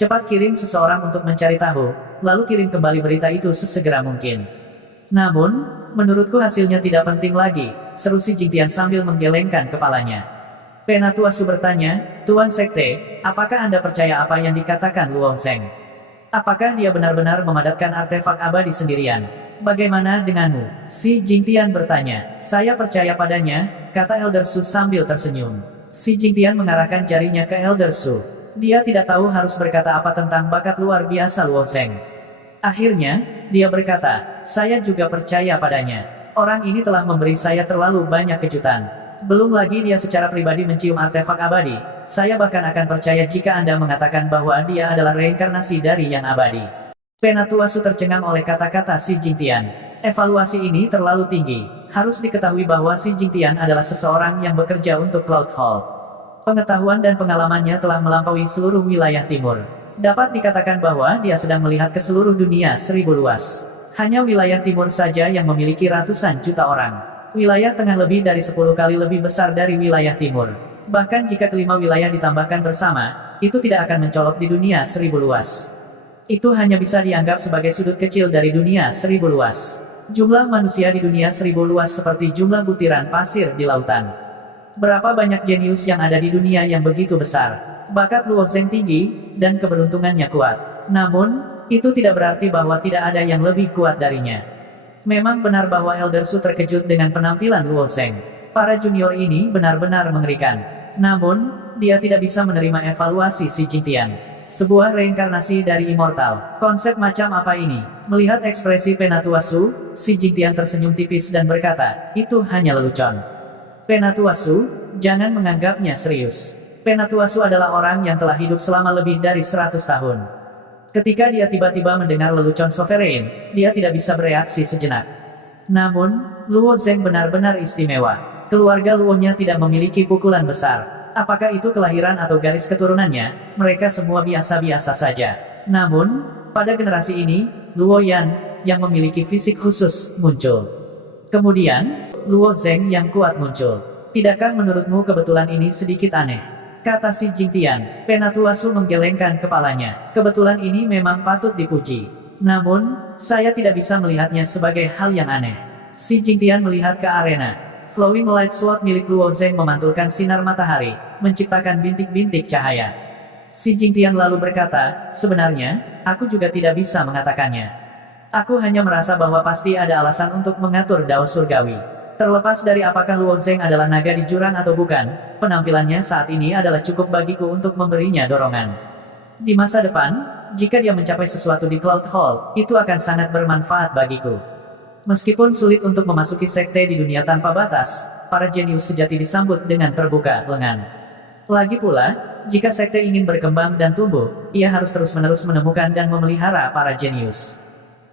Cepat kirim seseorang untuk mencari tahu, lalu kirim kembali berita itu sesegera mungkin. Namun, menurutku hasilnya tidak penting lagi, seru si Jingtian sambil menggelengkan kepalanya. Penatua Su bertanya, Tuan Sekte, apakah Anda percaya apa yang dikatakan Luo Zeng? Apakah dia benar-benar memadatkan artefak abadi sendirian? Bagaimana denganmu? Si Jingtian bertanya. Saya percaya padanya, kata Elder Su sambil tersenyum. Si Jingtian mengarahkan jarinya ke Elder Su. Dia tidak tahu harus berkata apa tentang bakat luar biasa Luo Zeng. Akhirnya, dia berkata, saya juga percaya padanya. Orang ini telah memberi saya terlalu banyak kejutan. Belum lagi dia secara pribadi mencium artefak abadi. Saya bahkan akan percaya jika Anda mengatakan bahwa dia adalah reinkarnasi dari yang abadi. Penatua Su tercengang oleh kata-kata si Jingtian. Evaluasi ini terlalu tinggi. Harus diketahui bahwa si Jingtian adalah seseorang yang bekerja untuk Cloud Hall. Pengetahuan dan pengalamannya telah melampaui seluruh wilayah timur. Dapat dikatakan bahwa dia sedang melihat ke seluruh dunia 1000 luas. Hanya wilayah timur saja yang memiliki ratusan juta orang. Wilayah tengah lebih dari 10 kali lebih besar dari wilayah timur. Bahkan jika kelima wilayah ditambahkan bersama, itu tidak akan mencolok di dunia 1000 luas. Itu hanya bisa dianggap sebagai sudut kecil dari dunia 1000 luas. Jumlah manusia di dunia 1000 luas seperti jumlah butiran pasir di lautan. Berapa banyak jenius yang ada di dunia yang begitu besar. Bakat Luo Zeng tinggi, dan keberuntungannya kuat. Namun, itu tidak berarti bahwa tidak ada yang lebih kuat darinya. Memang benar bahwa Elder Su terkejut dengan penampilan Luo Zeng. Para junior ini benar-benar mengerikan. Namun, dia tidak bisa menerima evaluasi si Jingtian. Sebuah reinkarnasi dari immortal. Konsep macam apa ini? Melihat ekspresi Penatua Su, si Jingtian tersenyum tipis dan berkata, itu hanya lelucon. Penatua Su, jangan menganggapnya serius. Penatua Su adalah orang yang telah hidup selama lebih dari 100 tahun. Ketika dia tiba-tiba mendengar lelucon Sovereign, dia tidak bisa bereaksi sejenak. Namun, Luo Zeng benar-benar istimewa. Keluarga Luo-nya tidak memiliki pukulan besar. Apakah itu kelahiran atau garis keturunannya, mereka semua biasa-biasa saja. Namun, pada generasi ini, Luo Yan, yang memiliki fisik khusus, muncul. Kemudian, Luo Zeng yang kuat muncul. Tidakkah menurutmu kebetulan ini sedikit aneh? Kata si Jingtian. Penatua Su menggelengkan kepalanya. Kebetulan ini memang patut dipuji. Namun, saya tidak bisa melihatnya sebagai hal yang aneh. Si Jingtian melihat ke arena. Flowing Light Sword milik Luo Zeng memantulkan sinar matahari, menciptakan bintik-bintik cahaya. Si Jingtian lalu berkata, sebenarnya, aku juga tidak bisa mengatakannya. Aku hanya merasa bahwa pasti ada alasan untuk mengatur Dao Surgawi. Terlepas dari apakah Luo Zeng adalah naga di jurang atau bukan, penampilannya saat ini adalah cukup bagiku untuk memberinya dorongan. Di masa depan, jika dia mencapai sesuatu di Cloud Hall, itu akan sangat bermanfaat bagiku. Meskipun sulit untuk memasuki sekte di dunia tanpa batas, para jenius sejati disambut dengan terbuka lengan. Lagi pula, jika sekte ingin berkembang dan tumbuh, ia harus terus-menerus menemukan dan memelihara para jenius.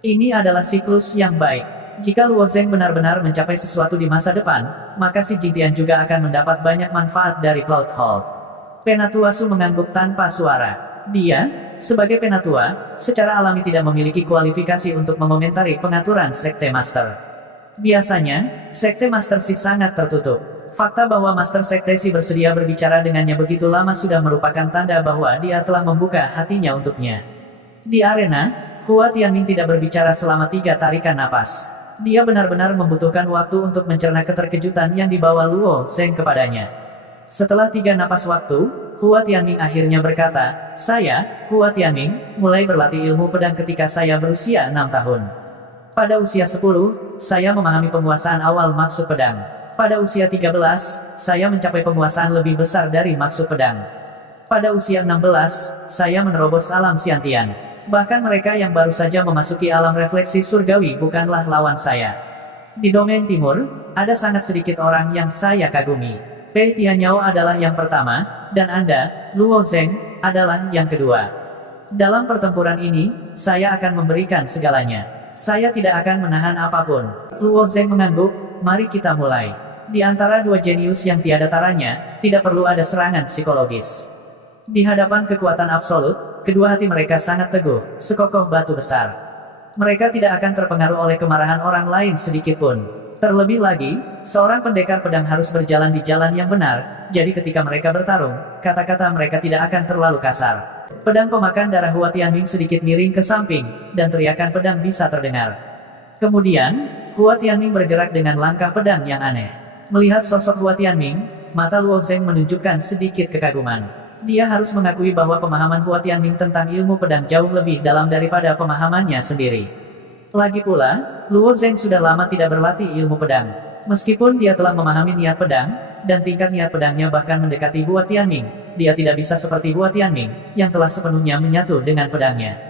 Ini adalah siklus yang baik. Jika Luo Zeng benar-benar mencapai sesuatu di masa depan, maka si Jingtian juga akan mendapat banyak manfaat dari Cloud Hall. Penatua Su mengangguk tanpa suara. Dia, sebagai penatua, secara alami tidak memiliki kualifikasi untuk mengomentari pengaturan Sekte Master. Biasanya, Sekte Master Si sangat tertutup. Fakta bahwa Master Sekte Si bersedia berbicara dengannya begitu lama sudah merupakan tanda bahwa dia telah membuka hatinya untuknya. Di arena, Hua Tianming tidak berbicara selama 3 tarikan napas. Dia benar-benar membutuhkan waktu untuk mencerna keterkejutan yang dibawa Luo Zeng kepadanya. Setelah 3 napas waktu, Hua Tianming akhirnya berkata, saya, Hua Tianming, mulai berlatih ilmu pedang ketika saya berusia 6 tahun. Pada usia 10, saya memahami penguasaan awal maksud pedang. Pada usia 13, saya mencapai penguasaan lebih besar dari maksud pedang. Pada usia 16, saya menerobos alam Xiantian. Bahkan mereka yang baru saja memasuki alam refleksi surgawi bukanlah lawan saya. Di domain timur, ada sangat sedikit orang yang saya kagumi. Pei Tianyao adalah yang pertama, dan Anda, Luo Zeng, adalah yang kedua. Dalam pertempuran ini, saya akan memberikan segalanya. Saya tidak akan menahan apapun. Luo Zeng mengangguk, mari kita mulai. Di antara 2 jenius yang tiada taranya, tidak perlu ada serangan psikologis. Di hadapan kekuatan absolut, kedua hati mereka sangat teguh, sekokoh batu besar. Mereka tidak akan terpengaruh oleh kemarahan orang lain sedikitpun. Terlebih lagi, seorang pendekar pedang harus berjalan di jalan yang benar, jadi ketika mereka bertarung, kata-kata mereka tidak akan terlalu kasar. Pedang pemakan darah Hua Tianming sedikit miring ke samping, dan teriakan pedang bisa terdengar. Kemudian, Hua Tianming bergerak dengan langkah pedang yang aneh. Melihat sosok Hua Tianming, mata Luo Zeng menunjukkan sedikit kekaguman. Dia harus mengakui bahwa pemahaman Hua Tianming tentang ilmu pedang jauh lebih dalam daripada pemahamannya sendiri. Lagi pula, Luo Zeng sudah lama tidak berlatih ilmu pedang. Meskipun dia telah memahami niat pedang, dan tingkat niat pedangnya bahkan mendekati Hua Tianming, dia tidak bisa seperti Hua Tianming, yang telah sepenuhnya menyatu dengan pedangnya.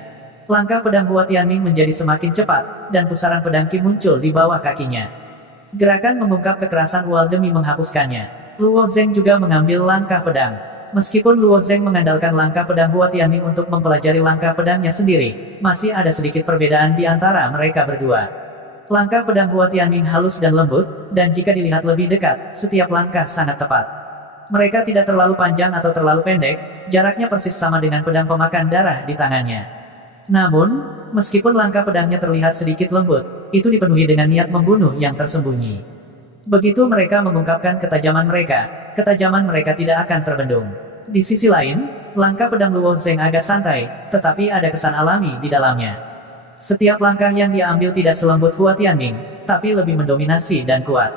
Langkah pedang Hua Tianming menjadi semakin cepat, dan pusaran pedang Qi muncul di bawah kakinya. Gerakan mengungkap kekerasan Ual demi menghapuskannya. Luo Zeng juga mengambil langkah pedang. Meskipun Luo Zeng mengandalkan langkah pedang Hua Tianming untuk mempelajari langkah pedangnya sendiri, masih ada sedikit perbedaan di antara mereka berdua. Langkah pedang Hua Tianming halus dan lembut, dan jika dilihat lebih dekat, setiap langkah sangat tepat. Mereka tidak terlalu panjang atau terlalu pendek, jaraknya persis sama dengan pedang pemakan darah di tangannya. Namun, meskipun langkah pedangnya terlihat sedikit lembut, itu dipenuhi dengan niat membunuh yang tersembunyi. Begitu mereka mengungkapkan ketajaman mereka tidak akan terbendung. Di sisi lain, langkah pedang Luo Zeng agak santai, tetapi ada kesan alami di dalamnya. Setiap langkah yang dia ambil tidak selembut Hua Tianming, tapi lebih mendominasi dan kuat.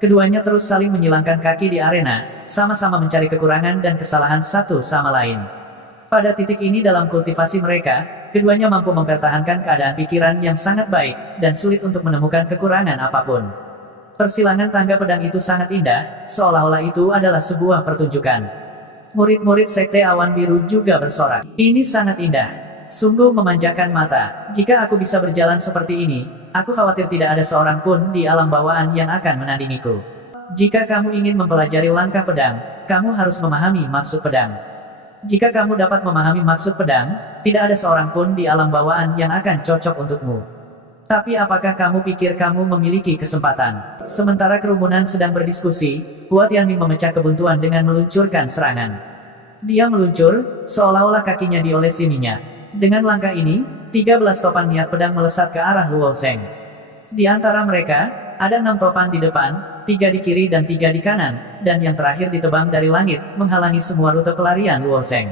Keduanya terus saling menyilangkan kaki di arena, sama-sama mencari kekurangan dan kesalahan satu sama lain. Pada titik ini dalam kultivasi mereka, keduanya mampu mempertahankan keadaan pikiran yang sangat baik, dan sulit untuk menemukan kekurangan apapun. Persilangan tangga pedang itu sangat indah, seolah-olah itu adalah sebuah pertunjukan. Murid-murid Sekte Awan Biru juga bersorak. Ini sangat indah. Sungguh memanjakan mata. Jika aku bisa berjalan seperti ini, aku khawatir tidak ada seorang pun di alam bawaan yang akan menandingiku. Jika kamu ingin mempelajari langkah pedang, kamu harus memahami maksud pedang. Jika kamu dapat memahami maksud pedang, tidak ada seorang pun di alam bawaan yang akan cocok untukmu. Tapi apakah kamu pikir kamu memiliki kesempatan? Sementara kerumunan sedang berdiskusi, Hua Tianming memecah kebuntuan dengan meluncurkan serangan. Dia meluncur, seolah-olah kakinya diolesi minyak. Dengan langkah ini, 13 topan niat pedang melesat ke arah Luo Zeng. Di antara mereka, ada 6 topan di depan, 3 di kiri dan 3 di kanan, dan yang terakhir ditebang dari langit, menghalangi semua rute pelarian Luo Zeng.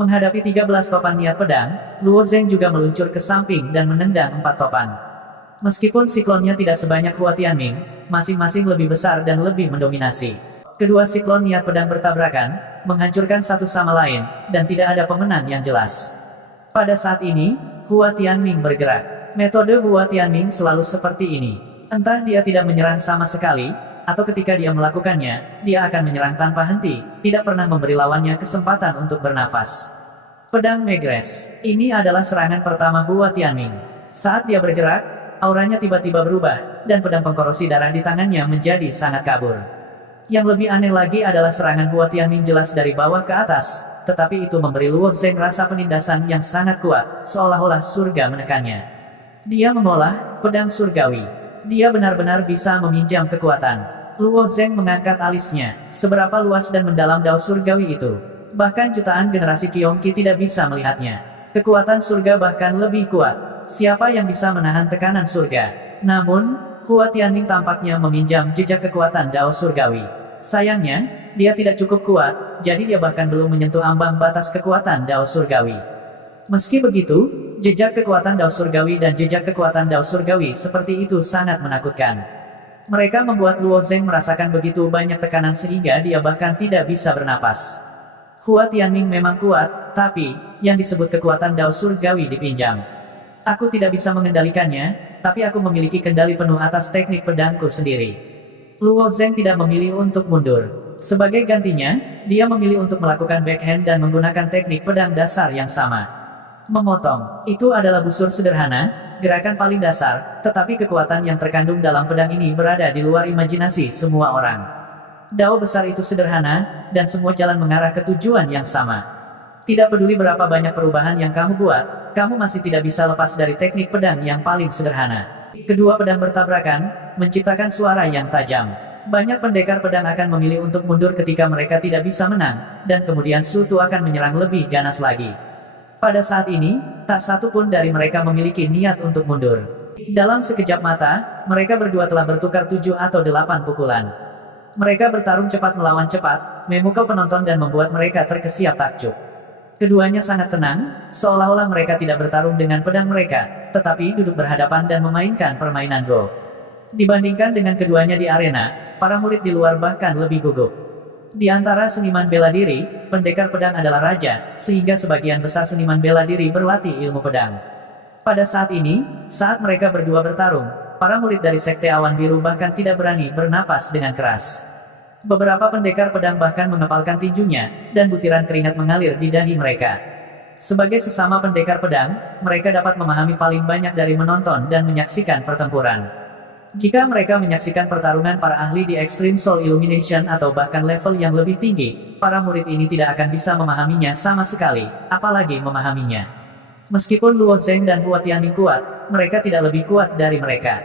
Menghadapi 13 topan niat pedang, Luo Zeng juga meluncur ke samping dan menendang 4 topan. Meskipun siklonnya tidak sebanyak Hua Tianming, masing-masing lebih besar dan lebih mendominasi. Kedua siklon niat pedang bertabrakan, menghancurkan satu sama lain, dan tidak ada pemenang yang jelas. Pada saat ini, Hua Tianming bergerak. Metode Hua Tianming selalu seperti ini. Entah dia tidak menyerang sama sekali, atau ketika dia melakukannya, dia akan menyerang tanpa henti, tidak pernah memberi lawannya kesempatan untuk bernafas. Pedang Megres. Ini adalah serangan pertama Hua Tianming. Saat dia bergerak, auranya tiba-tiba berubah, dan pedang pengkorosi darah di tangannya menjadi sangat kabur. Yang lebih aneh lagi adalah serangan Hua Tianming jelas dari bawah ke atas, tetapi itu memberi Luo Zeng rasa penindasan yang sangat kuat, seolah-olah surga menekannya. Dia mengolah pedang surgawi. Dia benar-benar bisa meminjam kekuatan. Luo Zeng mengangkat alisnya. Seberapa luas dan mendalam dao surgawi itu? Bahkan jutaan generasi Qiongqi tidak bisa melihatnya. Kekuatan surga bahkan lebih kuat. Siapa yang bisa menahan tekanan surga? Namun, Hua Tianming tampaknya meminjam jejak kekuatan dao surgawi. Sayangnya, dia tidak cukup kuat, jadi dia bahkan belum menyentuh ambang batas kekuatan dao surgawi. Meski begitu, jejak kekuatan dao surgawi dan jejak kekuatan dao surgawi seperti itu sangat menakutkan. Mereka membuat Luo Zeng merasakan begitu banyak tekanan sehingga dia bahkan tidak bisa bernapas. Hua Tianming memang kuat, tapi, yang disebut kekuatan dao surgawi dipinjam. Aku tidak bisa mengendalikannya, tapi aku memiliki kendali penuh atas teknik pedangku sendiri. Luo Zeng tidak memilih untuk mundur. Sebagai gantinya, dia memilih untuk melakukan backhand dan menggunakan teknik pedang dasar yang sama. Memotong, itu adalah busur sederhana, gerakan paling dasar, tetapi kekuatan yang terkandung dalam pedang ini berada di luar imajinasi semua orang. Dao besar itu sederhana, dan semua jalan mengarah ke tujuan yang sama. Tidak peduli berapa banyak perubahan yang kamu buat, kamu masih tidak bisa lepas dari teknik pedang yang paling sederhana. Kedua pedang bertabrakan, menciptakan suara yang tajam. Banyak pendekar pedang akan memilih untuk mundur ketika mereka tidak bisa menang, dan kemudian Sutu akan menyerang lebih ganas lagi. Pada saat ini, tak satu pun dari mereka memiliki niat untuk mundur. Dalam sekejap mata, mereka berdua telah bertukar 7 atau 8 pukulan. Mereka bertarung cepat melawan cepat, memukau penonton dan membuat mereka terkesiap takjub. Keduanya sangat tenang, seolah-olah mereka tidak bertarung dengan pedang mereka, tetapi duduk berhadapan dan memainkan permainan Go. Dibandingkan dengan keduanya di arena, para murid di luar bahkan lebih gugup. Di antara seniman bela diri, pendekar pedang adalah raja, sehingga sebagian besar seniman bela diri berlatih ilmu pedang. Pada saat ini, saat mereka berdua bertarung, para murid dari Sekte Awan Biru bahkan tidak berani bernapas dengan keras. Beberapa pendekar pedang bahkan mengepalkan tinjunya, dan butiran keringat mengalir di dahi mereka. Sebagai sesama pendekar pedang, mereka dapat memahami paling banyak dari menonton dan menyaksikan pertempuran. Jika mereka menyaksikan pertarungan para ahli di Extreme Soul Illumination atau bahkan level yang lebih tinggi, para murid ini tidak akan bisa memahaminya sama sekali, apalagi memahaminya. Meskipun Luo Zheng dan Hua Tianming kuat, mereka tidak lebih kuat dari mereka.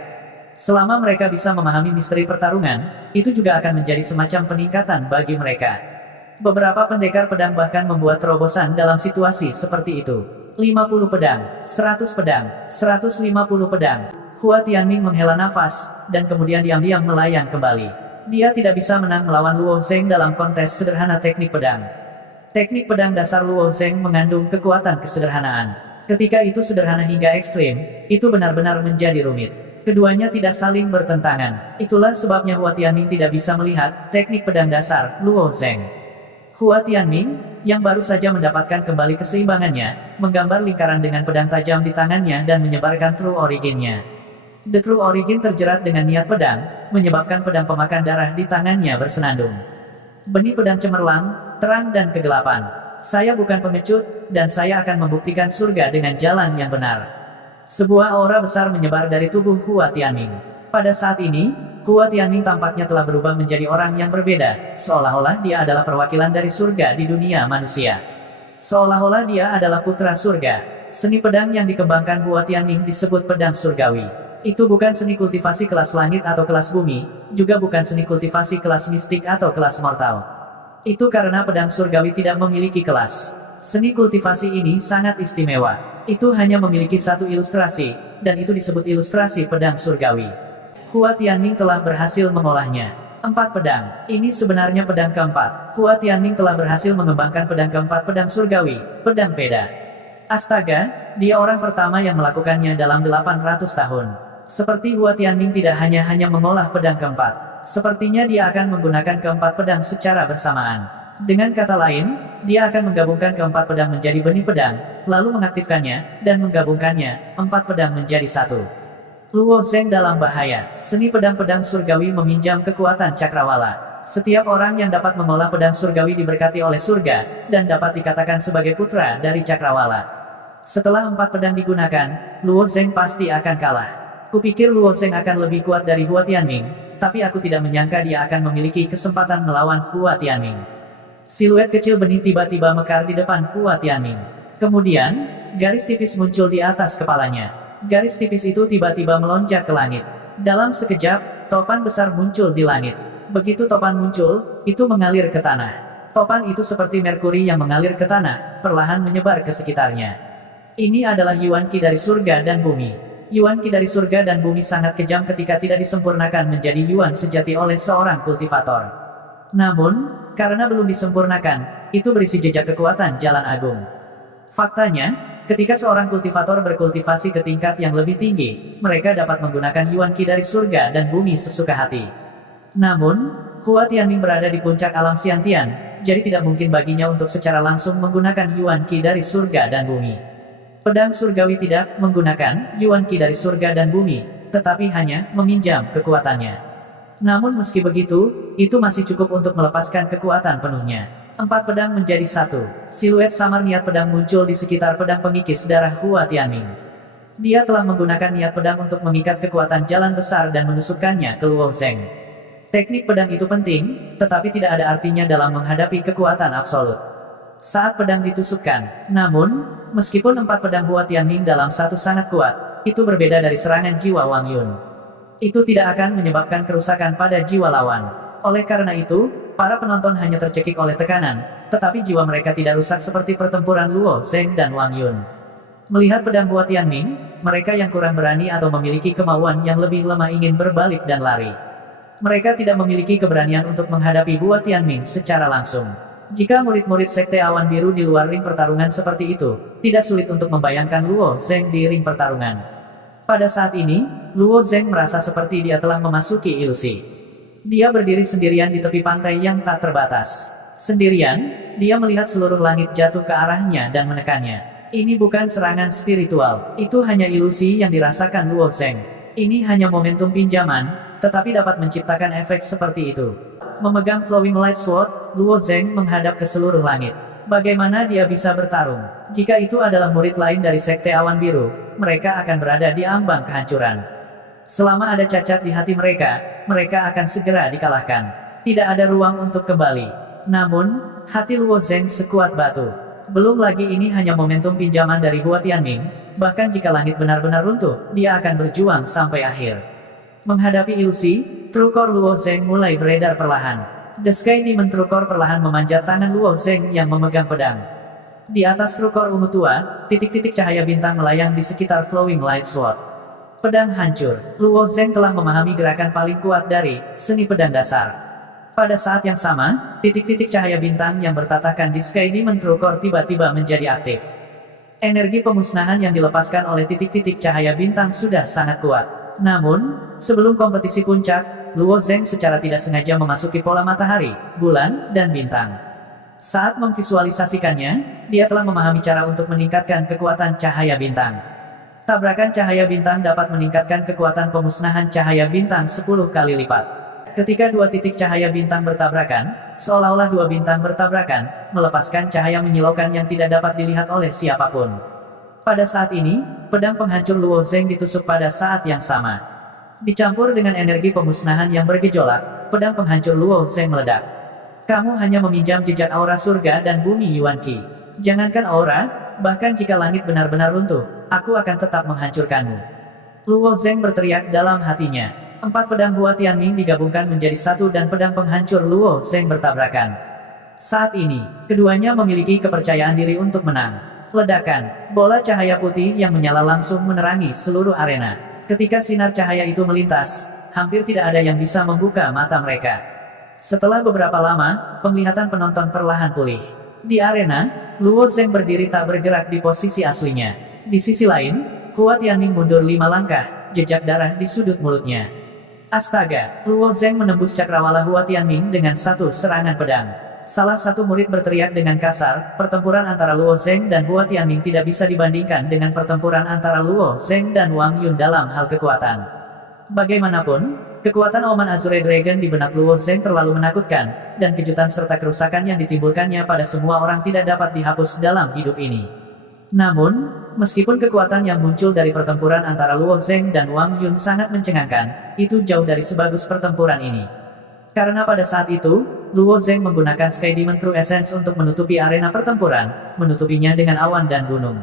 Selama mereka bisa memahami misteri pertarungan, itu juga akan menjadi semacam peningkatan bagi mereka. Beberapa pendekar pedang bahkan membuat terobosan dalam situasi seperti itu. 50 pedang, 100 pedang, 150 pedang. Hua Tianming menghela nafas, dan kemudian diam-diam melayang kembali. Dia tidak bisa menang melawan Luo Zheng dalam kontes sederhana teknik pedang. Teknik pedang dasar Luo Zheng mengandung kekuatan kesederhanaan. Ketika itu sederhana hingga ekstrim, itu benar-benar menjadi rumit. Keduanya tidak saling bertentangan. Itulah sebabnya Hua Tianming tidak bisa melihat teknik pedang dasar Luo Zheng. Hua Tianming, yang baru saja mendapatkan kembali keseimbangannya, menggambar lingkaran dengan pedang tajam di tangannya dan menyebarkan True Origin-nya. The True Origin terjerat dengan niat pedang, menyebabkan pedang pemakan darah di tangannya bersenandung. Benih pedang cemerlang, terang dan kegelapan. Saya bukan pengecut, dan saya akan membuktikan surga dengan jalan yang benar. Sebuah aura besar menyebar dari tubuh Hua Tianming. Pada saat ini, Hua Tianming tampaknya telah berubah menjadi orang yang berbeda, seolah-olah dia adalah perwakilan dari surga di dunia manusia. Seolah-olah dia adalah putra surga. Seni pedang yang dikembangkan Hua Tianming disebut pedang surgawi. Itu bukan seni kultivasi kelas langit atau kelas bumi, juga bukan seni kultivasi kelas mistik atau kelas mortal. Itu karena pedang surgawi tidak memiliki kelas. Seni kultivasi ini sangat istimewa. Itu hanya memiliki satu ilustrasi, dan itu disebut ilustrasi pedang surgawi. Hua Tianming telah berhasil mengolahnya. 4 pedang. Ini sebenarnya pedang keempat. Hua Tianming telah berhasil mengembangkan pedang keempat pedang surgawi, pedang peda. Astaga, dia orang pertama yang melakukannya dalam 800 tahun. Seperti Hua Tianming tidak hanya mengolah pedang keempat. Sepertinya dia akan menggunakan keempat pedang secara bersamaan. Dengan kata lain, dia akan menggabungkan keempat pedang menjadi benih pedang, lalu mengaktifkannya, dan menggabungkannya, 4 pedang menjadi satu. Luo Zheng dalam bahaya. Seni pedang-pedang surgawi meminjam kekuatan cakrawala. Setiap orang yang dapat mengolah pedang surgawi diberkati oleh surga, dan dapat dikatakan sebagai putra dari cakrawala. Setelah 4 pedang digunakan, Luo Zheng pasti akan kalah. Kupikir Luo Zheng akan lebih kuat dari Hua Tianming, tapi aku tidak menyangka dia akan memiliki kesempatan melawan Hua Tianming. Siluet kecil benih tiba-tiba mekar di depan Hua Tianming. Kemudian, garis tipis muncul di atas kepalanya. Garis tipis itu tiba-tiba melonjak ke langit. Dalam sekejap, topan besar muncul di langit. Begitu topan muncul, itu mengalir ke tanah. Topan itu seperti merkuri yang mengalir ke tanah, perlahan menyebar ke sekitarnya. Ini adalah Yuan Qi dari surga dan bumi. Yuan Qi dari surga dan bumi sangat kejam ketika tidak disempurnakan menjadi Yuan sejati oleh seorang kultivator. Namun, karena belum disempurnakan, itu berisi jejak kekuatan jalan agung. Faktanya, ketika seorang kultivator berkultivasi ke tingkat yang lebih tinggi, mereka dapat menggunakan Yuan Qi dari surga dan bumi sesuka hati. Namun, Hua Tianming berada di puncak alam Xiantian, jadi tidak mungkin baginya untuk secara langsung menggunakan Yuan Qi dari surga dan bumi. Pedang surgawi tidak menggunakan Yuan Qi dari surga dan bumi, tetapi hanya meminjam kekuatannya. Namun meski begitu, itu masih cukup untuk melepaskan kekuatan penuhnya. 4 pedang menjadi satu. Siluet samar niat pedang muncul di sekitar pedang pengikis darah Hua Tianming. Dia telah menggunakan niat pedang untuk mengikat kekuatan jalan besar dan menusukkannya ke Luo Zheng. Teknik pedang itu penting, tetapi tidak ada artinya dalam menghadapi kekuatan absolut. Saat pedang ditusukkan, namun, meskipun 4 pedang Hua Tianming dalam satu sangat kuat, itu berbeda dari serangan jiwa Wang Yun. Itu tidak akan menyebabkan kerusakan pada jiwa lawan. Oleh karena itu, para penonton hanya tercekik oleh tekanan, tetapi jiwa mereka tidak rusak seperti pertempuran Luo Zheng dan Wang Yun. Melihat pedang Hua Tianming, mereka yang kurang berani atau memiliki kemauan yang lebih lemah ingin berbalik dan lari. Mereka tidak memiliki keberanian untuk menghadapi Hua Tianming secara langsung. Jika murid-murid Sekte Awan Biru di luar ring pertarungan seperti itu, tidak sulit untuk membayangkan Luo Zheng di ring pertarungan. Pada saat ini, Luo Zheng merasa seperti dia telah memasuki ilusi. Dia berdiri sendirian di tepi pantai yang tak terbatas. Sendirian, dia melihat seluruh langit jatuh ke arahnya dan menekannya. Ini bukan serangan spiritual, itu hanya ilusi yang dirasakan Luo Zheng. Ini hanya momentum pinjaman, tetapi dapat menciptakan efek seperti itu. Memegang Flowing Light Sword, Luo Zheng menghadap ke seluruh langit. Bagaimana dia bisa bertarung? Jika itu adalah murid lain dari Sekte Awan Biru, mereka akan berada di ambang kehancuran. Selama ada cacat di hati mereka akan segera dikalahkan. Tidak ada ruang untuk kembali. Namun, hati Luo Zheng sekuat batu. Belum lagi ini hanya momentum pinjaman dari Hua Tianming, bahkan jika langit benar-benar runtuh, dia akan berjuang sampai akhir. Menghadapi ilusi, True Core Luo Zheng mulai beredar perlahan. The Sky Demon True Core perlahan memanjat tangan Luo Zheng yang memegang pedang. Di atas True Core ungu tua, titik-titik cahaya bintang melayang di sekitar Flowing Light Sword. Pedang hancur. Luo Zheng telah memahami gerakan paling kuat dari seni pedang dasar. Pada saat yang sama, titik-titik cahaya bintang yang bertatakan di Sky Demon True Core tiba-tiba menjadi aktif. Energi pemusnahan yang dilepaskan oleh titik-titik cahaya bintang sudah sangat kuat. Namun, sebelum kompetisi puncak, Luo Zheng secara tidak sengaja memasuki pola matahari, bulan, dan bintang. Saat memvisualisasikannya, dia telah memahami cara untuk meningkatkan kekuatan cahaya bintang. Tabrakan cahaya bintang dapat meningkatkan kekuatan pemusnahan cahaya bintang 10 kali lipat. Ketika dua titik cahaya bintang bertabrakan, seolah-olah dua bintang bertabrakan, melepaskan cahaya menyilaukan yang tidak dapat dilihat oleh siapapun. Pada saat ini, pedang penghancur Luo Zheng ditusuk pada saat yang sama. Dicampur dengan energi pemusnahan yang bergejolak, pedang penghancur Luo Zheng meledak. Kamu hanya meminjam jejak aura surga dan bumi Yuan Qi. Jangankan aura, bahkan jika langit benar-benar runtuh, aku akan tetap menghancurkanmu. Luo Zheng berteriak dalam hatinya. 4 pedang Hua Tianming digabungkan menjadi satu dan pedang penghancur Luo Zheng bertabrakan. Saat ini, keduanya memiliki kepercayaan diri untuk menang. Ledakan, bola cahaya putih yang menyala langsung menerangi seluruh arena. Ketika sinar cahaya itu melintas, hampir tidak ada yang bisa membuka mata mereka. Setelah beberapa lama, penglihatan penonton perlahan pulih. Di arena, Luo Zheng berdiri tak bergerak di posisi aslinya. Di sisi lain, Hua Tianming mundur 5 langkah, jejak darah di sudut mulutnya. Astaga, Luo Zheng menembus cakrawala Hua Tianming dengan satu serangan pedang. Salah satu murid berteriak dengan kasar, pertempuran antara Luo Zheng dan Hua Tianming tidak bisa dibandingkan dengan pertempuran antara Luo Zheng dan Wang Yun dalam hal kekuatan. Bagaimanapun, kekuatan Oman Azure Dragon di benak Luo Zheng terlalu menakutkan, dan kejutan serta kerusakan yang ditimbulkannya pada semua orang tidak dapat dihapus dalam hidup ini. Namun, meskipun kekuatan yang muncul dari pertempuran antara Luo Zheng dan Wang Yun sangat mencengangkan, itu jauh dari sebagus pertempuran ini. Karena pada saat itu, Luo Zheng menggunakan Sky Demon True Essence untuk menutupi arena pertempuran, menutupinya dengan awan dan gunung.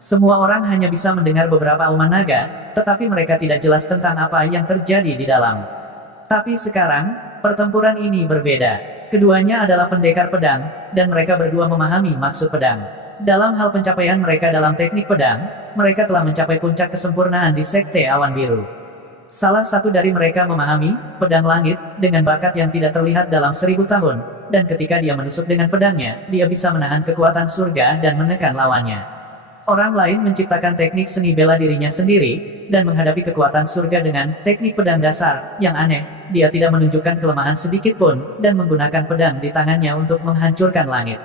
Semua orang hanya bisa mendengar beberapa auman naga, tetapi mereka tidak jelas tentang apa yang terjadi di dalam. Tapi sekarang, pertempuran ini berbeda. Keduanya adalah pendekar pedang, dan mereka berdua memahami maksud pedang. Dalam hal pencapaian mereka dalam teknik pedang, mereka telah mencapai puncak kesempurnaan di Sekte Awan Biru. Salah satu dari mereka memahami pedang langit dengan bakat yang tidak terlihat dalam 1000 tahun, dan ketika dia menusuk dengan pedangnya, dia bisa menahan kekuatan surga dan menekan lawannya. Orang lain menciptakan teknik seni bela dirinya sendiri, dan menghadapi kekuatan surga dengan teknik pedang dasar. Yang aneh, dia tidak menunjukkan kelemahan sedikit pun, dan menggunakan pedang di tangannya untuk menghancurkan langit.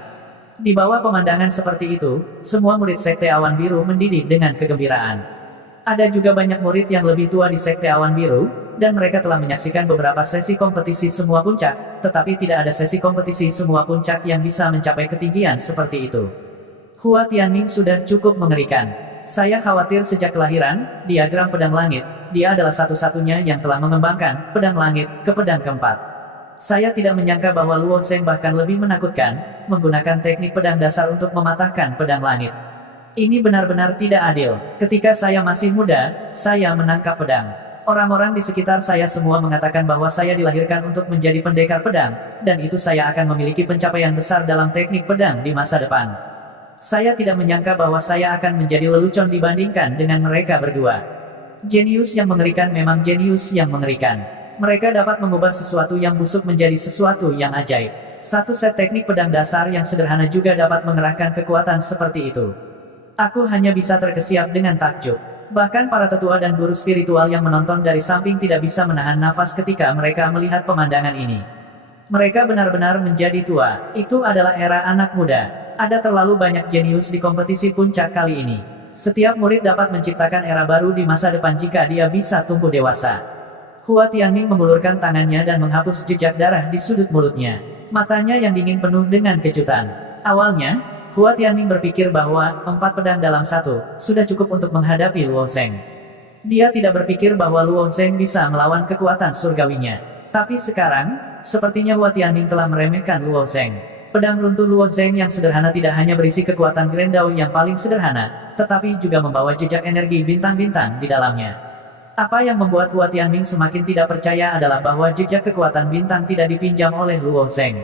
Di bawah pemandangan seperti itu, semua murid Sekte Awan Biru mendidih dengan kegembiraan. Ada juga banyak murid yang lebih tua di Sekte Awan Biru, dan mereka telah menyaksikan beberapa sesi kompetisi semua puncak, tetapi tidak ada sesi kompetisi semua puncak yang bisa mencapai ketinggian seperti itu. Hua Tianming sudah cukup mengerikan. Saya khawatir sejak kelahiran, diagram pedang langit, dia adalah satu-satunya yang telah mengembangkan pedang langit ke pedang keempat. Saya tidak menyangka bahwa Luo Zheng bahkan lebih menakutkan, menggunakan teknik pedang dasar untuk mematahkan pedang langit. Ini benar-benar tidak adil. Ketika saya masih muda, saya menangkap pedang. Orang-orang di sekitar saya semua mengatakan bahwa saya dilahirkan untuk menjadi pendekar pedang, dan itu saya akan memiliki pencapaian besar dalam teknik pedang di masa depan. Saya tidak menyangka bahwa saya akan menjadi lelucon dibandingkan dengan mereka berdua. Jenius yang mengerikan memang jenius yang mengerikan. Mereka dapat mengubah sesuatu yang busuk menjadi sesuatu yang ajaib. Satu set teknik pedang dasar yang sederhana juga dapat mengerahkan kekuatan seperti itu. Aku hanya bisa terkesiap dengan takjub. Bahkan para tetua dan guru spiritual yang menonton dari samping tidak bisa menahan nafas ketika mereka melihat pemandangan ini. Mereka benar-benar menjadi tua. Itu adalah era anak muda. Ada terlalu banyak jenius di kompetisi puncak kali ini. Setiap murid dapat menciptakan era baru di masa depan jika dia bisa tumbuh dewasa. Hua Tianming mengulurkan tangannya dan menghapus jejak darah di sudut mulutnya. Matanya yang dingin penuh dengan kejutan. Awalnya, Hua Tianming berpikir bahwa 4 pedang dalam satu sudah cukup untuk menghadapi Luo Zheng. Dia tidak berpikir bahwa Luo Zheng bisa melawan kekuatan surgawinya. Tapi sekarang, sepertinya Hua Tianming telah meremehkan Luo Zheng. Pedang runtuh Luo Zheng yang sederhana tidak hanya berisi kekuatan Grendao yang paling sederhana, tetapi juga membawa jejak energi bintang-bintang di dalamnya. Apa yang membuat Hua Tianming semakin tidak percaya adalah bahwa jejak kekuatan bintang tidak dipinjam oleh Luo Zheng.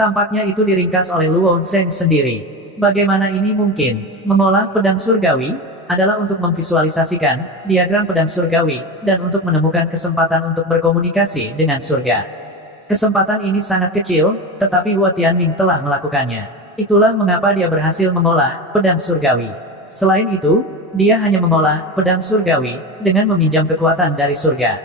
Tampaknya itu diringkas oleh Luo Zheng sendiri. Bagaimana ini mungkin? Mengolah pedang surgawi adalah untuk memvisualisasikan diagram pedang surgawi dan untuk menemukan kesempatan untuk berkomunikasi dengan surga. Kesempatan ini sangat kecil, tetapi Hua Tianming telah melakukannya. Itulah mengapa dia berhasil mengolah pedang surgawi. Selain itu, dia hanya mengolah pedang surgawi dengan meminjam kekuatan dari surga.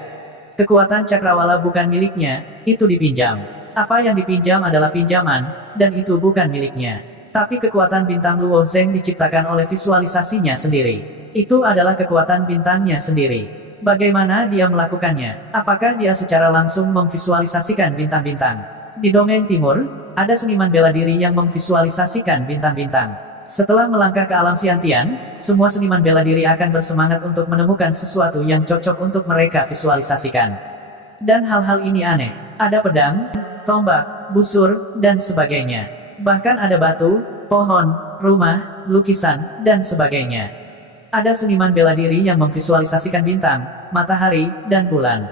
Kekuatan cakrawala bukan miliknya, itu dipinjam. Apa yang dipinjam adalah pinjaman, dan itu bukan miliknya. Tapi kekuatan bintang Luo Zheng diciptakan oleh visualisasinya sendiri. Itu adalah kekuatan bintangnya sendiri. Bagaimana dia melakukannya? Apakah dia secara langsung memvisualisasikan bintang-bintang? Di domain timur, ada seniman bela diri yang memvisualisasikan bintang-bintang. Setelah melangkah ke alam Xiantian, semua seniman bela diri akan bersemangat untuk menemukan sesuatu yang cocok untuk mereka visualisasikan. Dan hal-hal ini aneh. Ada pedang, tombak, busur, dan sebagainya. Bahkan ada batu, pohon, rumah, lukisan, dan sebagainya. Ada seniman bela diri yang memvisualisasikan bintang, matahari, dan bulan.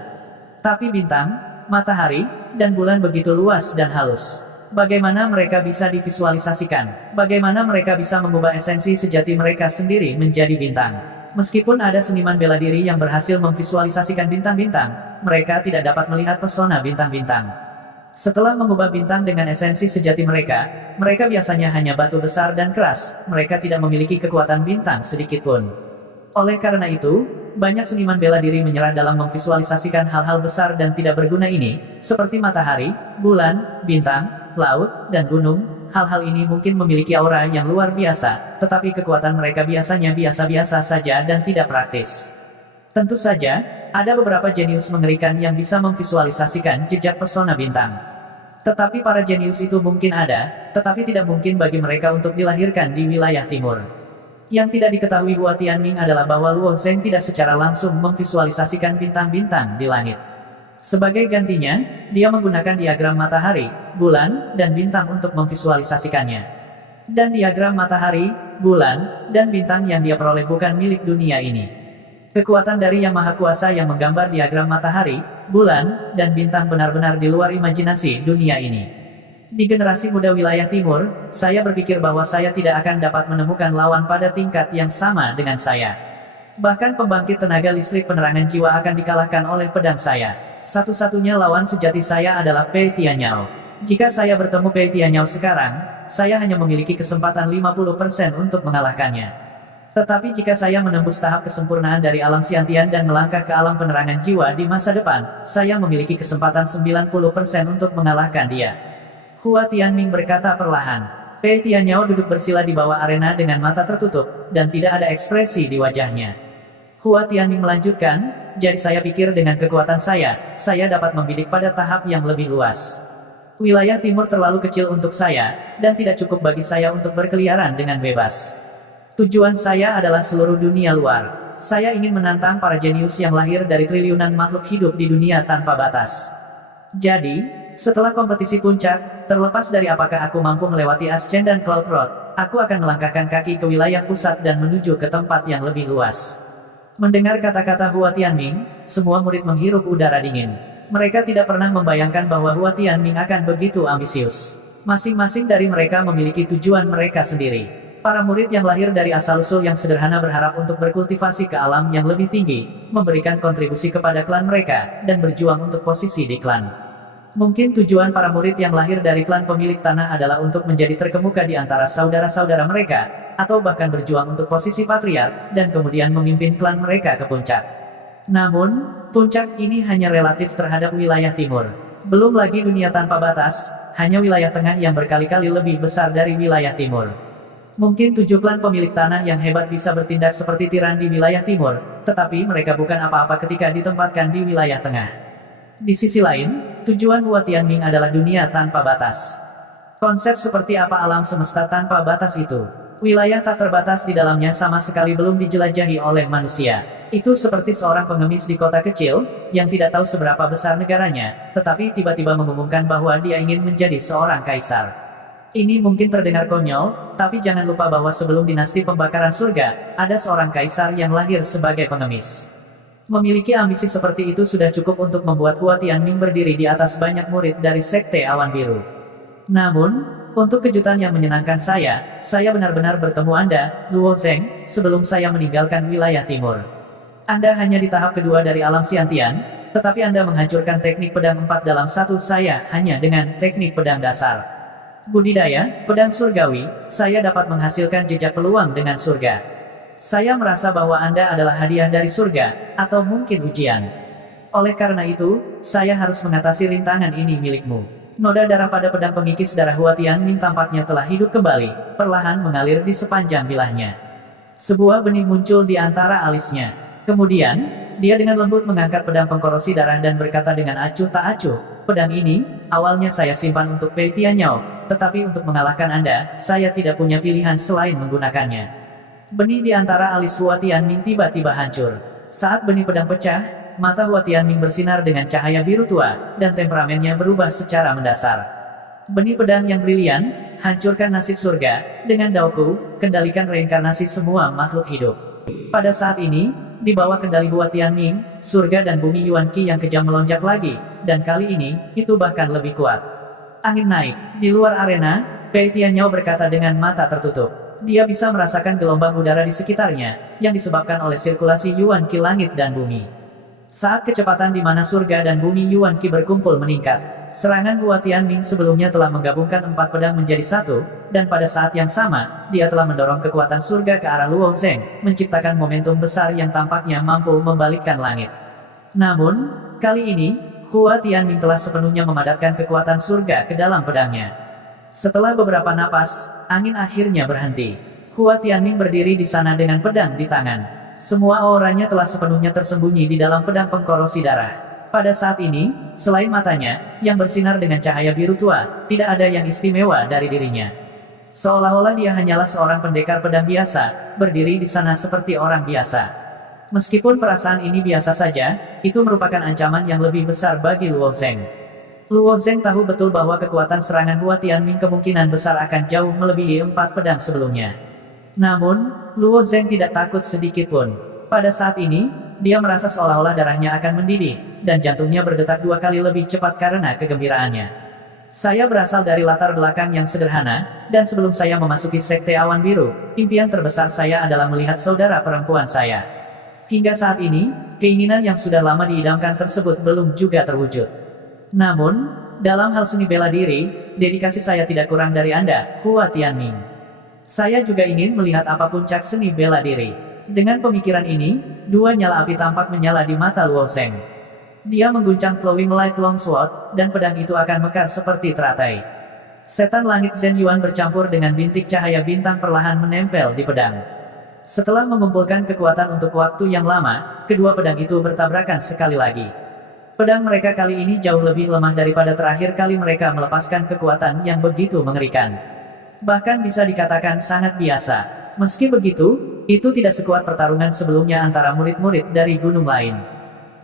Tapi bintang, matahari, dan bulan begitu luas dan halus. Bagaimana mereka bisa divisualisasikan? Bagaimana mereka bisa mengubah esensi sejati mereka sendiri menjadi bintang? Meskipun ada seniman bela diri yang berhasil memvisualisasikan bintang-bintang, mereka tidak dapat melihat pesona bintang-bintang. Setelah mengubah bintang dengan esensi sejati mereka biasanya hanya batu besar dan keras, mereka tidak memiliki kekuatan bintang sedikitpun. Oleh karena itu, banyak seniman bela diri menyerah dalam memvisualisasikan hal-hal besar dan tidak berguna ini, seperti matahari, bulan, bintang, laut, dan gunung. Hal-hal ini mungkin memiliki aura yang luar biasa, tetapi kekuatan mereka biasanya biasa-biasa saja dan tidak praktis. Tentu saja, ada beberapa jenius mengerikan yang bisa memvisualisasikan jejak pesona bintang. Tetapi para jenius itu mungkin ada, tetapi tidak mungkin bagi mereka untuk dilahirkan di wilayah timur. Yang tidak diketahui Hua Tianming adalah bahwa Luo Zheng tidak secara langsung memvisualisasikan bintang-bintang di langit. Sebagai gantinya, dia menggunakan diagram matahari, bulan, dan bintang untuk memvisualisasikannya. Dan diagram matahari, bulan, dan bintang yang dia peroleh bukan milik dunia ini. Kekuatan dari Yang Maha Kuasa yang menggambar diagram matahari, bulan, dan bintang benar-benar di luar imajinasi dunia ini. Di generasi muda wilayah timur, saya berpikir bahwa saya tidak akan dapat menemukan lawan pada tingkat yang sama dengan saya. Bahkan pembangkit tenaga listrik penerangan jiwa akan dikalahkan oleh pedang saya. Satu-satunya lawan sejati saya adalah Pei Tianyao. Jika saya bertemu Pei Tianyao sekarang, saya hanya memiliki kesempatan 50% untuk mengalahkannya. Tetapi jika saya menembus tahap kesempurnaan dari alam Xiantian dan melangkah ke alam penerangan jiwa di masa depan, saya memiliki kesempatan 90% untuk mengalahkan dia. Hua Tianming berkata perlahan. Pei Tianyao duduk bersila di bawah arena dengan mata tertutup, dan tidak ada ekspresi di wajahnya. Hua Tianming melanjutkan, jadi saya pikir dengan kekuatan saya dapat membidik pada tahap yang lebih luas. Wilayah timur terlalu kecil untuk saya, dan tidak cukup bagi saya untuk berkeliaran dengan bebas. Tujuan saya adalah seluruh dunia luar. Saya ingin menantang para jenius yang lahir dari triliunan makhluk hidup di dunia tanpa batas. Jadi, setelah kompetisi puncak, terlepas dari apakah aku mampu melewati Ascend dan Cloud Road, aku akan melangkahkan kaki ke wilayah pusat dan menuju ke tempat yang lebih luas. Mendengar kata-kata Hua Tianming, semua murid menghirup udara dingin. Mereka tidak pernah membayangkan bahwa Hua Tianming akan begitu ambisius. Masing-masing dari mereka memiliki tujuan mereka sendiri. Para murid yang lahir dari asal-usul yang sederhana berharap untuk berkultivasi ke alam yang lebih tinggi, memberikan kontribusi kepada klan mereka, dan berjuang untuk posisi di klan. Mungkin tujuan para murid yang lahir dari klan pemilik tanah adalah untuk menjadi terkemuka di antara saudara-saudara mereka, atau bahkan berjuang untuk posisi patriark, dan kemudian memimpin klan mereka ke puncak. Namun, puncak ini hanya relatif terhadap wilayah timur. Belum lagi dunia tanpa batas, hanya wilayah tengah yang berkali-kali lebih besar dari wilayah timur. Mungkin 7 klan pemilik tanah yang hebat bisa bertindak seperti tiran di wilayah timur, tetapi mereka bukan apa-apa ketika ditempatkan di wilayah tengah. Di sisi lain, tujuan Hua Tianming adalah dunia tanpa batas. Konsep seperti apa alam semesta tanpa batas itu? Wilayah tak terbatas di dalamnya sama sekali belum dijelajahi oleh manusia. Itu seperti seorang pengemis di kota kecil, yang tidak tahu seberapa besar negaranya, tetapi tiba-tiba mengumumkan bahwa dia ingin menjadi seorang kaisar. Ini mungkin terdengar konyol, tapi jangan lupa bahwa sebelum dinasti pembakaran surga, ada seorang kaisar yang lahir sebagai pengemis. Memiliki ambisi seperti itu sudah cukup untuk membuat Hua Tianming berdiri di atas banyak murid dari Sekte Awan Biru. Namun, untuk kejutan yang menyenangkan saya benar-benar bertemu Anda, Luo Zheng, sebelum saya meninggalkan wilayah timur. Anda hanya di tahap kedua dari alam Xiantian, tetapi Anda menghancurkan teknik pedang 4 dalam 1 saya hanya dengan teknik pedang dasar. Budidaya, pedang surgawi, saya dapat menghasilkan jejak peluang dengan surga. Saya merasa bahwa Anda adalah hadiah dari surga, atau mungkin ujian. Oleh karena itu, saya harus mengatasi rintangan ini milikmu. Noda darah pada pedang pengikis darah Hua Tianming tampaknya telah hidup kembali, perlahan mengalir di sepanjang bilahnya. Sebuah benih muncul di antara alisnya. Kemudian, dia dengan lembut mengangkat pedang pengkorosi darah dan berkata dengan acuh tak acuh, pedang ini, awalnya saya simpan untuk Pei Tianyao, tetapi untuk mengalahkan Anda, saya tidak punya pilihan selain menggunakannya. Benih di antara alis Hua Tianming tiba-tiba hancur. Saat benih pedang pecah, mata Hua Tianming bersinar dengan cahaya biru tua, dan temperamennya berubah secara mendasar. Benih pedang yang brilian, hancurkan nasib surga, dengan dauku, kendalikan reinkarnasi semua makhluk hidup. Pada saat ini, di bawah kendali Hua Tianming, surga dan bumi Yuan Qi yang kejam melonjak lagi, dan kali ini, itu bahkan lebih kuat. Angin naik, di luar arena, Pei Tianyao berkata dengan mata tertutup. Dia bisa merasakan gelombang udara di sekitarnya, yang disebabkan oleh sirkulasi Yuan Qi langit dan bumi. Saat kecepatan di mana surga dan bumi Yuan Qi berkumpul meningkat, serangan Hua Tianming sebelumnya telah menggabungkan 4 pedang menjadi satu, dan pada saat yang sama, dia telah mendorong kekuatan surga ke arah Luo Zheng, menciptakan momentum besar yang tampaknya mampu membalikkan langit. Namun, kali ini, Hua Tianming telah sepenuhnya memadatkan kekuatan surga ke dalam pedangnya. Setelah beberapa napas, angin akhirnya berhenti. Hua Tianming berdiri di sana dengan pedang di tangan. Semua auranya telah sepenuhnya tersembunyi di dalam pedang pengkorosi darah. Pada saat ini, selain matanya, yang bersinar dengan cahaya biru tua, tidak ada yang istimewa dari dirinya. Seolah-olah dia hanyalah seorang pendekar pedang biasa, berdiri di sana seperti orang biasa. Meskipun perasaan ini biasa saja, itu merupakan ancaman yang lebih besar bagi Luo Zheng. Luo Zheng tahu betul bahwa kekuatan serangan Hua Tianming kemungkinan besar akan jauh melebihi 4 pedang sebelumnya. Namun, Luo Zheng tidak takut sedikit pun. Pada saat ini, dia merasa seolah-olah darahnya akan mendidih, dan jantungnya berdetak 2 kali lebih cepat karena kegembiraannya. Saya berasal dari latar belakang yang sederhana, dan sebelum saya memasuki Sekte Awan Biru, impian terbesar saya adalah melihat saudara perempuan saya. Hingga saat ini, keinginan yang sudah lama diidamkan tersebut belum juga terwujud. Namun, dalam hal seni bela diri, dedikasi saya tidak kurang dari Anda, Hua Tianming. Saya juga ingin melihat apa puncak seni bela diri. Dengan pemikiran ini, 2 nyala api tampak menyala di mata Luo Zheng. Dia mengguncang Flowing Light Longsword, dan pedang itu akan mekar seperti teratai. Setan langit Zhen Yuan bercampur dengan bintik cahaya bintang perlahan menempel di pedang. Setelah mengumpulkan kekuatan untuk waktu yang lama, kedua pedang itu bertabrakan sekali lagi. Pedang mereka kali ini jauh lebih lemah daripada terakhir kali mereka melepaskan kekuatan yang begitu mengerikan. Bahkan bisa dikatakan sangat biasa. Meski begitu, itu tidak sekuat pertarungan sebelumnya antara murid-murid dari gunung lain.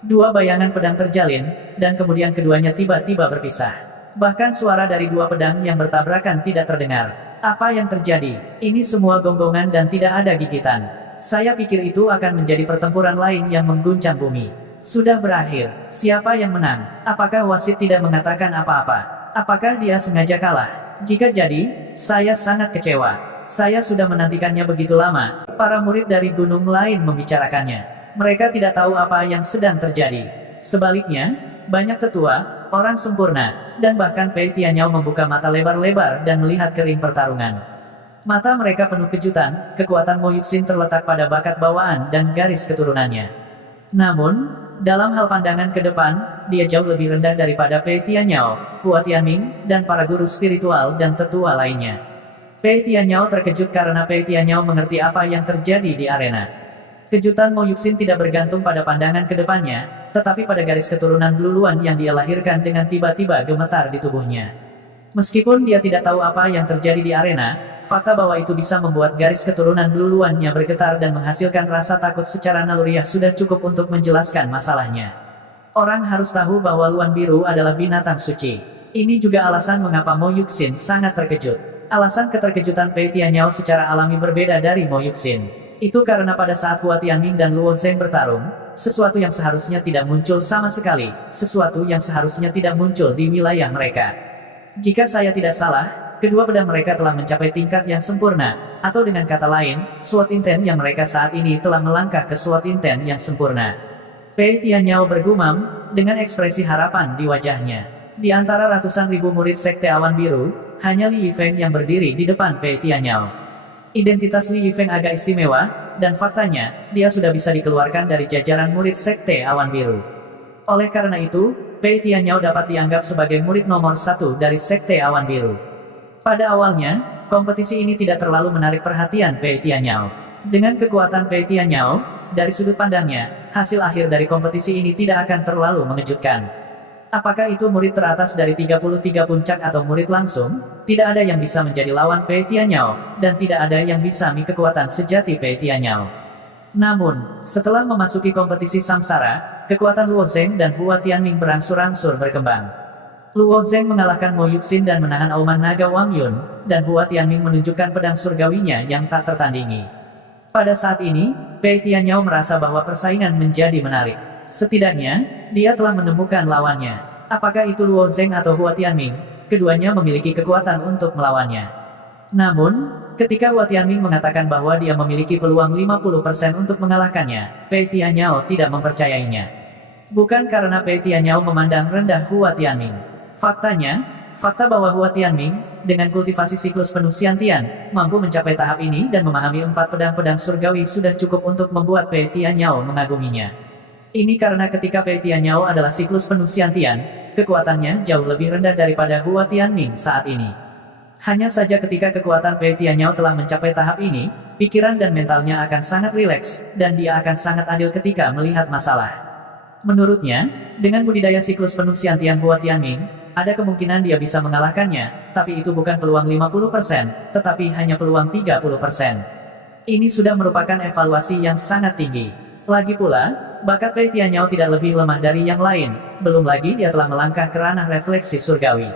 2 bayangan pedang terjalin, dan kemudian keduanya tiba-tiba berpisah. Bahkan suara dari 2 pedang yang bertabrakan tidak terdengar. Apa yang terjadi? Ini semua gonggongan dan tidak ada gigitan. Saya pikir itu akan menjadi pertempuran lain yang mengguncang bumi. Sudah berakhir. Siapa yang menang? Apakah wasit tidak mengatakan apa-apa? Apakah dia sengaja kalah? Jika jadi, saya sangat kecewa. Saya sudah menantikannya begitu lama. Para murid dari gunung lain membicarakannya. Mereka tidak tahu apa yang sedang terjadi. Sebaliknya, banyak tetua, orang sempurna, dan bahkan Pei Tianyao membuka mata lebar-lebar dan melihat ke ring pertarungan. Mata mereka penuh kejutan, kekuatan Mo Yuxin terletak pada bakat bawaan dan garis keturunannya. Namun, dalam hal pandangan ke depan, dia jauh lebih rendah daripada Pei Tianyao, Hua Tianming, dan para guru spiritual dan tetua lainnya. Pei Tianyao terkejut karena Pei Tianyao mengerti apa yang terjadi di arena. Kejutan Mo Yuxin tidak bergantung pada pandangan ke depannya, tetapi pada garis keturunan luluan yang dia lahirkan dengan tiba-tiba gemetar di tubuhnya. Meskipun dia tidak tahu apa yang terjadi di arena, fakta bahwa itu bisa membuat garis keturunan luluannya bergetar dan menghasilkan rasa takut secara naluriah sudah cukup untuk menjelaskan masalahnya. Orang harus tahu bahwa Luan Biru adalah binatang suci. Ini juga alasan mengapa Mo Yuxin sangat terkejut. Alasan keterkejutan Pei Tianyao secara alami berbeda dari Mo Yuxin. Itu karena pada saat Hua Tianming dan Luo Zheng bertarung, sesuatu yang seharusnya tidak muncul sama sekali, sesuatu yang seharusnya tidak muncul di wilayah mereka. Jika saya tidak salah, kedua pedang mereka telah mencapai tingkat yang sempurna, atau dengan kata lain, Sword Intent yang mereka saat ini telah melangkah ke Sword Intent yang sempurna. Pei Tianyao bergumam, dengan ekspresi harapan di wajahnya. Di antara ratusan ribu murid Sekte Awan Biru, hanya Li Yifeng yang berdiri di depan Pei Tianyao. Identitas Li Yifeng agak istimewa, dan faktanya, dia sudah bisa dikeluarkan dari jajaran murid Sekte Awan Biru. Oleh karena itu, Pei Tianyao dapat dianggap sebagai murid nomor 1 dari Sekte Awan Biru. Pada awalnya, kompetisi ini tidak terlalu menarik perhatian Pei Tianyao. Dengan kekuatan Pei Tianyao, dari sudut pandangnya, hasil akhir dari kompetisi ini tidak akan terlalu mengejutkan. Apakah itu murid teratas dari 33 puncak atau murid langsung? Tidak ada yang bisa menjadi lawan Pei Tianyao, dan tidak ada yang bisa mi kekuatan sejati Pei Tianyao. Namun, setelah memasuki kompetisi samsara, kekuatan Luo Zheng dan Hua Tianming berangsur-angsur berkembang. Luo Zheng mengalahkan Mo Yuxin dan menahan auman naga Wang Yun, dan Hua Tianming menunjukkan pedang surgawinya yang tak tertandingi. Pada saat ini, Pei Tianyao merasa bahwa persaingan menjadi menarik. Setidaknya, dia telah menemukan lawannya. Apakah itu Luo Zheng atau Hua Tianming? Keduanya memiliki kekuatan untuk melawannya. Namun, ketika Hua Tianming mengatakan bahwa dia memiliki peluang 50% untuk mengalahkannya, Pei Tianyao tidak mempercayainya. Bukan karena Pei Tianyao memandang rendah Hua Tianming. Faktanya, fakta bahwa Hua Tianming, dengan kultivasi siklus penuh Xiantian, mampu mencapai tahap ini dan memahami 4 pedang-pedang surgawi sudah cukup untuk membuat Pei Tianyao mengaguminya. Ini karena ketika Pei Tianyao adalah siklus penuh Xiantian, kekuatannya jauh lebih rendah daripada Hua Tianming saat ini. Hanya saja ketika kekuatan Pei Tianyao telah mencapai tahap ini, pikiran dan mentalnya akan sangat rileks, dan dia akan sangat adil ketika melihat masalah. Menurutnya, dengan budidaya siklus penuh Xiantian Hua Tianming, ada kemungkinan dia bisa mengalahkannya, tapi itu bukan peluang 50%, tetapi hanya peluang 30%. Ini sudah merupakan evaluasi yang sangat tinggi. Lagi pula, bakat Pei Tianyao tidak lebih lemah dari yang lain, belum lagi dia telah melangkah ke ranah refleksi surgawi.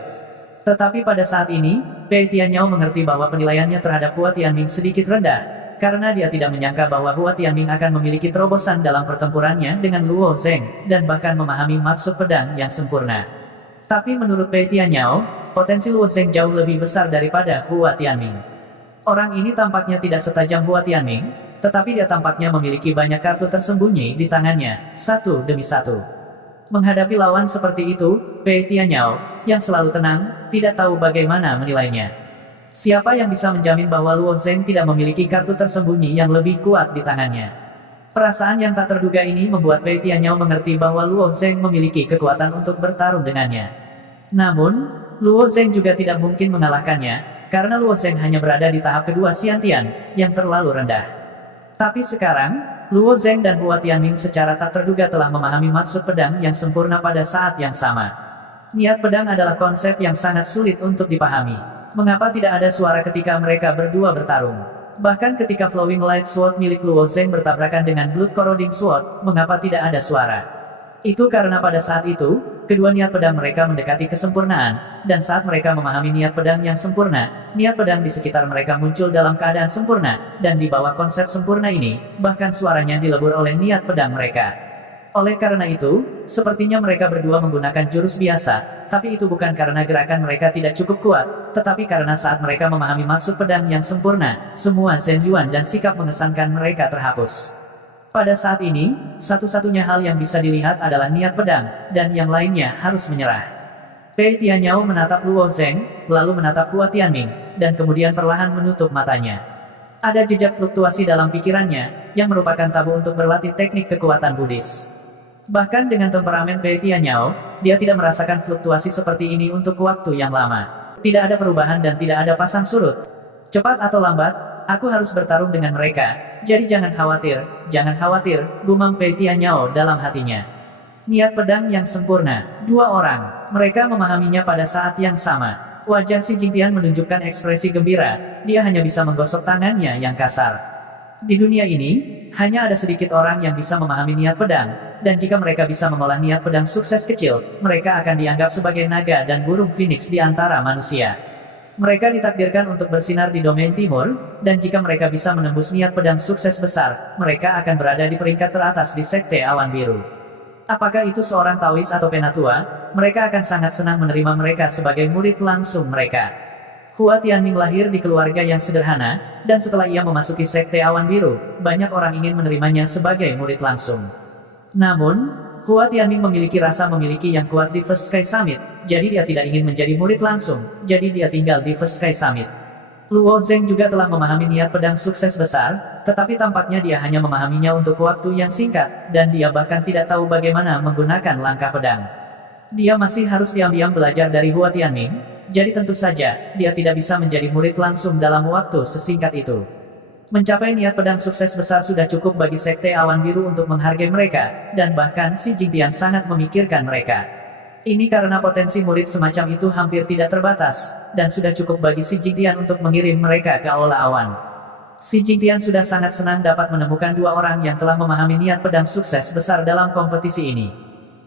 Tetapi pada saat ini, Pei Tianyao mengerti bahwa penilaiannya terhadap Hua Tianming sedikit rendah, karena dia tidak menyangka bahwa Hua Tianming akan memiliki terobosan dalam pertempurannya dengan Luo Zheng, dan bahkan memahami maksud pedang yang sempurna. Tapi menurut Pei Tianyao, potensi Luo Zheng jauh lebih besar daripada Hua Tianming. Orang ini tampaknya tidak setajam Hua Tianming, tetapi dia tampaknya memiliki banyak kartu tersembunyi di tangannya, satu demi satu. Menghadapi lawan seperti itu, Pei Tianyao, yang selalu tenang, tidak tahu bagaimana menilainya. Siapa yang bisa menjamin bahwa Luo Zheng tidak memiliki kartu tersembunyi yang lebih kuat di tangannya? Perasaan yang tak terduga ini membuat Pei Tianyao mengerti bahwa Luo Zheng memiliki kekuatan untuk bertarung dengannya. Namun, Luo Zheng juga tidak mungkin mengalahkannya, karena Luo Zheng hanya berada di tahap kedua Xiantian, yang terlalu rendah. Tapi sekarang, Luo Zheng dan Hua Tianming secara tak terduga telah memahami maksud pedang yang sempurna pada saat yang sama. Niat pedang adalah konsep yang sangat sulit untuk dipahami. Mengapa tidak ada suara ketika mereka berdua bertarung? Bahkan ketika Flowing Light Sword milik Luo Zheng bertabrakan dengan Blood Corroding Sword, mengapa tidak ada suara? Itu karena pada saat itu, kedua niat pedang mereka mendekati kesempurnaan, dan saat mereka memahami niat pedang yang sempurna, niat pedang di sekitar mereka muncul dalam keadaan sempurna, dan di bawah konsep sempurna ini, bahkan suaranya dilebur oleh niat pedang mereka. Oleh karena itu, sepertinya mereka berdua menggunakan jurus biasa, tapi itu bukan karena gerakan mereka tidak cukup kuat, tetapi karena saat mereka memahami maksud pedang yang sempurna, semua Zhen Yuan dan sikap mengesankan mereka terhapus. Pada saat ini, satu-satunya hal yang bisa dilihat adalah niat pedang, dan yang lainnya harus menyerah. Pei Tianyao menatap Luo Zheng, lalu menatap Hua Tianming, dan kemudian perlahan menutup matanya. Ada jejak fluktuasi dalam pikirannya, yang merupakan tabu untuk berlatih teknik kekuatan Buddhis. Bahkan dengan temperamen Pei Tianyao, dia tidak merasakan fluktuasi seperti ini untuk waktu yang lama. Tidak ada perubahan dan tidak ada pasang surut. Cepat atau lambat, aku harus bertarung dengan mereka, jadi jangan khawatir, gumam Pei Tianyao dalam hatinya. Niat pedang yang sempurna, dua orang, mereka memahaminya pada saat yang sama. Wajah Si Jingtian menunjukkan ekspresi gembira, dia hanya bisa menggosok tangannya yang kasar. Di dunia ini, hanya ada sedikit orang yang bisa memahami niat pedang, dan jika mereka bisa mengolah niat pedang sukses kecil, mereka akan dianggap sebagai naga dan burung phoenix di antara manusia. Mereka ditakdirkan untuk bersinar di domain timur, dan jika mereka bisa menembus niat pedang sukses besar, mereka akan berada di peringkat teratas di Sekte Awan Biru. Apakah itu seorang Taois atau penatua, mereka akan sangat senang menerima mereka sebagai murid langsung mereka. Hua Tianming lahir di keluarga yang sederhana, dan setelah ia memasuki Sekte Awan Biru, banyak orang ingin menerimanya sebagai murid langsung. Namun, Hua Tianming memiliki rasa memiliki yang kuat di First Sky Summit, jadi dia tidak ingin menjadi murid langsung, jadi dia tinggal di First Sky Summit. Luo Zheng juga telah memahami niat pedang sukses besar, tetapi tampaknya dia hanya memahaminya untuk waktu yang singkat, dan dia bahkan tidak tahu bagaimana menggunakan langkah pedang. Dia masih harus diam-diam belajar dari Hua Tianming, jadi tentu saja, dia tidak bisa menjadi murid langsung dalam waktu sesingkat itu. Mencapai niat pedang sukses besar sudah cukup bagi Sekte Awan Biru untuk menghargai mereka, dan bahkan Si Jingtian sangat memikirkan mereka. Ini karena potensi murid semacam itu hampir tidak terbatas, dan sudah cukup bagi Si Jingtian untuk mengirim mereka ke Aula Awan. Si Jingtian sudah sangat senang dapat menemukan dua orang yang telah memahami niat pedang sukses besar dalam kompetisi ini.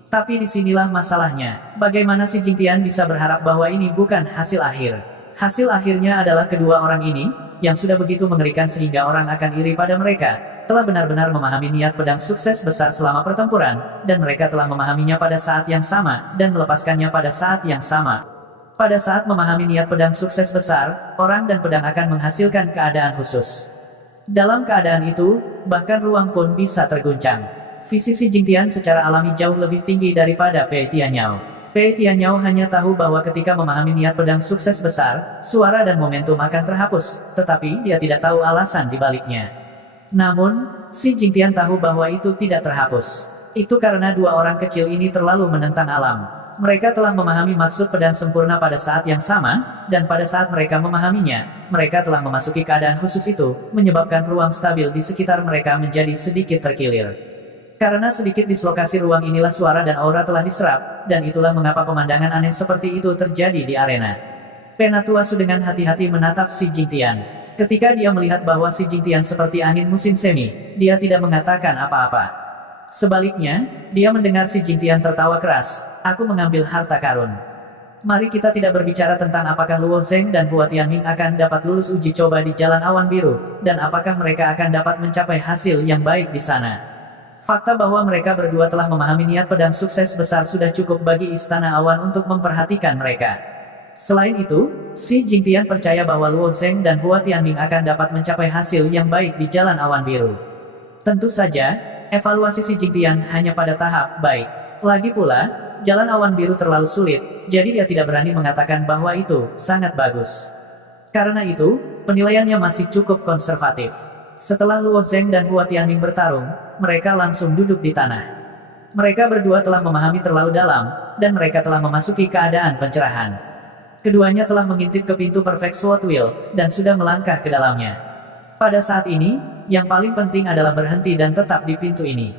Tapi disinilah masalahnya, bagaimana Si Jingtian bisa berharap bahwa ini bukan hasil akhir. Hasil akhirnya adalah kedua orang ini, yang sudah begitu mengerikan sehingga orang akan iri pada mereka, telah benar-benar memahami niat pedang sukses besar selama pertempuran, dan mereka telah memahaminya pada saat yang sama, dan melepaskannya pada saat yang sama. Pada saat memahami niat pedang sukses besar, orang dan pedang akan menghasilkan keadaan khusus. Dalam keadaan itu, bahkan ruang pun bisa terguncang. Visi Si Jingtian secara alami jauh lebih tinggi daripada Pei Tianyao. Pei Tianyao hanya tahu bahwa ketika memahami niat pedang sukses besar, suara dan momentum akan terhapus, tetapi dia tidak tahu alasan di baliknya. Namun, Si Jingtian tahu bahwa itu tidak terhapus. Itu karena dua orang kecil ini terlalu menentang alam. Mereka telah memahami maksud pedang sempurna pada saat yang sama, dan pada saat mereka memahaminya, mereka telah memasuki keadaan khusus itu, menyebabkan ruang stabil di sekitar mereka menjadi sedikit terkilir. Karena sedikit dislokasi ruang inilah suara dan aura telah diserap, dan itulah mengapa pemandangan aneh seperti itu terjadi di arena. Penatua Su dengan hati-hati menatap Si Jingtian. Ketika dia melihat bahwa Si Jingtian seperti angin musim semi, dia tidak mengatakan apa-apa. Sebaliknya, dia mendengar Si Jingtian tertawa keras, "Aku mengambil harta karun. Mari kita tidak berbicara tentang apakah Luo Zheng dan Hua Tianming akan dapat lulus uji coba di Jalan Awan Biru, dan apakah mereka akan dapat mencapai hasil yang baik di sana. Fakta bahwa mereka berdua telah memahami niat pedang sukses besar sudah cukup bagi Istana Awan untuk memperhatikan mereka. Selain itu, Si Jingtian percaya bahwa Luo Zheng dan Hua Tianming akan dapat mencapai hasil yang baik di Jalan Awan Biru. Tentu saja, evaluasi Si Jingtian hanya pada tahap baik. Lagi pula, Jalan Awan Biru terlalu sulit, jadi dia tidak berani mengatakan bahwa itu sangat bagus. Karena itu, penilaiannya masih cukup konservatif. Setelah Luo Zheng dan Hua Tianming bertarung, mereka langsung duduk di tanah. Mereka berdua telah memahami terlalu dalam, dan mereka telah memasuki keadaan pencerahan. Keduanya telah mengintip ke pintu Perfect Sword Wheel, dan sudah melangkah ke dalamnya. Pada saat ini, yang paling penting adalah berhenti dan tetap di pintu ini.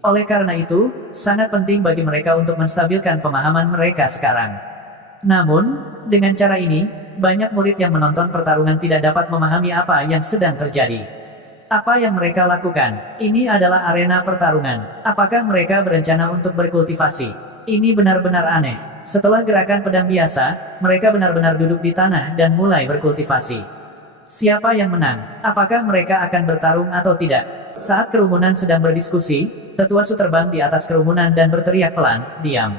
Oleh karena itu, sangat penting bagi mereka untuk menstabilkan pemahaman mereka sekarang. Namun, dengan cara ini, banyak murid yang menonton pertarungan tidak dapat memahami apa yang sedang terjadi. Apa yang mereka lakukan? Ini adalah arena pertarungan. Apakah mereka berencana untuk berkultivasi? Ini benar-benar aneh. Setelah gerakan pedang biasa, mereka benar-benar duduk di tanah dan mulai berkultivasi. Siapa yang menang? Apakah mereka akan bertarung atau tidak? Saat kerumunan sedang berdiskusi, Tetua Su terbang di atas kerumunan dan berteriak pelan, "Diam."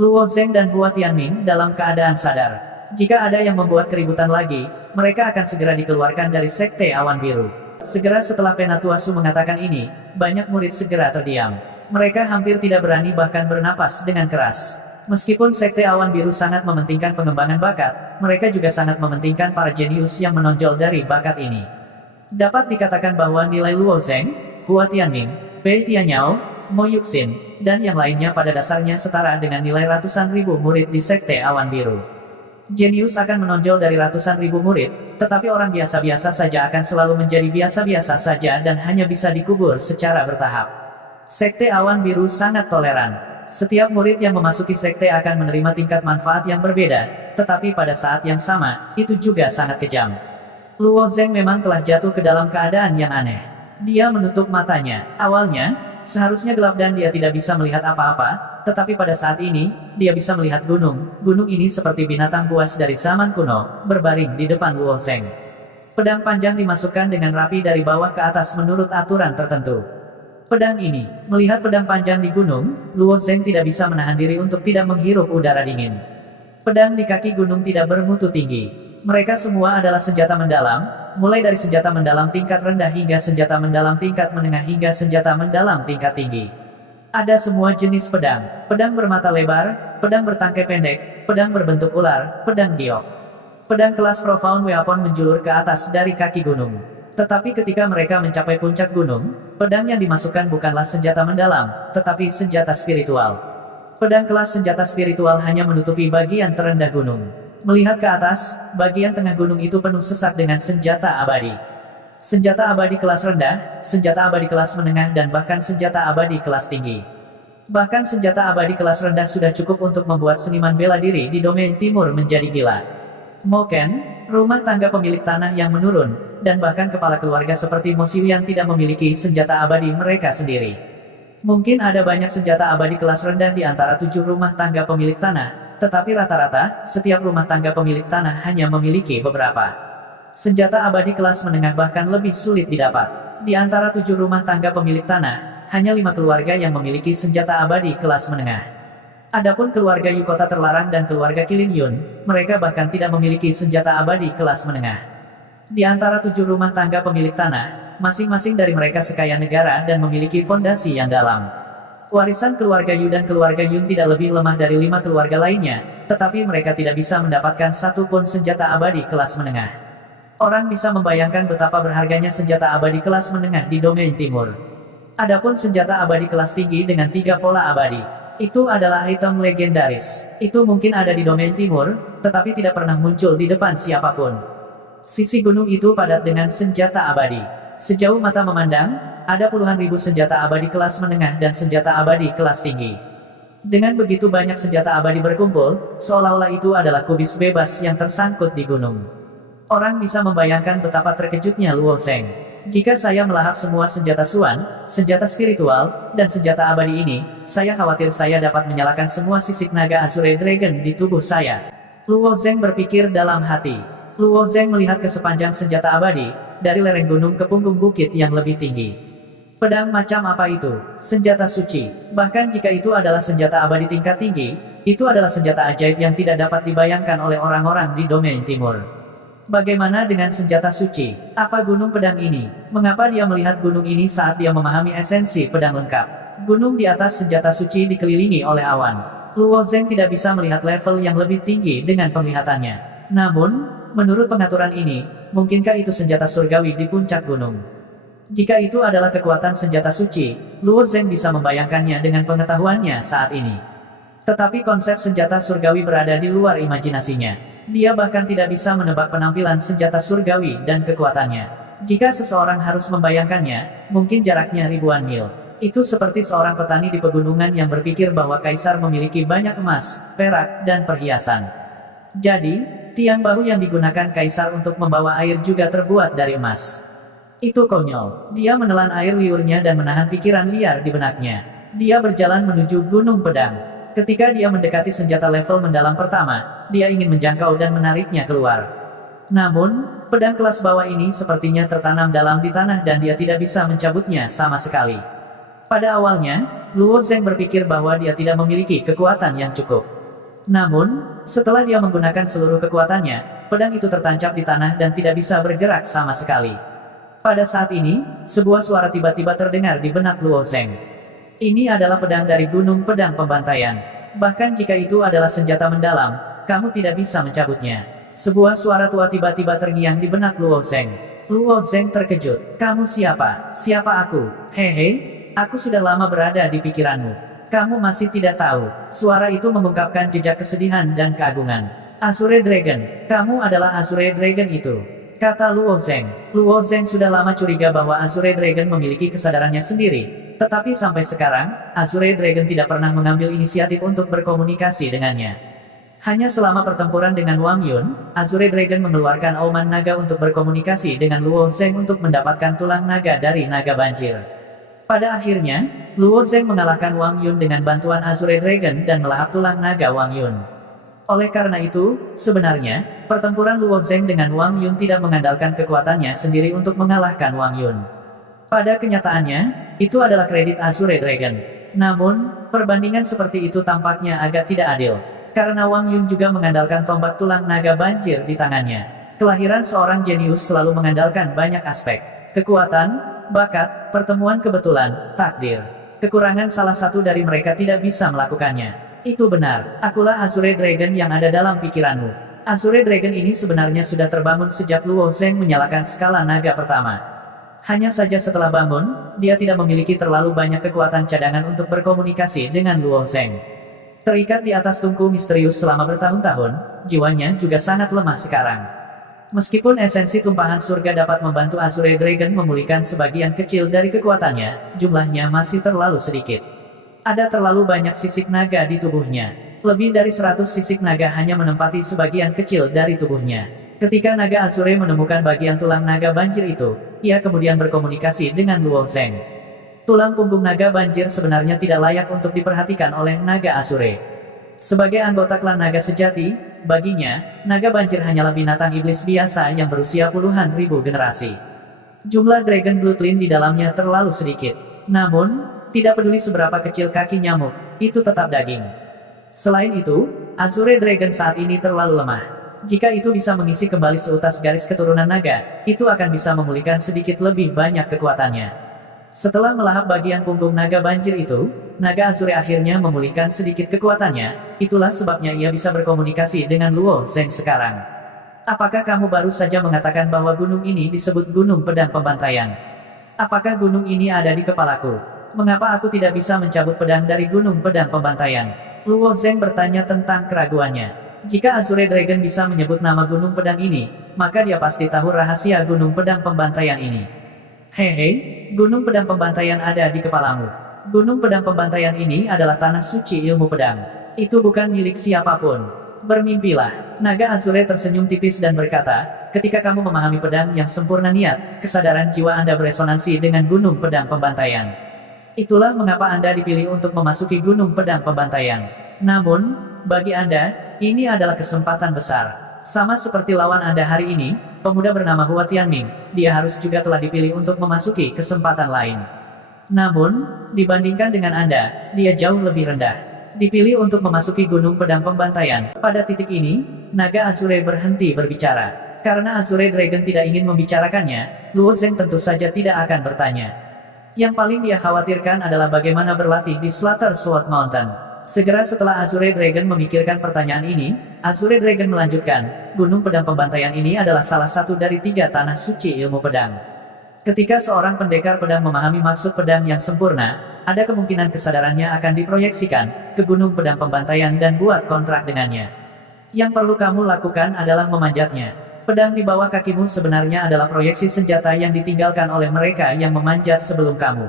Luo Zheng dan Hua Tianming dalam keadaan sadar. Jika ada yang membuat keributan lagi, mereka akan segera dikeluarkan dari Sekte Awan Biru. Segera setelah Penatua Su mengatakan ini, banyak murid segera terdiam. Mereka hampir tidak berani bahkan bernapas dengan keras. Meskipun Sekte Awan Biru sangat mementingkan pengembangan bakat, mereka juga sangat mementingkan para jenius yang menonjol dari bakat ini. Dapat dikatakan bahwa nilai Luo Zeng, Hua Tianming, Pei Tianyao, Mo Yuxin, dan yang lainnya pada dasarnya setara dengan nilai ratusan ribu murid di Sekte Awan Biru. Jenius akan menonjol dari ratusan ribu murid, tetapi orang biasa-biasa saja akan selalu menjadi biasa-biasa saja dan hanya bisa dikubur secara bertahap. Sekte Awan Biru sangat toleran. Setiap murid yang memasuki sekte akan menerima tingkat manfaat yang berbeda, tetapi pada saat yang sama, itu juga sangat kejam. Luo Zeng memang telah jatuh ke dalam keadaan yang aneh. Dia menutup matanya. Awalnya, seharusnya gelap dan dia tidak bisa melihat apa-apa, tetapi pada saat ini, dia bisa melihat gunung. Gunung ini seperti binatang buas dari zaman kuno, berbaring di depan Luo Zeng. Pedang panjang dimasukkan dengan rapi dari bawah ke atas menurut aturan tertentu. Pedang ini, melihat pedang panjang di gunung, Luo Zeng tidak bisa menahan diri untuk tidak menghirup udara dingin. Pedang di kaki gunung tidak bermutu tinggi. Mereka semua adalah senjata mendalam, mulai dari senjata mendalam tingkat rendah hingga senjata mendalam tingkat menengah hingga senjata mendalam tingkat tinggi. Ada semua jenis pedang, pedang bermata lebar, pedang bertangkai pendek, pedang berbentuk ular, pedang giok. Pedang kelas profound weapon menjulur ke atas dari kaki gunung. Tetapi ketika mereka mencapai puncak gunung, pedang yang dimasukkan bukanlah senjata mendalam, tetapi senjata spiritual. Pedang kelas senjata spiritual hanya menutupi bagian terendah gunung. Melihat ke atas, bagian tengah gunung itu penuh sesak dengan senjata abadi. Senjata abadi kelas rendah, senjata abadi kelas menengah dan bahkan senjata abadi kelas tinggi. Bahkan senjata abadi kelas rendah sudah cukup untuk membuat seniman bela diri di domain timur menjadi gila. Moken, rumah tangga pemilik tanah yang menurun, dan bahkan kepala keluarga seperti Mo Xiuyan tidak memiliki senjata abadi mereka sendiri. Mungkin ada banyak senjata abadi kelas rendah di antara 7 rumah tangga pemilik tanah, tetapi rata-rata, setiap rumah tangga pemilik tanah hanya memiliki beberapa. Senjata abadi kelas menengah bahkan lebih sulit didapat. Di antara 7 rumah tangga pemilik tanah, hanya 5 keluarga yang memiliki senjata abadi kelas menengah. Adapun keluarga Yukota terlarang dan keluarga Qilin Yun, mereka bahkan tidak memiliki senjata abadi kelas menengah. Di antara 7 rumah tangga pemilik tanah, masing-masing dari mereka sekaya negara dan memiliki fondasi yang dalam. Warisan keluarga Yu dan keluarga Yun tidak lebih lemah dari 5 keluarga lainnya, tetapi mereka tidak bisa mendapatkan satu pun senjata abadi kelas menengah. Orang bisa membayangkan betapa berharganya senjata abadi kelas menengah di domain timur. Adapun senjata abadi kelas tinggi dengan 3 pola abadi, itu adalah item legendaris. Itu mungkin ada di domain timur, tetapi tidak pernah muncul di depan siapapun. Sisi gunung itu padat dengan senjata abadi. Sejauh mata memandang, ada puluhan ribu senjata abadi kelas menengah dan senjata abadi kelas tinggi. Dengan begitu banyak senjata abadi berkumpul, seolah-olah itu adalah kubis bebas yang tersangkut di gunung. Orang bisa membayangkan betapa terkejutnya Luo Zeng. Jika saya melahap semua senjata Suan, senjata spiritual, dan senjata abadi ini, saya khawatir saya dapat menyalakan semua sisik naga Azure Dragon di tubuh saya. Luo Zeng berpikir dalam hati. Luo Zeng melihat ke sepanjang senjata abadi, dari lereng gunung ke punggung bukit yang lebih tinggi. Pedang macam apa itu? Senjata suci. Bahkan jika itu adalah senjata abadi tingkat tinggi, itu adalah senjata ajaib yang tidak dapat dibayangkan oleh orang-orang di domain timur. Bagaimana dengan senjata suci? Apa gunung pedang ini? Mengapa dia melihat gunung ini saat dia memahami esensi pedang lengkap? Gunung di atas senjata suci dikelilingi oleh awan. Luo Zeng tidak bisa melihat level yang lebih tinggi dengan penglihatannya. Namun, menurut pengaturan ini, mungkinkah itu senjata surgawi di puncak gunung? Jika itu adalah kekuatan senjata suci, Luo Zeng bisa membayangkannya dengan pengetahuannya saat ini. Tetapi konsep senjata surgawi berada di luar imajinasinya. Dia bahkan tidak bisa menebak penampilan senjata surgawi dan kekuatannya. Jika seseorang harus membayangkannya, mungkin jaraknya ribuan mil. Itu seperti seorang petani di pegunungan yang berpikir bahwa kaisar memiliki banyak emas, perak, dan perhiasan. Jadi, tiang bahu yang digunakan kaisar untuk membawa air juga terbuat dari emas. Itu konyol. Dia menelan air liurnya dan menahan pikiran liar di benaknya. Dia berjalan menuju Gunung Pedang. Ketika dia mendekati senjata level mendalam pertama, dia ingin menjangkau dan menariknya keluar. Namun, pedang kelas bawah ini sepertinya tertanam dalam di tanah dan dia tidak bisa mencabutnya sama sekali. Pada awalnya, Luo Zeng berpikir bahwa dia tidak memiliki kekuatan yang cukup. Namun, setelah dia menggunakan seluruh kekuatannya, pedang itu tertancap di tanah dan tidak bisa bergerak sama sekali. Pada saat ini, sebuah suara tiba-tiba terdengar di benak Luo Zeng. Ini adalah pedang dari Gunung Pedang Pembantaian. Bahkan jika itu adalah senjata mendalam, kamu tidak bisa mencabutnya. Sebuah suara tua tiba-tiba terngiang di benak Luo Zeng. Luo Zeng terkejut. Kamu siapa? Siapa aku? Hehe, aku sudah lama berada di pikiranmu. Kamu masih tidak tahu. Suara itu mengungkapkan jejak kesedihan dan keagungan. Azure Dragon, kamu adalah Azure Dragon itu, kata Luo Zeng. Luo Zeng sudah lama curiga bahwa Azure Dragon memiliki kesadarannya sendiri. Tetapi sampai sekarang, Azure Dragon tidak pernah mengambil inisiatif untuk berkomunikasi dengannya. Hanya selama pertempuran dengan Wang Yun, Azure Dragon mengeluarkan auman naga untuk berkomunikasi dengan Luo Zeng untuk mendapatkan tulang naga dari naga banjir. Pada akhirnya, Luo Zeng mengalahkan Wang Yun dengan bantuan Azure Dragon dan melahap tulang naga Wang Yun. Oleh karena itu, sebenarnya, pertempuran Luo Zeng dengan Wang Yun tidak mengandalkan kekuatannya sendiri untuk mengalahkan Wang Yun. Pada kenyataannya, itu adalah kredit Azure Dragon. Namun, perbandingan seperti itu tampaknya agak tidak adil. Karena Wang Yun juga mengandalkan tombak tulang naga banjir di tangannya. Kelahiran seorang jenius selalu mengandalkan banyak aspek. Kekuatan, bakat, pertemuan kebetulan, takdir. Kekurangan salah satu dari mereka tidak bisa melakukannya. Itu benar, akulah Azure Dragon yang ada dalam pikiranmu. Azure Dragon ini sebenarnya sudah terbangun sejak Luo Zeng menyalakan skala naga pertama. Hanya saja setelah bangun, dia tidak memiliki terlalu banyak kekuatan cadangan untuk berkomunikasi dengan Luo Zeng. Terikat di atas tungku misterius selama bertahun-tahun, jiwanya juga sangat lemah sekarang. Meskipun esensi tumpahan surga dapat membantu Azure Dragon memulihkan sebagian kecil dari kekuatannya, jumlahnya masih terlalu sedikit. Ada terlalu banyak sisik naga di tubuhnya. Lebih dari 100 sisik naga hanya menempati sebagian kecil dari tubuhnya. Ketika naga Azure menemukan bagian tulang naga banjir itu, ia kemudian berkomunikasi dengan Luo Zeng. Tulang punggung naga banjir sebenarnya tidak layak untuk diperhatikan oleh naga Azure. Sebagai anggota klan naga sejati, baginya, naga banjir hanyalah binatang iblis biasa yang berusia puluhan ribu generasi. Jumlah Dragon Bloodline di dalamnya terlalu sedikit. Namun, tidak peduli seberapa kecil kaki nyamuk, itu tetap daging. Selain itu, Azure Dragon saat ini terlalu lemah. Jika itu bisa mengisi kembali seutas garis keturunan naga, itu akan bisa memulihkan sedikit lebih banyak kekuatannya. Setelah melahap bagian punggung naga banjir itu, naga Azure akhirnya memulihkan sedikit kekuatannya, itulah sebabnya ia bisa berkomunikasi dengan Luo Zeng sekarang. Apakah kamu baru saja mengatakan bahwa gunung ini disebut Gunung Pedang Pembantaian? Apakah gunung ini ada di kepalaku? Mengapa aku tidak bisa mencabut pedang dari Gunung Pedang Pembantaian? Luo Zeng bertanya tentang keraguannya. Jika Azure Dragon bisa menyebut nama Gunung Pedang ini, maka dia pasti tahu rahasia Gunung Pedang Pembantaian ini. Hehe, Gunung Pedang Pembantaian ada di kepalamu. Gunung Pedang Pembantaian ini adalah tanah suci ilmu pedang. Itu bukan milik siapapun. Bermimpilah. Naga Azure tersenyum tipis dan berkata, ketika kamu memahami pedang yang sempurna niat, kesadaran jiwa Anda beresonansi dengan Gunung Pedang Pembantaian. Itulah mengapa Anda dipilih untuk memasuki Gunung Pedang Pembantaian. Namun, bagi Anda, ini adalah kesempatan besar. Sama seperti lawan Anda hari ini, pemuda bernama Hua Tianming, dia harus juga telah dipilih untuk memasuki kesempatan lain. Namun, dibandingkan dengan Anda, dia jauh lebih rendah. Dipilih untuk memasuki Gunung Pedang Pembantaian. Pada titik ini, naga Azure berhenti berbicara. Karena Azure Dragon tidak ingin membicarakannya, Luo Zeng tentu saja tidak akan bertanya. Yang paling dia khawatirkan adalah bagaimana berlatih di Slaughter Sword Mountain. Segera setelah Azure Dragon memikirkan pertanyaan ini, Azure Dragon melanjutkan, Gunung Pedang Pembantaian ini adalah salah satu dari 3 tanah suci ilmu pedang. Ketika seorang pendekar pedang memahami maksud pedang yang sempurna, ada kemungkinan kesadarannya akan diproyeksikan ke Gunung Pedang Pembantaian dan buat kontrak dengannya. Yang perlu kamu lakukan adalah memanjatnya. Pedang di bawah kakimu sebenarnya adalah proyeksi senjata yang ditinggalkan oleh mereka yang memanjat sebelum kamu.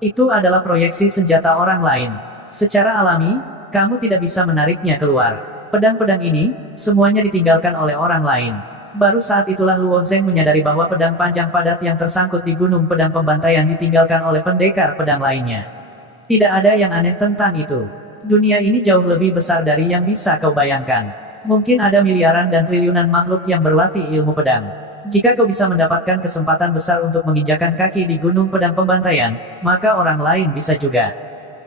Itu adalah proyeksi senjata orang lain. Secara alami, kamu tidak bisa menariknya keluar. Pedang-pedang ini, semuanya ditinggalkan oleh orang lain. Baru saat itulah Luo Zeng menyadari bahwa pedang panjang padat yang tersangkut di Gunung Pedang Pembantaian ditinggalkan oleh pendekar pedang lainnya. Tidak ada yang aneh tentang itu. Dunia ini jauh lebih besar dari yang bisa kau bayangkan. Mungkin ada miliaran dan triliunan makhluk yang berlatih ilmu pedang. Jika kau bisa mendapatkan kesempatan besar untuk menginjakan kaki di Gunung Pedang Pembantaian, maka orang lain bisa juga.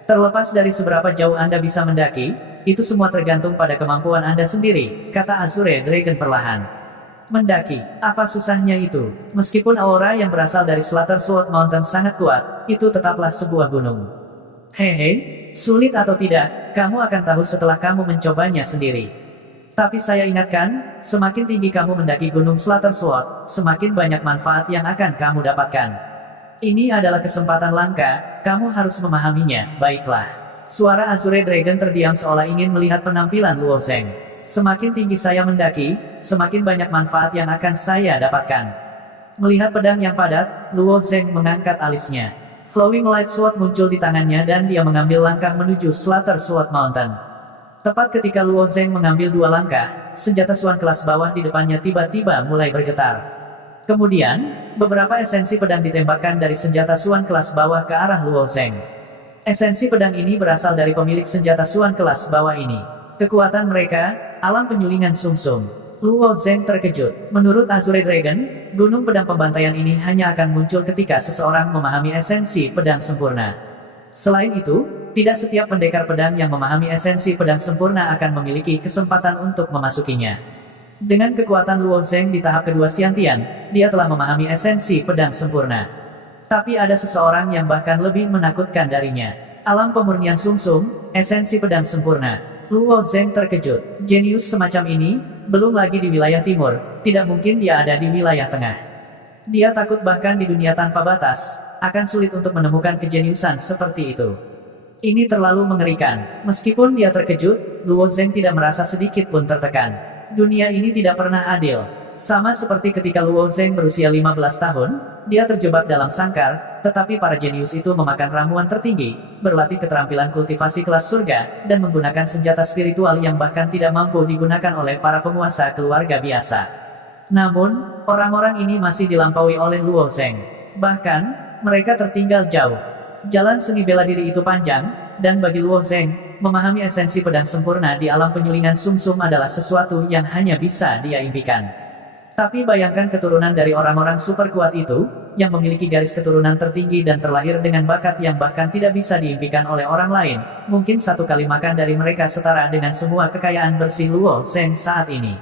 Terlepas dari seberapa jauh Anda bisa mendaki, itu semua tergantung pada kemampuan Anda sendiri, kata Azure Dragon perlahan. Mendaki, apa susahnya itu? Meskipun aura yang berasal dari Slaughter Sword Mountain sangat kuat, itu tetaplah sebuah gunung. Hehe, sulit atau tidak, kamu akan tahu setelah kamu mencobanya sendiri. Tapi saya ingatkan, semakin tinggi kamu mendaki Gunung Slaughter Sword, semakin banyak manfaat yang akan kamu dapatkan. Ini adalah kesempatan langka, kamu harus memahaminya, baiklah. Suara Azure Dragon terdiam seolah ingin melihat penampilan Luo Zeng. Semakin tinggi saya mendaki, semakin banyak manfaat yang akan saya dapatkan. Melihat pedang yang padat, Luo Zeng mengangkat alisnya. Flowing Light Sword muncul di tangannya dan dia mengambil langkah menuju Slaughter Sword Mountain. Tepat ketika Luo Zeng mengambil 2 langkah, senjata Suan kelas bawah di depannya tiba-tiba mulai bergetar. Kemudian, beberapa esensi pedang ditembakkan dari senjata Suan kelas bawah ke arah Luo Zeng. Esensi pedang ini berasal dari pemilik senjata Suan kelas bawah ini. Kekuatan mereka, alam penyulingan sungsung. Luo Zeng terkejut. Menurut Azure Dragon, gunung pedang pembantaian ini hanya akan muncul ketika seseorang memahami esensi pedang sempurna. Selain itu, tidak setiap pendekar pedang yang memahami esensi pedang sempurna akan memiliki kesempatan untuk memasukinya. Dengan kekuatan Luo Zeng di tahap kedua Xiantian, dia telah memahami esensi pedang sempurna. Tapi ada seseorang yang bahkan lebih menakutkan darinya. Alam pemurnian sungsung, esensi pedang sempurna. Luo Zeng terkejut. Jenius semacam ini, belum lagi di wilayah timur, tidak mungkin dia ada di wilayah tengah. Dia takut bahkan di dunia tanpa batas, akan sulit untuk menemukan kejeniusan seperti itu. Ini terlalu mengerikan. Meskipun dia terkejut, Luo Zeng tidak merasa sedikit pun tertekan. Dunia ini tidak pernah adil. Sama seperti ketika Luo Zeng berusia 15 tahun, dia terjebak dalam sangkar, tetapi para jenius itu memakan ramuan tertinggi, berlatih keterampilan kultivasi kelas surga, dan menggunakan senjata spiritual yang bahkan tidak mampu digunakan oleh para penguasa keluarga biasa. Namun, orang-orang ini masih dilampaui oleh Luo Zeng. Bahkan, mereka tertinggal jauh. Jalan seni bela diri itu panjang, dan bagi Luo Zeng, memahami esensi pedang sempurna di alam penyulingan sumsum adalah sesuatu yang hanya bisa dia impikan. Tapi bayangkan keturunan dari orang-orang super kuat itu, yang memiliki garis keturunan tertinggi dan terlahir dengan bakat yang bahkan tidak bisa diimpikan oleh orang lain, mungkin satu kali makan dari mereka setara dengan semua kekayaan bersih Luo Zeng saat ini.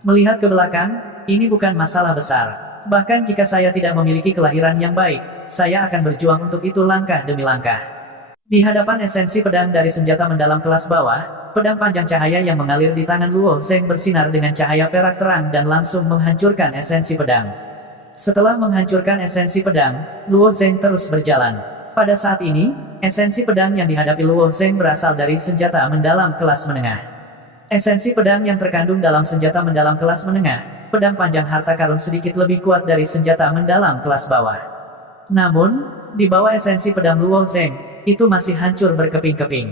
Melihat ke belakang, ini bukan masalah besar. Bahkan jika saya tidak memiliki kelahiran yang baik, saya akan berjuang untuk itu langkah demi langkah. Di hadapan esensi pedang dari senjata mendalam kelas bawah, pedang panjang cahaya yang mengalir di tangan Luo Zeng bersinar dengan cahaya perak terang dan langsung menghancurkan esensi pedang. Setelah menghancurkan esensi pedang, Luo Zeng terus berjalan. Pada saat ini, esensi pedang yang dihadapi Luo Zeng berasal dari senjata mendalam kelas menengah. Esensi pedang yang terkandung dalam senjata mendalam kelas menengah, pedang panjang harta karun sedikit lebih kuat dari senjata mendalam kelas bawah. Namun, di bawah esensi pedang Luo Zeng, itu masih hancur berkeping-keping.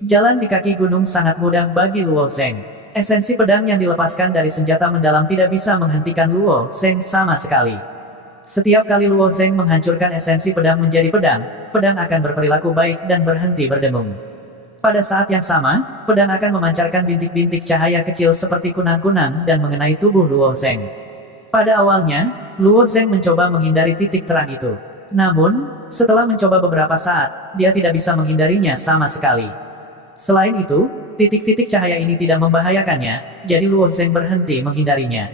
Jalan di kaki gunung sangat mudah bagi Luo Zeng. Esensi pedang yang dilepaskan dari senjata mendalam tidak bisa menghentikan Luo Zeng sama sekali. Setiap kali Luo Zeng menghancurkan esensi pedang menjadi pedang, pedang akan berperilaku baik dan berhenti berdengung. Pada saat yang sama, pedang akan memancarkan bintik-bintik cahaya kecil seperti kunang-kunang dan mengenai tubuh Luo Zeng. Pada awalnya, Luo Zeng mencoba menghindari titik terang itu. Namun, setelah mencoba beberapa saat, dia tidak bisa menghindarinya sama sekali. Selain itu, titik-titik cahaya ini tidak membahayakannya, jadi Luo Zeng berhenti menghindarinya.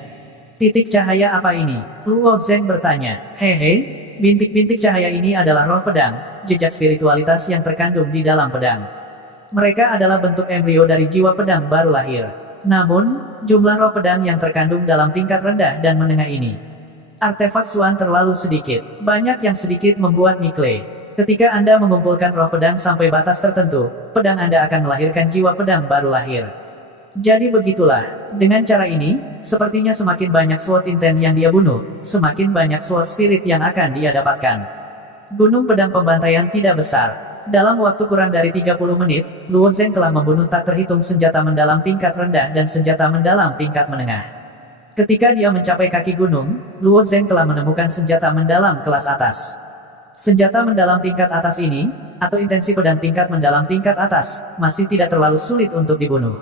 Titik cahaya apa ini? Luo Zeng bertanya. Hehe, bintik-bintik cahaya ini adalah roh pedang, jejak spiritualitas yang terkandung di dalam pedang. Mereka adalah bentuk embrio dari jiwa pedang baru lahir. Namun, jumlah roh pedang yang terkandung dalam tingkat rendah dan menengah ini. Artefak Suan terlalu sedikit. Banyak yang sedikit membuat Mikle. Ketika Anda mengumpulkan roh pedang sampai batas tertentu, pedang Anda akan melahirkan jiwa pedang baru lahir. Jadi begitulah. Dengan cara ini, sepertinya semakin banyak sword inten yang dia bunuh, semakin banyak sword spirit yang akan dia dapatkan. Gunung pedang pembantaian tidak besar. Dalam waktu kurang dari 30 menit, Luo Zeng telah membunuh tak terhitung senjata mendalam tingkat rendah dan senjata mendalam tingkat menengah. Ketika dia mencapai kaki gunung, Luo Zeng telah menemukan senjata mendalam kelas atas. Senjata mendalam tingkat atas ini, atau intensi pedang tingkat mendalam tingkat atas, masih tidak terlalu sulit untuk dibunuh.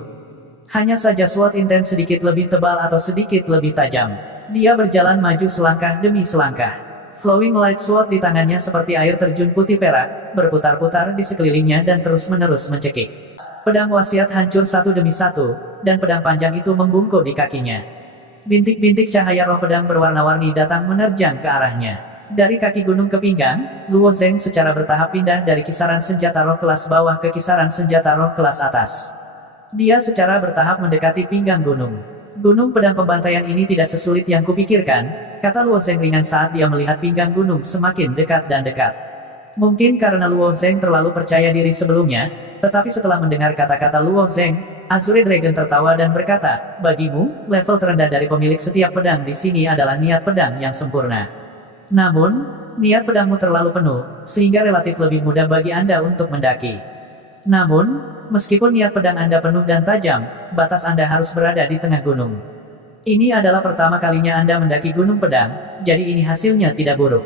Hanya saja sword intens sedikit lebih tebal atau sedikit lebih tajam. Dia berjalan maju selangkah demi selangkah. Flowing light sword di tangannya seperti air terjun putih perak, berputar-putar di sekelilingnya dan terus-menerus mencekik. Pedang wasiat hancur satu demi satu, dan pedang panjang itu membungkuk di kakinya. Bintik-bintik cahaya roh pedang berwarna-warni datang menerjang ke arahnya. Dari kaki gunung ke pinggang, Luo Zheng secara bertahap pindah dari kisaran senjata roh kelas bawah ke kisaran senjata roh kelas atas. Dia secara bertahap mendekati pinggang gunung. Gunung pedang pembantaian ini tidak sesulit yang kupikirkan, kata Luo Zheng ringan saat dia melihat pinggang gunung semakin dekat dan dekat. Mungkin karena Luo Zheng terlalu percaya diri sebelumnya, tetapi setelah mendengar kata-kata Luo Zheng, Azure Dragon tertawa dan berkata, bagimu, level terendah dari pemilik setiap pedang di sini adalah niat pedang yang sempurna. Namun, niat pedangmu terlalu penuh, sehingga relatif lebih mudah bagi Anda untuk mendaki. Namun, meskipun niat pedang Anda penuh dan tajam, batas Anda harus berada di tengah gunung. Ini adalah pertama kalinya Anda mendaki gunung pedang, jadi ini hasilnya tidak buruk.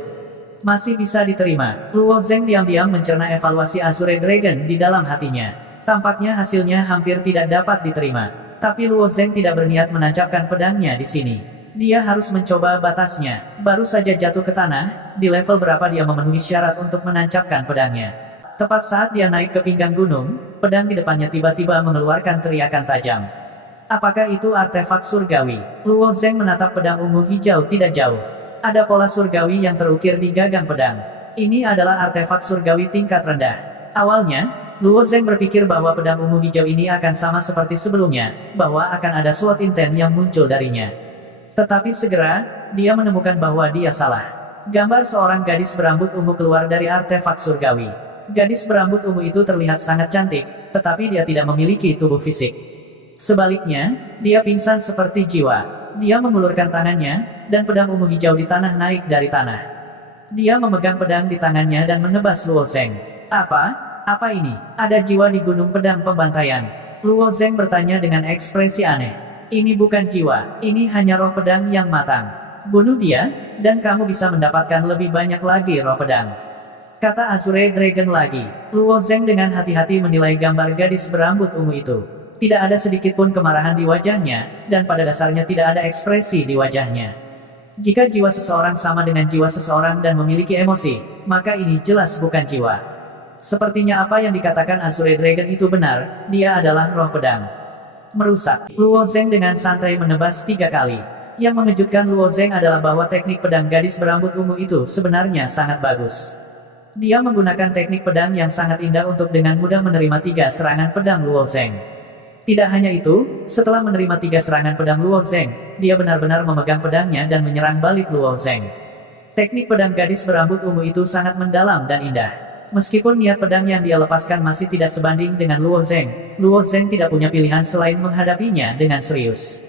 Masih bisa diterima. Luo Zheng diam-diam mencerna evaluasi Azure Dragon di dalam hatinya. Tampaknya hasilnya hampir tidak dapat diterima. Tapi Luo Zheng tidak berniat menancapkan pedangnya di sini. Dia harus mencoba batasnya. Baru saja jatuh ke tanah, di level berapa dia memenuhi syarat untuk menancapkan pedangnya. Tepat saat dia naik ke pinggang gunung, pedang di depannya tiba-tiba mengeluarkan teriakan tajam. Apakah itu artefak surgawi? Luo Zheng menatap pedang ungu hijau tidak jauh. Ada pola surgawi yang terukir di gagang pedang. Ini adalah artefak surgawi tingkat rendah. Awalnya, Luo Zheng berpikir bahwa pedang ungu hijau ini akan sama seperti sebelumnya, bahwa akan ada SWOT intent yang muncul darinya. Tetapi segera, dia menemukan bahwa dia salah. Gambar seorang gadis berambut ungu keluar dari artefak surgawi. Gadis berambut ungu itu terlihat sangat cantik, tetapi dia tidak memiliki tubuh fisik. Sebaliknya, dia pingsan seperti jiwa. Dia mengulurkan tangannya, dan pedang ungu hijau di tanah naik dari tanah. Dia memegang pedang di tangannya dan menebas Luo Zheng. Apa ini? Ada jiwa di gunung pedang pembantaian. Luo Zheng bertanya dengan ekspresi aneh. Ini bukan jiwa, ini hanya roh pedang yang matang. Bunuh dia, dan kamu bisa mendapatkan lebih banyak lagi roh pedang. Kata Azure Dragon lagi. Luo Zheng dengan hati-hati menilai gambar gadis berambut ungu itu. Tidak ada sedikit pun kemarahan di wajahnya, dan pada dasarnya tidak ada ekspresi di wajahnya. Jika jiwa seseorang sama dengan jiwa seseorang dan memiliki emosi, maka ini jelas bukan jiwa. Sepertinya apa yang dikatakan Azure Dragon itu benar, dia adalah roh pedang. Merusak. Luo Zheng dengan santai menebas 3 kali. Yang mengejutkan Luo Zheng adalah bahwa teknik pedang gadis berambut ungu itu sebenarnya sangat bagus. Dia menggunakan teknik pedang yang sangat indah untuk dengan mudah menerima 3 serangan pedang Luo Zheng. Tidak hanya itu, setelah menerima 3 serangan pedang Luo Zheng, dia benar-benar memegang pedangnya dan menyerang balik Luo Zheng. Teknik pedang gadis berambut ungu itu sangat mendalam dan indah. Meskipun niat pedang yang dia lepaskan masih tidak sebanding dengan Luo Zheng tidak punya pilihan selain menghadapinya dengan serius.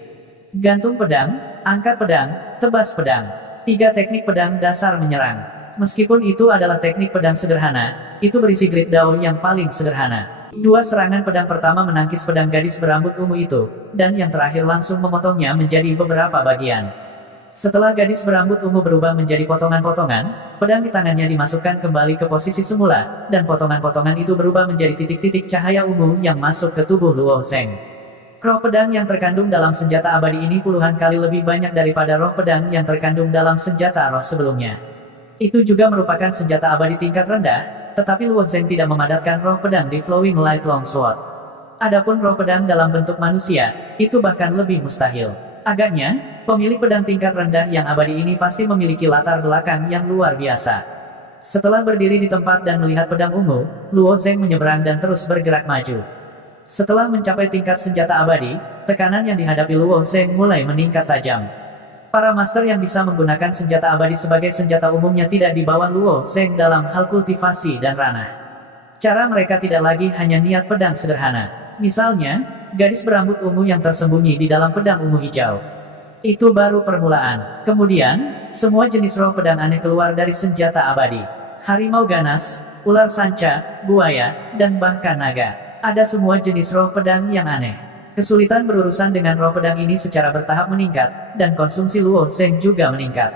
Gantung pedang, angkat pedang, tebas pedang. 3 teknik pedang dasar menyerang. Meskipun itu adalah teknik pedang sederhana, itu berisi grid Dao yang paling sederhana. 2 serangan pedang pertama menangkis pedang gadis berambut ungu itu, dan yang terakhir langsung memotongnya menjadi beberapa bagian. Setelah gadis berambut ungu berubah menjadi potongan-potongan, pedang di tangannya dimasukkan kembali ke posisi semula, dan potongan-potongan itu berubah menjadi titik-titik cahaya ungu yang masuk ke tubuh Luo Zheng. Roh pedang yang terkandung dalam senjata abadi ini puluhan kali lebih banyak daripada roh pedang yang terkandung dalam senjata roh sebelumnya. Itu juga merupakan senjata abadi tingkat rendah, tetapi Luo Zheng tidak memadatkan roh pedang di Flowing Light Longsword. Adapun roh pedang dalam bentuk manusia, itu bahkan lebih mustahil. Agaknya, pemilik pedang tingkat rendah yang abadi ini pasti memiliki latar belakang yang luar biasa. Setelah berdiri di tempat dan melihat pedang ungu, Luo Zheng menyeberang dan terus bergerak maju. Setelah mencapai tingkat senjata abadi, tekanan yang dihadapi Luo Zheng mulai meningkat tajam. Para master yang bisa menggunakan senjata abadi sebagai senjata umumnya tidak di bawah Luo Zheng dalam hal kultivasi dan ranah. Cara mereka tidak lagi hanya niat pedang sederhana. Misalnya, gadis berambut ungu yang tersembunyi di dalam pedang ungu hijau. Itu baru permulaan. Kemudian, semua jenis roh pedang aneh keluar dari senjata abadi. Harimau ganas, ular sanca, buaya, dan bahkan naga. Ada semua jenis roh pedang yang aneh. Kesulitan berurusan dengan roh pedang ini secara bertahap meningkat, dan konsumsi Luo Zheng juga meningkat.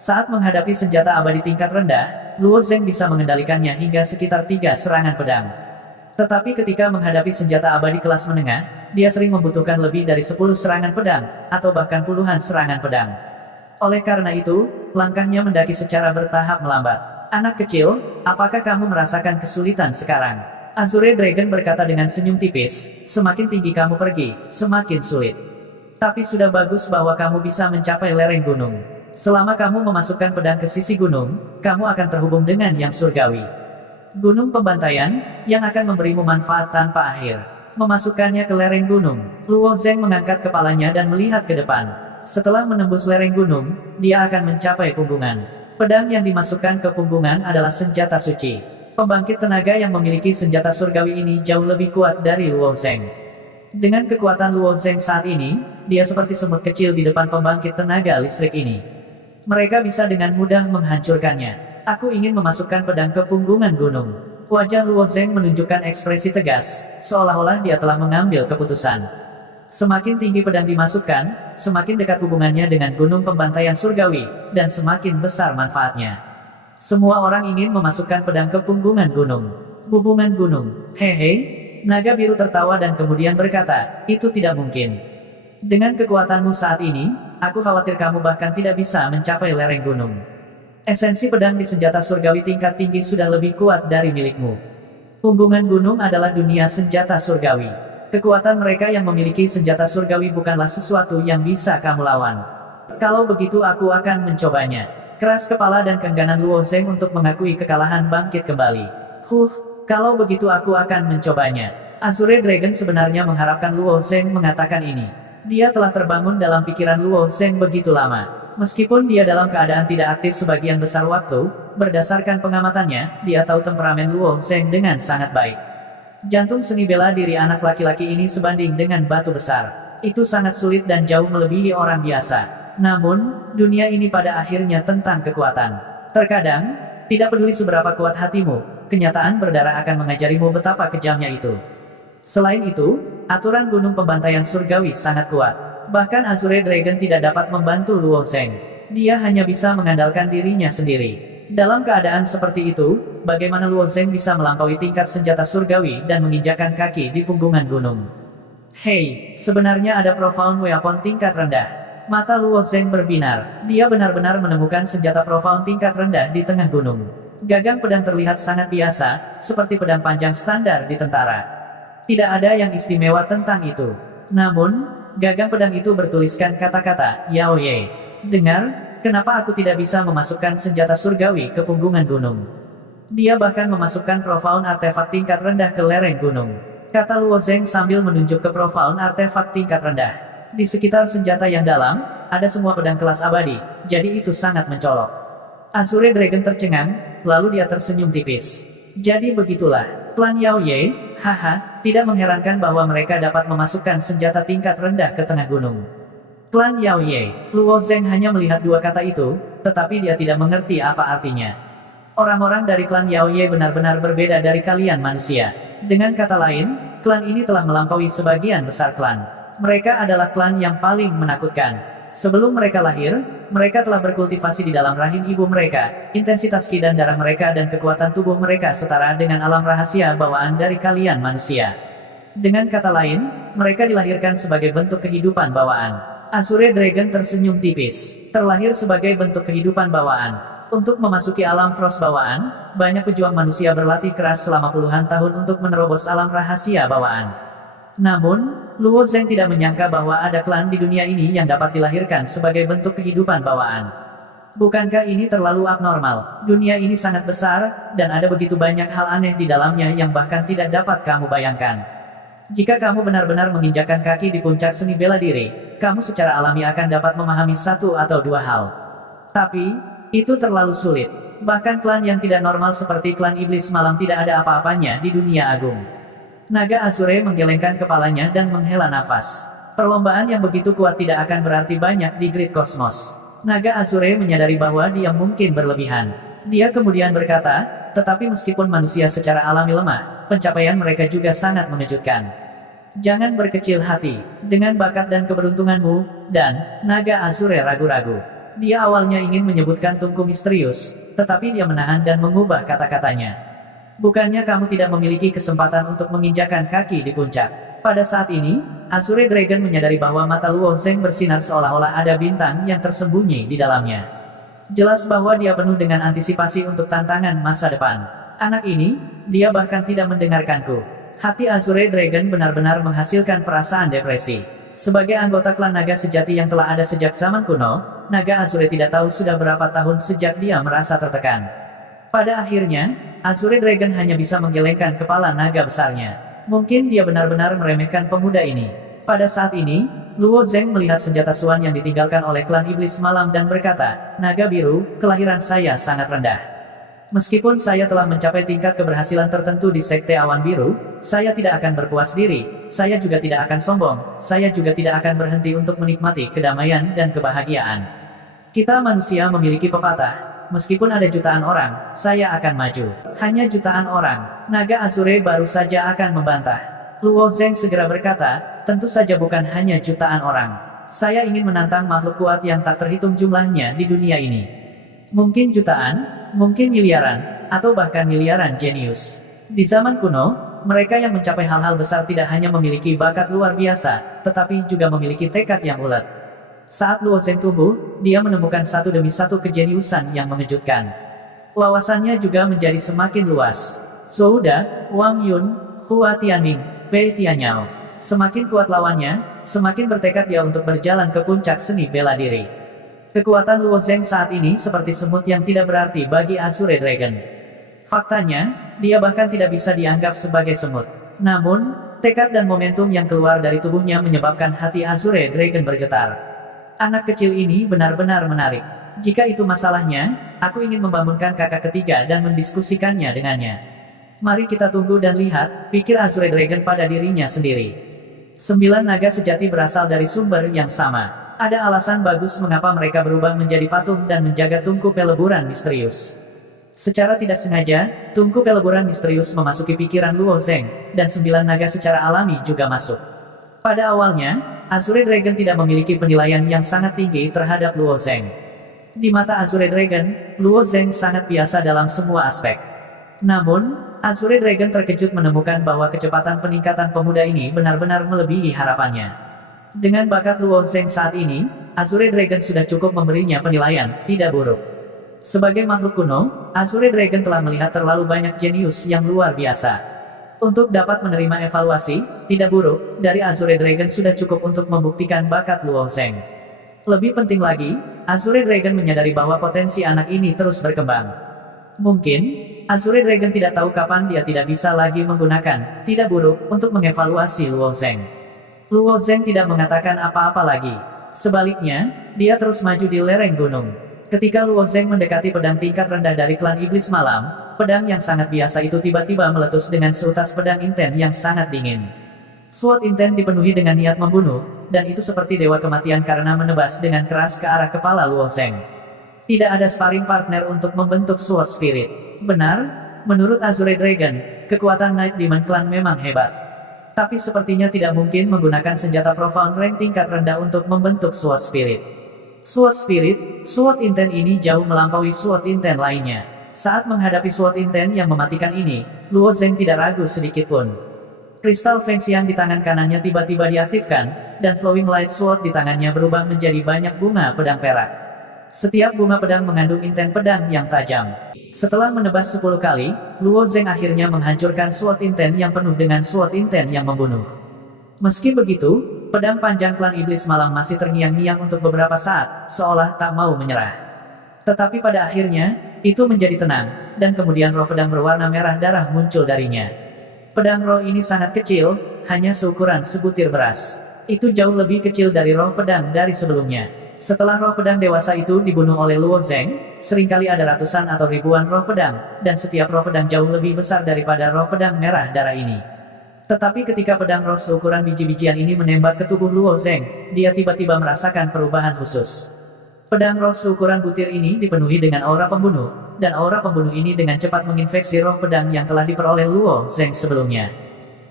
Saat menghadapi senjata abadi tingkat rendah, Luo Zheng bisa mengendalikannya hingga sekitar 3 serangan pedang. Tetapi ketika menghadapi senjata abadi kelas menengah, dia sering membutuhkan lebih dari 10 serangan pedang, atau bahkan puluhan serangan pedang. Oleh karena itu, langkahnya mendaki secara bertahap melambat. Anak kecil, apakah kamu merasakan kesulitan sekarang? Azure Dragon berkata dengan senyum tipis, semakin tinggi kamu pergi, semakin sulit. Tapi sudah bagus bahwa kamu bisa mencapai lereng gunung. Selama kamu memasukkan pedang ke sisi gunung, kamu akan terhubung dengan yang surgawi. Gunung pembantaian, yang akan memberimu manfaat tanpa akhir. Memasukkannya ke lereng gunung, Luo Zeng mengangkat kepalanya dan melihat ke depan. Setelah menembus lereng gunung, dia akan mencapai punggungan. Pedang yang dimasukkan ke punggungan adalah senjata suci. Pembangkit tenaga yang memiliki senjata surgawi ini jauh lebih kuat dari Luo Zeng. Dengan kekuatan Luo Zeng saat ini, dia seperti semut kecil di depan pembangkit tenaga listrik ini. Mereka bisa dengan mudah menghancurkannya. Aku ingin memasukkan pedang ke punggungan gunung. Wajah Luo Zeng menunjukkan ekspresi tegas, seolah-olah dia telah mengambil keputusan. Semakin tinggi pedang dimasukkan, semakin dekat hubungannya dengan gunung pembantaian surgawi, dan semakin besar manfaatnya. Semua orang ingin memasukkan pedang ke punggungan gunung. Hubungan gunung, hehe. Naga biru tertawa dan kemudian berkata, itu tidak mungkin. Dengan kekuatanmu saat ini, aku khawatir kamu bahkan tidak bisa mencapai lereng gunung. Esensi pedang di senjata surgawi tingkat tinggi sudah lebih kuat dari milikmu. Punggungan gunung adalah dunia senjata surgawi. Kekuatan mereka yang memiliki senjata surgawi bukanlah sesuatu yang bisa kamu lawan. Kalau begitu aku akan mencobanya. Keras kepala dan keengganan Luo Zeng untuk mengakui kekalahan bangkit kembali. Kalau begitu aku akan mencobanya. Azure Dragon sebenarnya mengharapkan Luo Zeng mengatakan ini. Dia telah terbangun dalam pikiran Luo Zeng begitu lama. Meskipun dia dalam keadaan tidak aktif sebagian besar waktu, berdasarkan pengamatannya, dia tahu temperamen Luo Zeng dengan sangat baik. Jantung seni bela diri anak laki-laki ini sebanding dengan batu besar. Itu sangat sulit dan jauh melebihi orang biasa. Namun, dunia ini pada akhirnya tentang kekuatan. Terkadang, tidak peduli seberapa kuat hatimu, kenyataan berdarah akan mengajarimu betapa kejamnya itu. Selain itu, aturan gunung pembantaian surgawi sangat kuat. Bahkan Azure Dragon tidak dapat membantu Luo Zeng. Dia hanya bisa mengandalkan dirinya sendiri. Dalam keadaan seperti itu, bagaimana Luo Zeng bisa melampaui tingkat senjata surgawi dan menginjakan kaki di punggungan gunung? Hei, sebenarnya ada profound weapon tingkat rendah. Mata Luo Zeng berbinar. Dia benar-benar menemukan senjata profound tingkat rendah di tengah gunung. Gagang pedang terlihat sangat biasa, seperti pedang panjang standar di tentara. Tidak ada yang istimewa tentang itu. Namun, gagang pedang itu bertuliskan kata-kata, Yao Ye. Dengar, kenapa aku tidak bisa memasukkan senjata surgawi ke punggungan gunung? Dia bahkan memasukkan profound artefak tingkat rendah ke lereng gunung. Kata Luo Zeng sambil menunjuk ke profound artefak tingkat rendah. Di sekitar senjata yang dalam, ada semua pedang kelas abadi, jadi itu sangat mencolok. Azure Dragon tercengang, lalu dia tersenyum tipis. Jadi begitulah, klan Yao Ye, haha, tidak mengherankan bahwa mereka dapat memasukkan senjata tingkat rendah ke tengah gunung. Klan Yao Ye, Luo Zeng hanya melihat dua kata itu, tetapi dia tidak mengerti apa artinya. Orang-orang dari klan Yao Ye benar-benar berbeda dari kalian manusia. Dengan kata lain, klan ini telah melampaui sebagian besar klan. Mereka adalah klan yang paling menakutkan. Sebelum mereka lahir, mereka telah berkultivasi di dalam rahim ibu mereka. Intensitas ki dan darah mereka dan kekuatan tubuh mereka setara dengan alam rahasia bawaan dari kalian manusia. Dengan kata lain, mereka dilahirkan sebagai bentuk kehidupan bawaan. Azure Dragon tersenyum tipis. Terlahir sebagai bentuk kehidupan bawaan. Untuk memasuki alam Frost bawaan, banyak pejuang manusia berlatih keras selama puluhan tahun untuk menerobos alam rahasia bawaan. Namun, Luo Zeng tidak menyangka bahwa ada klan di dunia ini yang dapat dilahirkan sebagai bentuk kehidupan bawaan. Bukankah ini terlalu abnormal? Dunia ini sangat besar, dan ada begitu banyak hal aneh di dalamnya yang bahkan tidak dapat kamu bayangkan. Jika kamu benar-benar menginjakkan kaki di puncak seni bela diri, kamu secara alami akan dapat memahami satu atau dua hal. Tapi, itu terlalu sulit. Bahkan klan yang tidak normal seperti klan iblis malam tidak ada apa-apanya di dunia agung. Naga Azure menggelengkan kepalanya dan menghela nafas. Perlombaan yang begitu kuat tidak akan berarti banyak di Grid Kosmos. Naga Azure menyadari bahwa dia mungkin berlebihan. Dia kemudian berkata, tetapi meskipun manusia secara alami lemah, pencapaian mereka juga sangat mengejutkan. Jangan berkecil hati, dengan bakat dan keberuntunganmu, dan, Naga Azure ragu-ragu. Dia awalnya ingin menyebutkan tungku misterius, tetapi dia menahan dan mengubah kata-katanya. Bukannya kamu tidak memiliki kesempatan untuk menginjakan kaki di puncak. Pada saat ini, Azure Dragon menyadari bahwa mata Luo Zeng bersinar seolah-olah ada bintang yang tersembunyi di dalamnya. Jelas bahwa dia penuh dengan antisipasi untuk tantangan masa depan. Anak ini, dia bahkan tidak mendengarkanku. Hati Azure Dragon benar-benar menghasilkan perasaan depresi. Sebagai anggota klan naga sejati yang telah ada sejak zaman kuno, naga Azure tidak tahu sudah berapa tahun sejak dia merasa tertekan. Pada akhirnya, Azure Dragon hanya bisa menggelengkan kepala naga besarnya. Mungkin dia benar-benar meremehkan pemuda ini. Pada saat ini, Luo Zeng melihat senjata Suan yang ditinggalkan oleh klan iblis malam dan berkata, "Naga biru, kelahiran saya sangat rendah. Meskipun saya telah mencapai tingkat keberhasilan tertentu di Sekte Awan Biru, saya tidak akan berpuas diri, saya juga tidak akan sombong, saya juga tidak akan berhenti untuk menikmati kedamaian dan kebahagiaan. Kita manusia memiliki pepatah, meskipun ada jutaan orang, saya akan maju. Hanya jutaan orang." Naga Azure baru saja akan membantah. Luo Zeng segera berkata, "Tentu saja bukan hanya jutaan orang. Saya ingin menantang makhluk kuat yang tak terhitung jumlahnya di dunia ini. Mungkin jutaan, mungkin miliaran, atau bahkan miliaran jenius. Di zaman kuno, mereka yang mencapai hal-hal besar tidak hanya memiliki bakat luar biasa, tetapi juga memiliki tekad yang ulet." Saat Luo Zeng tumbuh, dia menemukan satu demi satu kejeniusan yang mengejutkan. Wawasannya juga menjadi semakin luas. Zhou Da, Wang Yun, Hua Tianming, Pei Tianyao. Semakin kuat lawannya, semakin bertekad dia untuk berjalan ke puncak seni bela diri. Kekuatan Luo Zeng saat ini seperti semut yang tidak berarti bagi Azure Dragon. Faktanya, dia bahkan tidak bisa dianggap sebagai semut. Namun, tekad dan momentum yang keluar dari tubuhnya menyebabkan hati Azure Dragon bergetar. Anak kecil ini benar-benar menarik. Jika itu masalahnya, aku ingin membangunkan kakak ketiga dan mendiskusikannya dengannya. Mari kita tunggu dan lihat, pikir Azure Dragon pada dirinya sendiri. 9 naga sejati berasal dari sumber yang sama. Ada alasan bagus mengapa mereka berubah menjadi patung dan menjaga tungku peleburan misterius. Secara tidak sengaja, tungku peleburan misterius memasuki pikiran Luo Zeng, dan 9 naga secara alami juga masuk. Pada awalnya, Azure Dragon tidak memiliki penilaian yang sangat tinggi terhadap Luo Zeng. Di mata Azure Dragon, Luo Zeng sangat biasa dalam semua aspek. Namun, Azure Dragon terkejut menemukan bahwa kecepatan peningkatan pemuda ini benar-benar melebihi harapannya. Dengan bakat Luo Zeng saat ini, Azure Dragon sudah cukup memberinya penilaian tidak buruk. Sebagai makhluk kuno, Azure Dragon telah melihat terlalu banyak jenius yang luar biasa. Untuk dapat menerima evaluasi tidak buruk dari Azure Dragon sudah cukup untuk membuktikan bakat Luo Zeng. Lebih penting lagi, Azure Dragon menyadari bahwa potensi anak ini terus berkembang. Mungkin Azure Dragon tidak tahu kapan dia tidak bisa lagi menggunakan tidak buruk untuk mengevaluasi Luo Zeng. Luo Zeng tidak mengatakan apa-apa lagi. Sebaliknya, dia terus maju di lereng gunung. Ketika Luo Zeng mendekati pedang tingkat rendah dari klan iblis malam, pedang yang sangat biasa itu tiba-tiba meletus dengan seutas pedang inten yang sangat dingin. Sword inten dipenuhi dengan niat membunuh, dan itu seperti dewa kematian karena menebas dengan keras ke arah kepala Luo Zeng. Tidak ada sparring partner untuk membentuk Sword Spirit. Benar, menurut Azure Dragon, kekuatan Night Demon Clan memang hebat. Tapi sepertinya tidak mungkin menggunakan senjata Profound Rank tingkat rendah untuk membentuk Sword Spirit. Sword Spirit, Sword Intent ini jauh melampaui Sword Intent lainnya. Saat menghadapi Sword Intent yang mematikan ini, Luo Zeng tidak ragu sedikit pun. Kristal Feng Xiang di tangan kanannya tiba-tiba diaktifkan, dan Flowing Light Sword di tangannya berubah menjadi banyak bunga pedang perak. Setiap bunga pedang mengandung inten pedang yang tajam. Setelah menebas 10 kali, Luo Zeng akhirnya menghancurkan Sword Intent yang penuh dengan Sword Intent yang membunuh. Meski begitu, pedang panjang klan iblis malam masih terngiang-ngiang untuk beberapa saat, seolah tak mau menyerah. Tetapi pada akhirnya, itu menjadi tenang, dan kemudian roh pedang berwarna merah darah muncul darinya. Pedang roh ini sangat kecil, hanya seukuran sebutir beras. Itu jauh lebih kecil dari roh pedang dari sebelumnya. Setelah roh pedang dewasa itu dibunuh oleh Luo Zeng, seringkali ada ratusan atau ribuan roh pedang, dan setiap roh pedang jauh lebih besar daripada roh pedang merah darah ini. Tetapi ketika pedang roh seukuran biji-bijian ini menembak ke tubuh Luo Zeng, dia tiba-tiba merasakan perubahan khusus. Pedang roh seukuran butir ini dipenuhi dengan aura pembunuh, dan aura pembunuh ini dengan cepat menginfeksi roh pedang yang telah diperoleh Luo Zeng sebelumnya.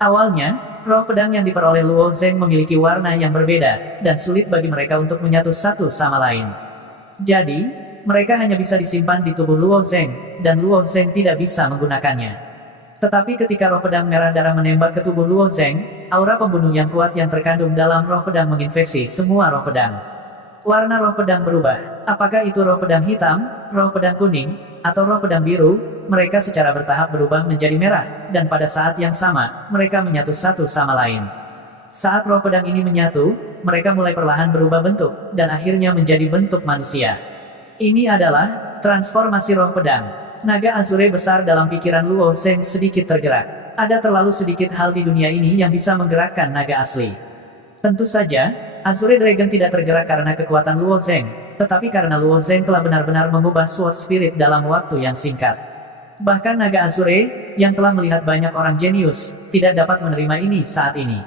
Awalnya, roh pedang yang diperoleh Luo Zeng memiliki warna yang berbeda, dan sulit bagi mereka untuk menyatu satu sama lain. Jadi, mereka hanya bisa disimpan di tubuh Luo Zeng, dan Luo Zeng tidak bisa menggunakannya. Tetapi ketika roh pedang merah darah menembak ke tubuh Luo Zeng, aura pembunuh yang kuat yang terkandung dalam roh pedang menginfeksi semua roh pedang. Warna roh pedang berubah. Apakah itu roh pedang hitam, roh pedang kuning, atau roh pedang biru? Mereka secara bertahap berubah menjadi merah, dan pada saat yang sama, mereka menyatu satu sama lain. Saat roh pedang ini menyatu, mereka mulai perlahan berubah bentuk, dan akhirnya menjadi bentuk manusia. Ini adalah transformasi roh pedang. Naga Azure besar dalam pikiran Luo Zeng sedikit tergerak. Ada terlalu sedikit hal di dunia ini yang bisa menggerakkan naga asli. Tentu saja, Azure Dragon tidak tergerak karena kekuatan Luo Zeng, tetapi karena Luo Zeng telah benar-benar mengubah Sword Spirit dalam waktu yang singkat. Bahkan naga Azure, yang telah melihat banyak orang jenius, tidak dapat menerima ini saat ini.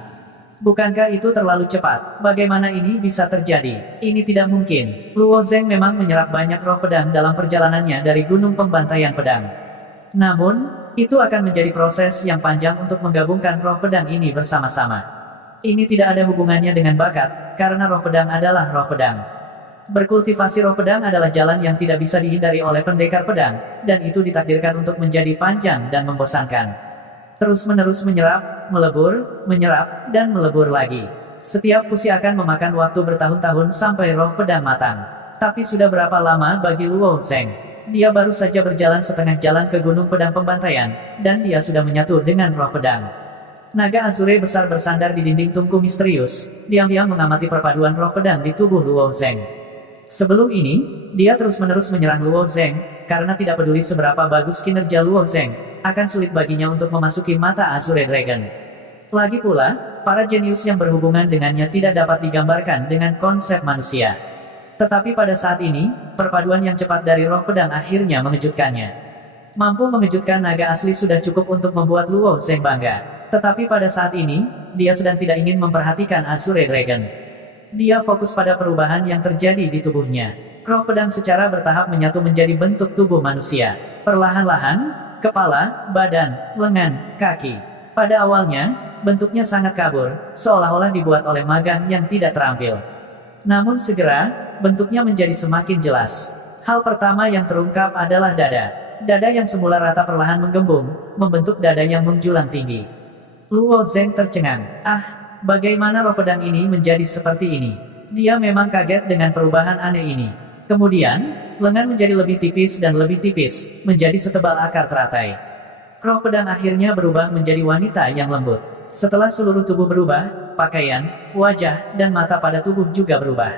Bukankah itu terlalu cepat? Bagaimana ini bisa terjadi? Ini tidak mungkin. Luo Zeng memang menyerap banyak roh pedang dalam perjalanannya dari Gunung Pembantaian Pedang. Namun, itu akan menjadi proses yang panjang untuk menggabungkan roh pedang ini bersama-sama. Ini tidak ada hubungannya dengan bakat, karena roh pedang adalah roh pedang. Berkultivasi roh pedang adalah jalan yang tidak bisa dihindari oleh pendekar pedang, dan itu ditakdirkan untuk menjadi panjang dan membosankan. Terus-menerus menyerap, menyerap, dan melebur lagi. Setiap fusi akan memakan waktu bertahun-tahun sampai roh pedang matang. Tapi sudah berapa lama bagi Luo Zeng? Dia baru saja berjalan setengah jalan ke Gunung Pedang Pembantaian, dan dia sudah menyatu dengan roh pedang. Naga Azure besar bersandar di dinding tungku misterius, diam-diam mengamati perpaduan roh pedang di tubuh Luo Zeng. Sebelum ini, dia terus-menerus menyerang Luo Zeng, karena tidak peduli seberapa bagus kinerja Luo Zeng, akan sulit baginya untuk memasuki mata Azure Dragon. Lagi pula, para jenius yang berhubungan dengannya tidak dapat digambarkan dengan konsep manusia. Tetapi pada saat ini, perpaduan yang cepat dari roh pedang akhirnya mengejutkannya. Mampu mengejutkan naga asli sudah cukup untuk membuat Luo Zeng bangga. Tetapi pada saat ini, dia sedang tidak ingin memperhatikan Azure Dragon. Dia fokus pada perubahan yang terjadi di tubuhnya. Roh pedang secara bertahap menyatu menjadi bentuk tubuh manusia. Perlahan-lahan, kepala, badan, lengan, kaki. Pada awalnya, bentuknya sangat kabur, seolah-olah dibuat oleh magang yang tidak terampil. Namun segera, bentuknya menjadi semakin jelas. Hal pertama yang terungkap adalah dada. Dada yang semula rata perlahan menggembung, membentuk dada yang menjulang tinggi. Luo Zeng tercengang. Bagaimana roh pedang ini menjadi seperti ini? Dia memang kaget dengan perubahan aneh ini. Kemudian, lengan menjadi lebih tipis dan lebih tipis, menjadi setebal akar teratai. Roh pedang akhirnya berubah menjadi wanita yang lembut. Setelah seluruh tubuh berubah, pakaian, wajah, dan mata pada tubuh juga berubah.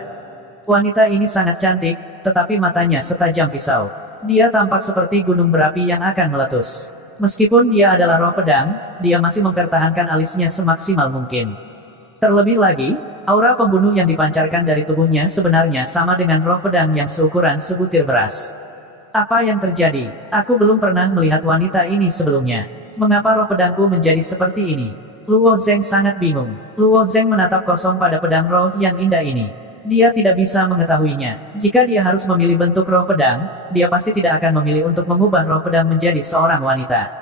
Wanita ini sangat cantik, tetapi matanya setajam pisau. Dia tampak seperti gunung berapi yang akan meletus. Meskipun dia adalah roh pedang, dia masih mempertahankan alisnya semaksimal mungkin. Terlebih lagi, aura pembunuh yang dipancarkan dari tubuhnya sebenarnya sama dengan roh pedang yang seukuran sebutir beras. Apa yang terjadi? Aku belum pernah melihat wanita ini sebelumnya. Mengapa roh pedangku menjadi seperti ini? Luo Zeng sangat bingung. Luo Zeng menatap kosong pada pedang roh yang indah ini. Dia tidak bisa mengetahuinya. Jika dia harus memilih bentuk roh pedang, dia pasti tidak akan memilih untuk mengubah roh pedang menjadi seorang wanita.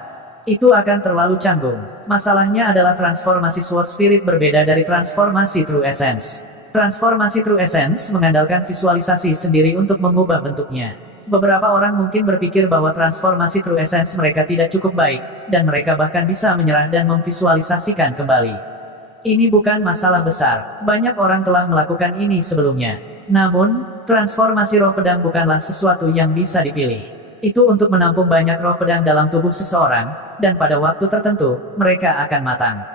Itu akan terlalu canggung. Masalahnya adalah transformasi Sword Spirit berbeda dari transformasi True Essence. Transformasi True Essence mengandalkan visualisasi sendiri untuk mengubah bentuknya. Beberapa orang mungkin berpikir bahwa transformasi True Essence mereka tidak cukup baik, dan mereka bahkan bisa menyerah dan memvisualisasikan kembali. Ini bukan masalah besar. Banyak orang telah melakukan ini sebelumnya. Namun, transformasi roh pedang bukanlah sesuatu yang bisa dipilih. Itu untuk menampung banyak roh pedang dalam tubuh seseorang, dan pada waktu tertentu, mereka akan matang.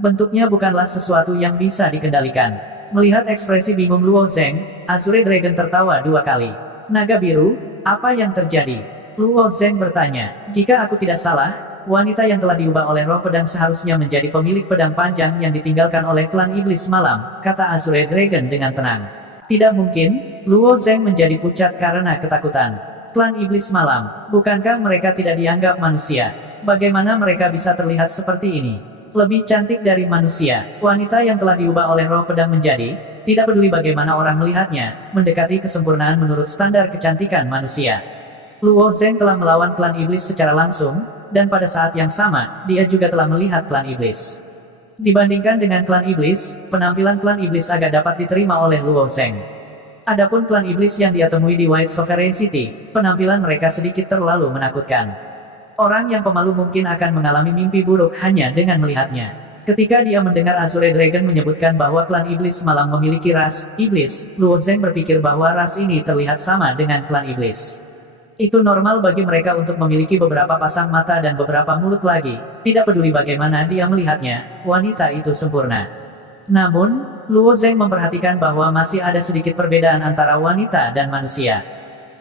Bentuknya bukanlah sesuatu yang bisa dikendalikan. Melihat ekspresi bingung Luo Zeng, Azure Dragon tertawa 2 kali. Naga biru, apa yang terjadi? Luo Zeng bertanya. Jika aku tidak salah, wanita yang telah diubah oleh roh pedang seharusnya menjadi pemilik pedang panjang yang ditinggalkan oleh klan iblis malam, kata Azure Dragon dengan tenang. Tidak mungkin, Luo Zeng menjadi pucat karena ketakutan. Klan iblis malam, bukankah mereka tidak dianggap manusia? Bagaimana mereka bisa terlihat seperti ini? Lebih cantik dari manusia, wanita yang telah diubah oleh roh pedang menjadi, tidak peduli bagaimana orang melihatnya, mendekati kesempurnaan menurut standar kecantikan manusia. Luo Zeng telah melawan klan iblis secara langsung, dan pada saat yang sama, dia juga telah melihat klan iblis. Dibandingkan dengan klan iblis, penampilan klan iblis agak dapat diterima oleh Luo Zeng. Adapun klan iblis yang dia temui di White Sovereign City, penampilan mereka sedikit terlalu menakutkan. Orang yang pemalu mungkin akan mengalami mimpi buruk hanya dengan melihatnya. Ketika dia mendengar Azure Dragon menyebutkan bahwa klan iblis malam memiliki ras iblis, Luo Zeng berpikir bahwa ras ini terlihat sama dengan klan iblis. Itu normal bagi mereka untuk memiliki beberapa pasang mata dan beberapa mulut lagi, tidak peduli bagaimana dia melihatnya, wanita itu sempurna. Namun, Luo Zeng memperhatikan bahwa masih ada sedikit perbedaan antara wanita dan manusia.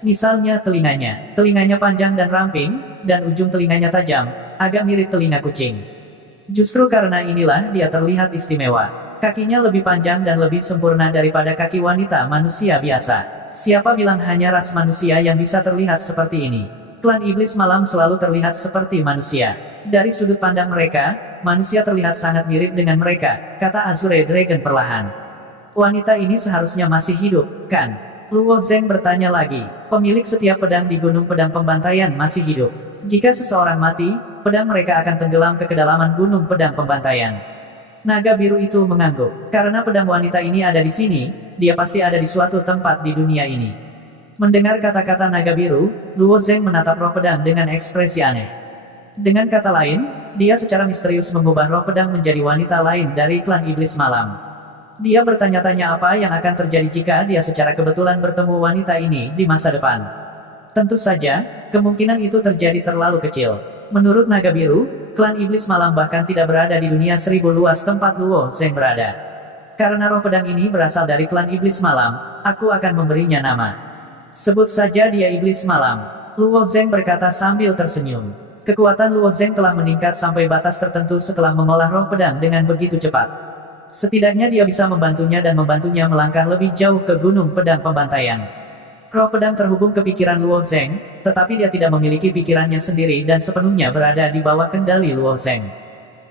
Misalnya telinganya. Telinganya panjang dan ramping, dan ujung telinganya tajam, agak mirip telinga kucing. Justru karena inilah dia terlihat istimewa. Kakinya lebih panjang dan lebih sempurna daripada kaki wanita manusia biasa. Siapa bilang hanya ras manusia yang bisa terlihat seperti ini? Klan Iblis Malam selalu terlihat seperti manusia. Dari sudut pandang mereka, manusia terlihat sangat mirip dengan mereka, kata Azure Dragon perlahan. Wanita ini seharusnya masih hidup, kan? Luo Zeng bertanya lagi. Pemilik setiap pedang di Gunung Pedang Pembantaian masih hidup. Jika seseorang mati, pedang mereka akan tenggelam ke kedalaman Gunung Pedang Pembantaian. Naga biru itu mengangguk. Karena pedang wanita ini ada di sini, dia pasti ada di suatu tempat di dunia ini. Mendengar kata-kata naga biru, Luo Zeng menatap roh pedang dengan ekspresi aneh. Dengan kata lain, dia secara misterius mengubah roh pedang menjadi wanita lain dari klan Iblis Malam. Dia bertanya-tanya apa yang akan terjadi jika dia secara kebetulan bertemu wanita ini di masa depan. Tentu saja, kemungkinan itu terjadi terlalu kecil. Menurut naga biru, klan Iblis Malam bahkan tidak berada di dunia 1000 luas tempat Luo Zeng berada. Karena roh pedang ini berasal dari klan Iblis Malam, aku akan memberinya nama. Sebut saja dia Iblis Malam. Luo Zeng berkata sambil tersenyum. Kekuatan Luo Zeng telah meningkat sampai batas tertentu setelah mengolah roh pedang dengan begitu cepat. Setidaknya dia bisa membantunya dan membantunya melangkah lebih jauh ke Gunung Pedang Pembantaian. Roh pedang terhubung ke pikiran Luo Zeng, tetapi dia tidak memiliki pikirannya sendiri dan sepenuhnya berada di bawah kendali Luo Zeng.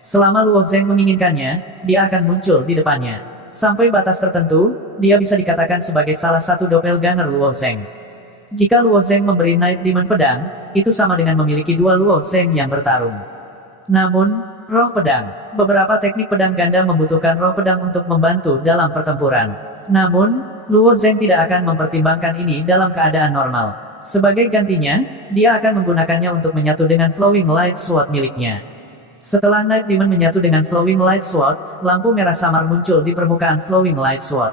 Selama Luo Zeng menginginkannya, dia akan muncul di depannya. Sampai batas tertentu, dia bisa dikatakan sebagai salah satu doppelganger Luo Zeng. Jika Luo Zeng memberi Night Demon pedang, itu sama dengan memiliki dua Luo Zeng yang bertarung. Namun, roh pedang. Beberapa teknik pedang ganda membutuhkan roh pedang untuk membantu dalam pertempuran. Namun, Luo Zeng tidak akan mempertimbangkan ini dalam keadaan normal. Sebagai gantinya, dia akan menggunakannya untuk menyatu dengan Flowing Light Sword miliknya. Setelah Night Demon menyatu dengan Flowing Light Sword, lampu merah samar muncul di permukaan Flowing Light Sword.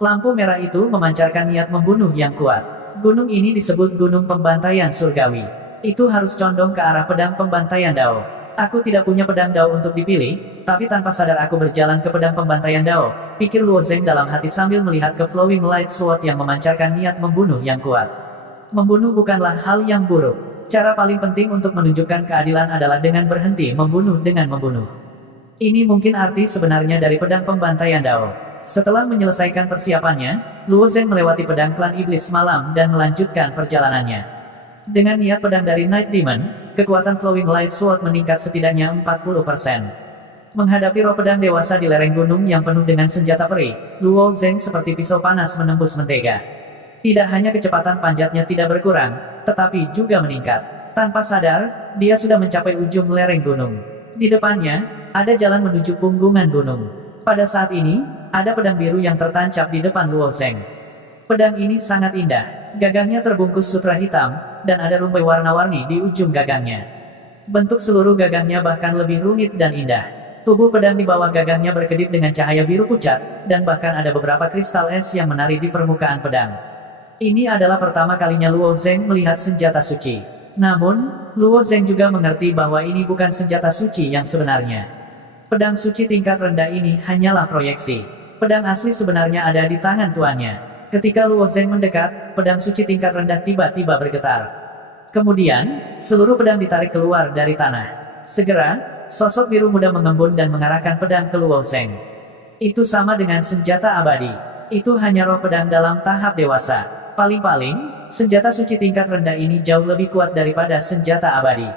Lampu merah itu memancarkan niat membunuh yang kuat. Gunung ini disebut Gunung Pembantaian Surgawi. Itu harus condong ke arah pedang pembantaian Dao. Aku tidak punya pedang Dao untuk dipilih, tapi tanpa sadar aku berjalan ke pedang pembantaian Dao, pikir Luo Zeng dalam hati sambil melihat ke Flowing Light Sword yang memancarkan niat membunuh yang kuat. Membunuh bukanlah hal yang buruk. Cara paling penting untuk menunjukkan keadilan adalah dengan berhenti membunuh dengan membunuh. Ini mungkin arti sebenarnya dari pedang pembantaian Dao. Setelah menyelesaikan persiapannya, Luo Zeng melewati pedang klan Iblis Malam dan melanjutkan perjalanannya. Dengan niat pedang dari Night Demon, kekuatan Flowing Light Sword meningkat setidaknya 40%. Menghadapi roh pedang dewasa di lereng gunung yang penuh dengan senjata perih, Luo Zeng seperti pisau panas menembus mentega. Tidak hanya kecepatan panjatnya tidak berkurang, tetapi juga meningkat. Tanpa sadar, dia sudah mencapai ujung lereng gunung. Di depannya, ada jalan menuju punggungan gunung. Pada saat ini, ada pedang biru yang tertancap di depan Luo Zeng. Pedang ini sangat indah. Gagangnya terbungkus sutra hitam, dan ada rumbai warna-warni di ujung gagangnya. Bentuk seluruh gagangnya bahkan lebih rumit dan indah. Tubuh pedang di bawah gagangnya berkedip dengan cahaya biru pucat, dan bahkan ada beberapa kristal es yang menari di permukaan pedang. Ini adalah pertama kalinya Luo Zeng melihat senjata suci. Namun, Luo Zeng juga mengerti bahwa ini bukan senjata suci yang sebenarnya. Pedang suci tingkat rendah ini hanyalah proyeksi. Pedang asli sebenarnya ada di tangan tuannya. Ketika Luo Zeng mendekat, pedang suci tingkat rendah tiba-tiba bergetar. Kemudian, seluruh pedang ditarik keluar dari tanah. Segera, sosok biru muda mengembun dan mengarahkan pedang ke Luo Zeng. Itu sama dengan senjata abadi. Itu hanya roh pedang dalam tahap dewasa. Paling-paling, senjata suci tingkat rendah ini jauh lebih kuat daripada senjata abadi.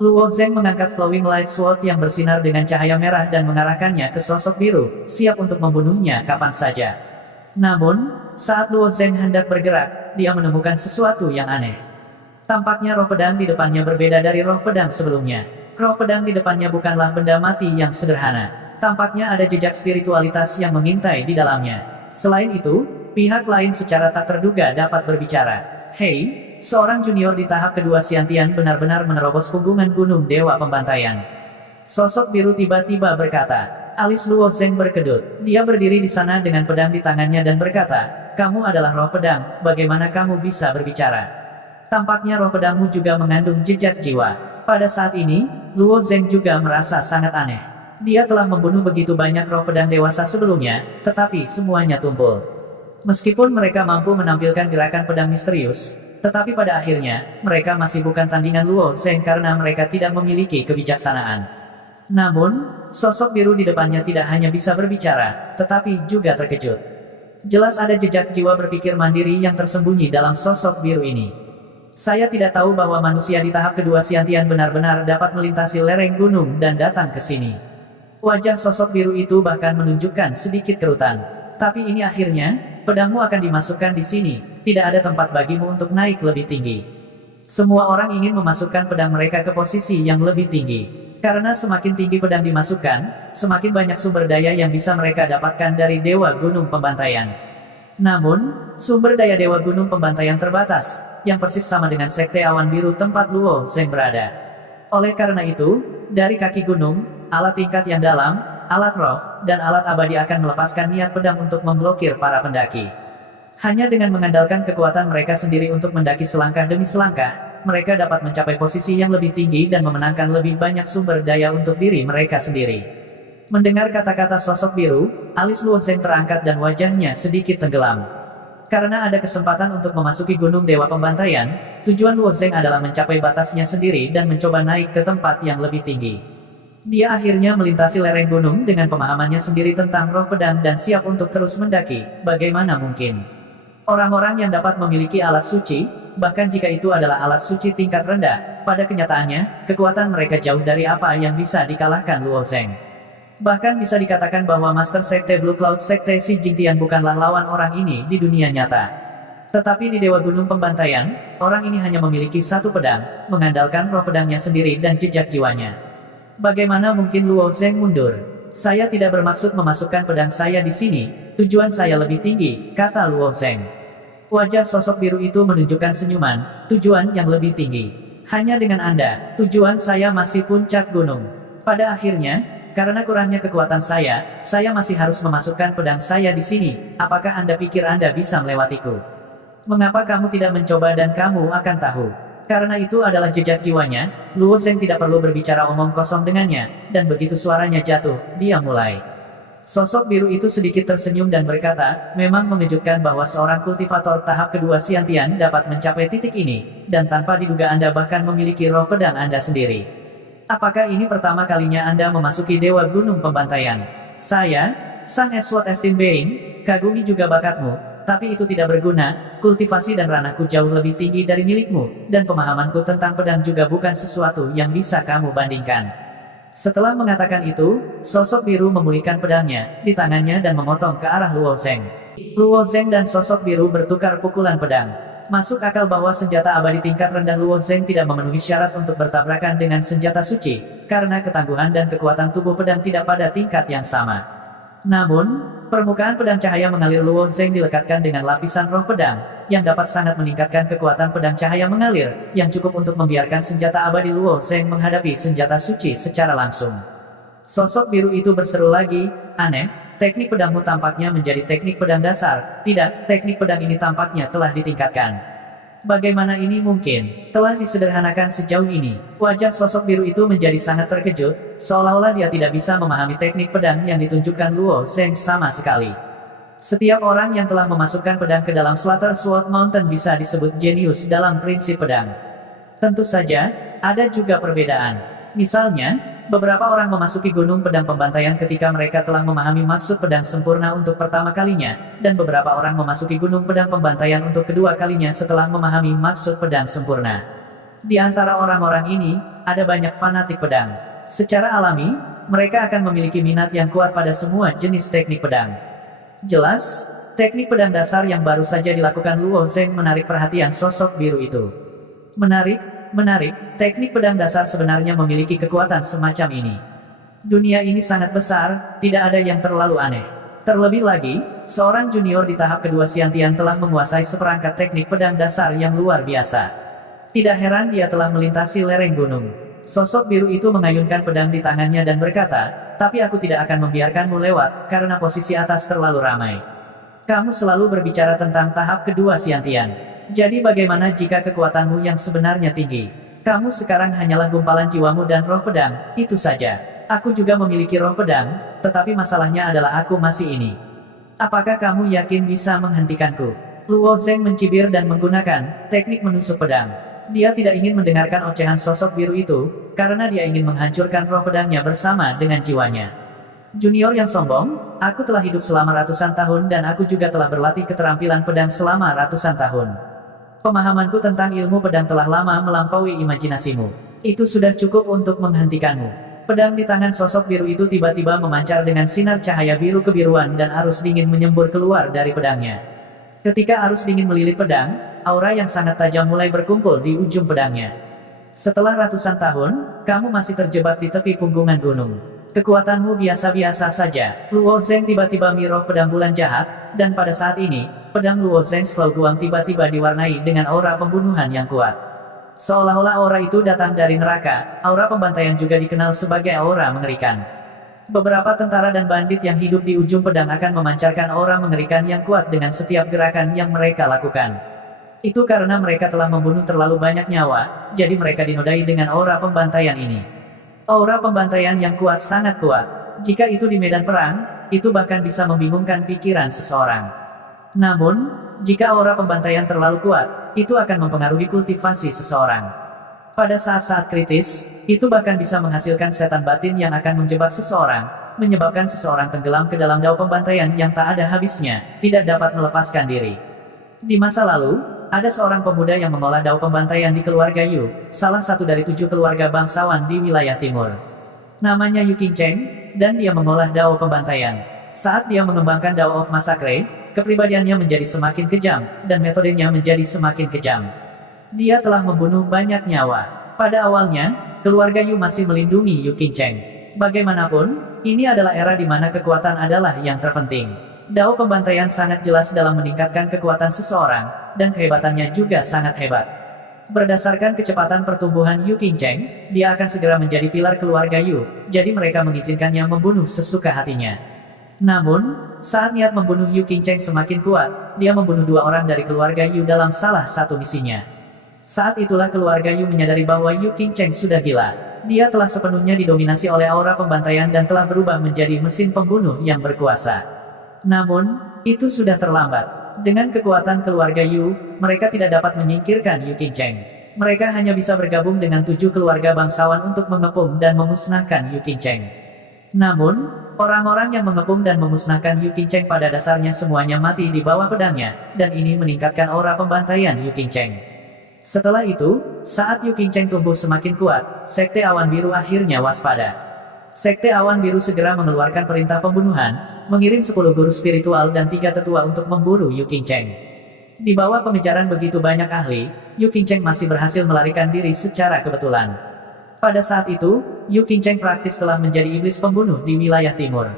Luo Zeng mengangkat Flowing Light Sword yang bersinar dengan cahaya merah dan mengarahkannya ke sosok biru, siap untuk membunuhnya kapan saja. Namun, saat Luo Zeng hendak bergerak, dia menemukan sesuatu yang aneh. Tampaknya roh pedang di depannya berbeda dari roh pedang sebelumnya. Roh pedang di depannya bukanlah benda mati yang sederhana. Tampaknya ada jejak spiritualitas yang mengintai di dalamnya. Selain itu, pihak lain secara tak terduga dapat berbicara. Hei, seorang junior di tahap kedua Xiantian benar-benar menerobos punggungan gunung Dewa Pembantaian. Sosok biru tiba-tiba berkata. Alis Luo Zeng berkedut. Dia berdiri di sana dengan pedang di tangannya dan berkata, kamu adalah roh pedang, bagaimana kamu bisa berbicara? Tampaknya roh pedangmu juga mengandung jejak jiwa. Pada saat ini, Luo Zeng juga merasa sangat aneh. Dia telah membunuh begitu banyak roh pedang dewasa sebelumnya, tetapi semuanya tumpul. Meskipun mereka mampu menampilkan gerakan pedang misterius, tetapi pada akhirnya, mereka masih bukan tandingan Luo Zeng karena mereka tidak memiliki kebijaksanaan. Namun, sosok biru di depannya tidak hanya bisa berbicara, tetapi juga terkejut. Jelas ada jejak jiwa berpikir mandiri yang tersembunyi dalam sosok biru ini. Saya tidak tahu bahwa manusia di tahap kedua Xiantian benar-benar dapat melintasi lereng gunung dan datang ke sini. Wajah sosok biru itu bahkan menunjukkan sedikit kerutan. Tapi ini akhirnya, pedangmu akan dimasukkan di sini, tidak ada tempat bagimu untuk naik lebih tinggi. Semua orang ingin memasukkan pedang mereka ke posisi yang lebih tinggi. Karena semakin tinggi pedang dimasukkan, semakin banyak sumber daya yang bisa mereka dapatkan dari Dewa Gunung Pembantaian. Namun, sumber daya Dewa Gunung Pembantaian terbatas, yang persis sama dengan Sekte Awan Biru tempat Luo Zeng berada. Oleh karena itu, dari kaki gunung, alat tingkat yang dalam, alat roh, dan alat abadi akan melepaskan niat pedang untuk memblokir para pendaki. Hanya dengan mengandalkan kekuatan mereka sendiri untuk mendaki selangkah demi selangkah, mereka dapat mencapai posisi yang lebih tinggi dan memenangkan lebih banyak sumber daya untuk diri mereka sendiri. Mendengar kata-kata sosok biru, alis Luo Zeng terangkat dan wajahnya sedikit tenggelam. Karena ada kesempatan untuk memasuki Gunung Dewa Pembantaian, tujuan Luo Zeng adalah mencapai batasnya sendiri dan mencoba naik ke tempat yang lebih tinggi. Dia akhirnya melintasi lereng gunung dengan pemahamannya sendiri tentang roh pedang dan siap untuk terus mendaki, bagaimana mungkin. Orang-orang yang dapat memiliki alat suci, bahkan jika itu adalah alat suci tingkat rendah, pada kenyataannya, kekuatan mereka jauh dari apa yang bisa dikalahkan Luo Zeng. Bahkan bisa dikatakan bahwa Master Sekte Blue Cloud Sekte Xi Jingtian bukanlah lawan orang ini di dunia nyata. Tetapi di Dewa Gunung Pembantaian, orang ini hanya memiliki satu pedang, mengandalkan roh pedangnya sendiri dan jejak jiwanya. Bagaimana mungkin Luo Zeng mundur? Saya tidak bermaksud memasukkan pedang saya di sini, tujuan saya lebih tinggi, kata Luo Zeng. Wajah sosok biru itu menunjukkan senyuman, tujuan yang lebih tinggi. Hanya dengan Anda, tujuan saya masih puncak gunung. Pada akhirnya, karena kurangnya kekuatan saya masih harus memasukkan pedang saya di sini. Apakah Anda pikir Anda bisa melewatiku? Mengapa kamu tidak mencoba dan kamu akan tahu? Karena itu adalah jejak jiwanya, Luo Zeng tidak perlu berbicara omong kosong dengannya, dan begitu suaranya jatuh, dia mulai. Sosok biru itu sedikit tersenyum dan berkata, memang mengejutkan bahwa seorang kultivator tahap kedua Xiantian dapat mencapai titik ini, dan tanpa diduga Anda bahkan memiliki roh pedang Anda sendiri. Apakah ini pertama kalinya Anda memasuki Dewa Gunung Pembantaian? Saya, Sang Eswat Estin Being, kagumi juga bakatmu. Tapi itu tidak berguna, kultivasi dan ranahku jauh lebih tinggi dari milikmu, dan pemahamanku tentang pedang juga bukan sesuatu yang bisa kamu bandingkan. Setelah mengatakan itu, sosok biru memulihkan pedangnya di tangannya dan memotong ke arah Luo Zeng. Luo Zeng dan sosok biru bertukar pukulan pedang. Masuk akal bahwa senjata abadi tingkat rendah Luo Zeng tidak memenuhi syarat untuk bertabrakan dengan senjata suci, karena ketangguhan dan kekuatan tubuh pedang tidak pada tingkat yang sama. Namun, permukaan pedang cahaya mengalir Luo Zeng dilekatkan dengan lapisan roh pedang, yang dapat sangat meningkatkan kekuatan pedang cahaya mengalir, yang cukup untuk membiarkan senjata abadi Luo Zeng menghadapi senjata suci secara langsung. Sosok biru itu berseru lagi, aneh, teknik pedangmu tampaknya menjadi teknik pedang dasar, tidak, teknik pedang ini tampaknya telah ditingkatkan. Bagaimana ini mungkin? Telah disederhanakan sejauh ini. Wajah sosok biru itu menjadi sangat terkejut, seolah-olah dia tidak bisa memahami teknik pedang yang ditunjukkan Luo Zeng sama sekali. Setiap orang yang telah memasukkan pedang ke dalam Slaughter Sword Mountain bisa disebut jenius dalam prinsip pedang. Tentu saja, ada juga perbedaan. Misalnya, beberapa orang memasuki Gunung Pedang Pembantaian ketika mereka telah memahami maksud pedang sempurna untuk pertama kalinya, dan beberapa orang memasuki Gunung Pedang Pembantaian untuk kedua kalinya setelah memahami maksud pedang sempurna. Di antara orang-orang ini, ada banyak fanatik pedang. Secara alami, mereka akan memiliki minat yang kuat pada semua jenis teknik pedang. Jelas, teknik pedang dasar yang baru saja dilakukan Luo Zeng menarik perhatian sosok biru itu. Menarik, teknik pedang dasar sebenarnya memiliki kekuatan semacam ini. Dunia ini sangat besar, tidak ada yang terlalu aneh. Terlebih lagi, seorang junior di tahap kedua Xiantian telah menguasai seperangkat teknik pedang dasar yang luar biasa. Tidak heran dia telah melintasi lereng gunung. Sosok biru itu mengayunkan pedang di tangannya dan berkata, tapi aku tidak akan membiarkanmu lewat, karena posisi atas terlalu ramai. Kamu selalu berbicara tentang tahap kedua Xiantian. Jadi bagaimana jika kekuatanmu yang sebenarnya tinggi? Kamu sekarang hanyalah gumpalan jiwamu dan roh pedang, itu saja. Aku juga memiliki roh pedang, tetapi masalahnya adalah aku masih ini. Apakah kamu yakin bisa menghentikanku? Luo Zeng mencibir dan menggunakan teknik menusuk pedang. Dia tidak ingin mendengarkan ocehan sosok biru itu, karena dia ingin menghancurkan roh pedangnya bersama dengan jiwanya. Junior yang sombong, aku telah hidup selama ratusan tahun dan aku juga telah berlatih keterampilan pedang selama ratusan tahun. Pemahamanku tentang ilmu pedang telah lama melampaui imajinasimu. Itu sudah cukup untuk menghentikanmu. Pedang di tangan sosok biru itu tiba-tiba memancar dengan sinar cahaya biru kebiruan dan arus dingin menyembur keluar dari pedangnya. Ketika arus dingin melilit pedang, aura yang sangat tajam mulai berkumpul di ujung pedangnya. Setelah ratusan tahun, kamu masih terjebak di tepi punggungan gunung. Kekuatanmu biasa-biasa saja. Luo Zeng tiba-tiba miroh pedang bulan jahat, dan pada saat ini, pedang Luo Zeng Slow Guang tiba-tiba diwarnai dengan aura pembunuhan yang kuat. Seolah-olah aura itu datang dari neraka, aura pembantaian juga dikenal sebagai aura mengerikan. Beberapa tentara dan bandit yang hidup di ujung pedang akan memancarkan aura mengerikan yang kuat dengan setiap gerakan yang mereka lakukan. Itu karena mereka telah membunuh terlalu banyak nyawa, jadi mereka dinodai dengan aura pembantaian ini. Aura pembantaian yang kuat sangat kuat. Jika itu di medan perang, itu bahkan bisa membingungkan pikiran seseorang. Namun, jika aura pembantaian terlalu kuat, itu akan mempengaruhi kultivasi seseorang. Pada saat-saat kritis, itu bahkan bisa menghasilkan setan batin yang akan menjebak seseorang, menyebabkan seseorang tenggelam ke dalam dao pembantaian yang tak ada habisnya, tidak dapat melepaskan diri. Di masa lalu, ada seorang pemuda yang mengolah dao pembantaian di keluarga Yu, salah satu dari 7 keluarga bangsawan di wilayah timur. Namanya Yu Qingcheng, dan dia mengolah dao pembantaian. Saat dia mengembangkan Dao of Massacre, kepribadiannya menjadi semakin kejam, dan metodenya menjadi semakin kejam. Dia telah membunuh banyak nyawa. Pada awalnya, keluarga Yu masih melindungi Yu Qingcheng. Bagaimanapun, ini adalah era di mana kekuatan adalah yang terpenting. Dao pembantaian sangat jelas dalam meningkatkan kekuatan seseorang, dan kehebatannya juga sangat hebat. Berdasarkan kecepatan pertumbuhan Yu Qingcheng, dia akan segera menjadi pilar keluarga Yu, jadi mereka mengizinkannya membunuh sesuka hatinya. Namun, saat niat membunuh Yu Qingcheng semakin kuat, dia membunuh 2 orang dari keluarga Yu dalam salah satu misinya. Saat itulah keluarga Yu menyadari bahwa Yu Qingcheng sudah gila. Dia telah sepenuhnya didominasi oleh aura pembantaian dan telah berubah menjadi mesin pembunuh yang berkuasa. Namun, itu sudah terlambat. Dengan kekuatan keluarga Yu, mereka tidak dapat menyingkirkan Yu Qingcheng. Mereka hanya bisa bergabung dengan 7 keluarga bangsawan untuk mengepung dan memusnahkan Yu Qingcheng. Namun, orang-orang yang mengepung dan memusnahkan Yu Qingcheng pada dasarnya semuanya mati di bawah pedangnya, dan ini meningkatkan aura pembantaian Yu Qingcheng. Setelah itu, saat Yu Qingcheng tumbuh semakin kuat, Sekte Awan Biru akhirnya waspada. Sekte Awan Biru segera mengeluarkan perintah pembunuhan, mengirim 10 guru spiritual dan 3 tetua untuk memburu Yu Qingcheng. Di bawah pengejaran begitu banyak ahli, Yu Qingcheng masih berhasil melarikan diri secara kebetulan. Pada saat itu, Yu Qingcheng praktis telah menjadi iblis pembunuh di wilayah timur.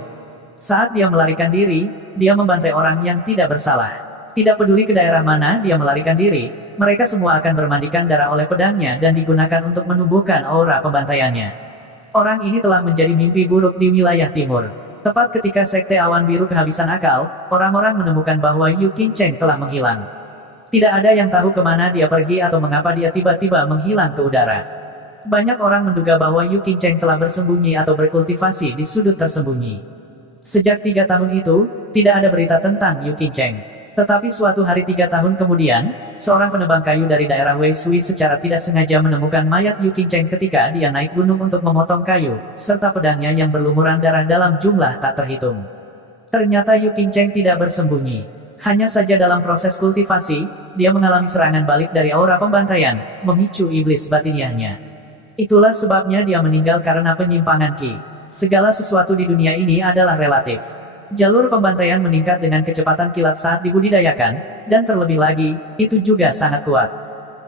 Saat dia melarikan diri, dia membantai orang yang tidak bersalah. Tidak peduli ke daerah mana dia melarikan diri, mereka semua akan bermandikan darah oleh pedangnya dan digunakan untuk menumbuhkan aura pembantaiannya. Orang ini telah menjadi mimpi buruk di wilayah timur. Tepat ketika Sekte Awan Biru kehabisan akal, orang-orang menemukan bahwa Yu Qingcheng telah menghilang. Tidak ada yang tahu kemana dia pergi atau mengapa dia tiba-tiba menghilang ke udara. Banyak orang menduga bahwa Yu Qingcheng telah bersembunyi atau berkultivasi di sudut tersembunyi. Sejak 3 tahun itu, tidak ada berita tentang Yu Qingcheng. Tetapi suatu hari 3 tahun kemudian, seorang penebang kayu dari daerah Wei Sui secara tidak sengaja menemukan mayat Yu Qingcheng ketika dia naik gunung untuk memotong kayu, serta pedangnya yang berlumuran darah dalam jumlah tak terhitung. Ternyata Yu Qingcheng tidak bersembunyi. Hanya saja dalam proses kultivasi, dia mengalami serangan balik dari aura pembantaian, memicu iblis batiniahnya. Itulah sebabnya dia meninggal karena penyimpangan Qi. Segala sesuatu di dunia ini adalah relatif. Jalur pembantaian meningkat dengan kecepatan kilat saat dibudidayakan, dan terlebih lagi, itu juga sangat kuat.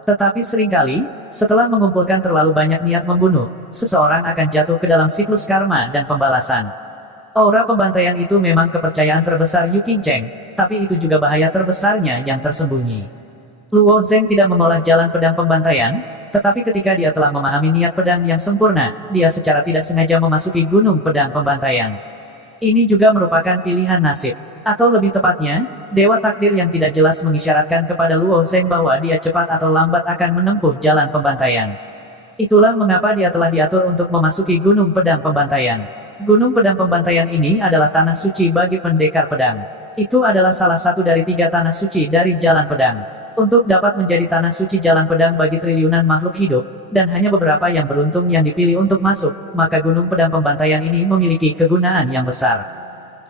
Tetapi seringkali, setelah mengumpulkan terlalu banyak niat membunuh, seseorang akan jatuh ke dalam siklus karma dan pembalasan. Aura pembantaian itu memang kepercayaan terbesar Yu Qingcheng, tapi itu juga bahaya terbesarnya yang tersembunyi. Luo Zeng tidak mengolah jalan pedang pembantaian, tetapi ketika dia telah memahami niat pedang yang sempurna, dia secara tidak sengaja memasuki gunung pedang pembantaian. Ini juga merupakan pilihan nasib. Atau lebih tepatnya, dewa takdir yang tidak jelas mengisyaratkan kepada Luo Zeng bahwa dia cepat atau lambat akan menempuh jalan pembantaian. Itulah mengapa dia telah diatur untuk memasuki Gunung Pedang Pembantaian. Gunung Pedang Pembantaian ini adalah tanah suci bagi pendekar pedang. Itu adalah salah satu dari 3 tanah suci dari Jalan Pedang. Untuk dapat menjadi tanah suci Jalan Pedang bagi triliunan makhluk hidup, dan hanya beberapa yang beruntung yang dipilih untuk masuk, maka Gunung Pedang Pembantaian ini memiliki kegunaan yang besar.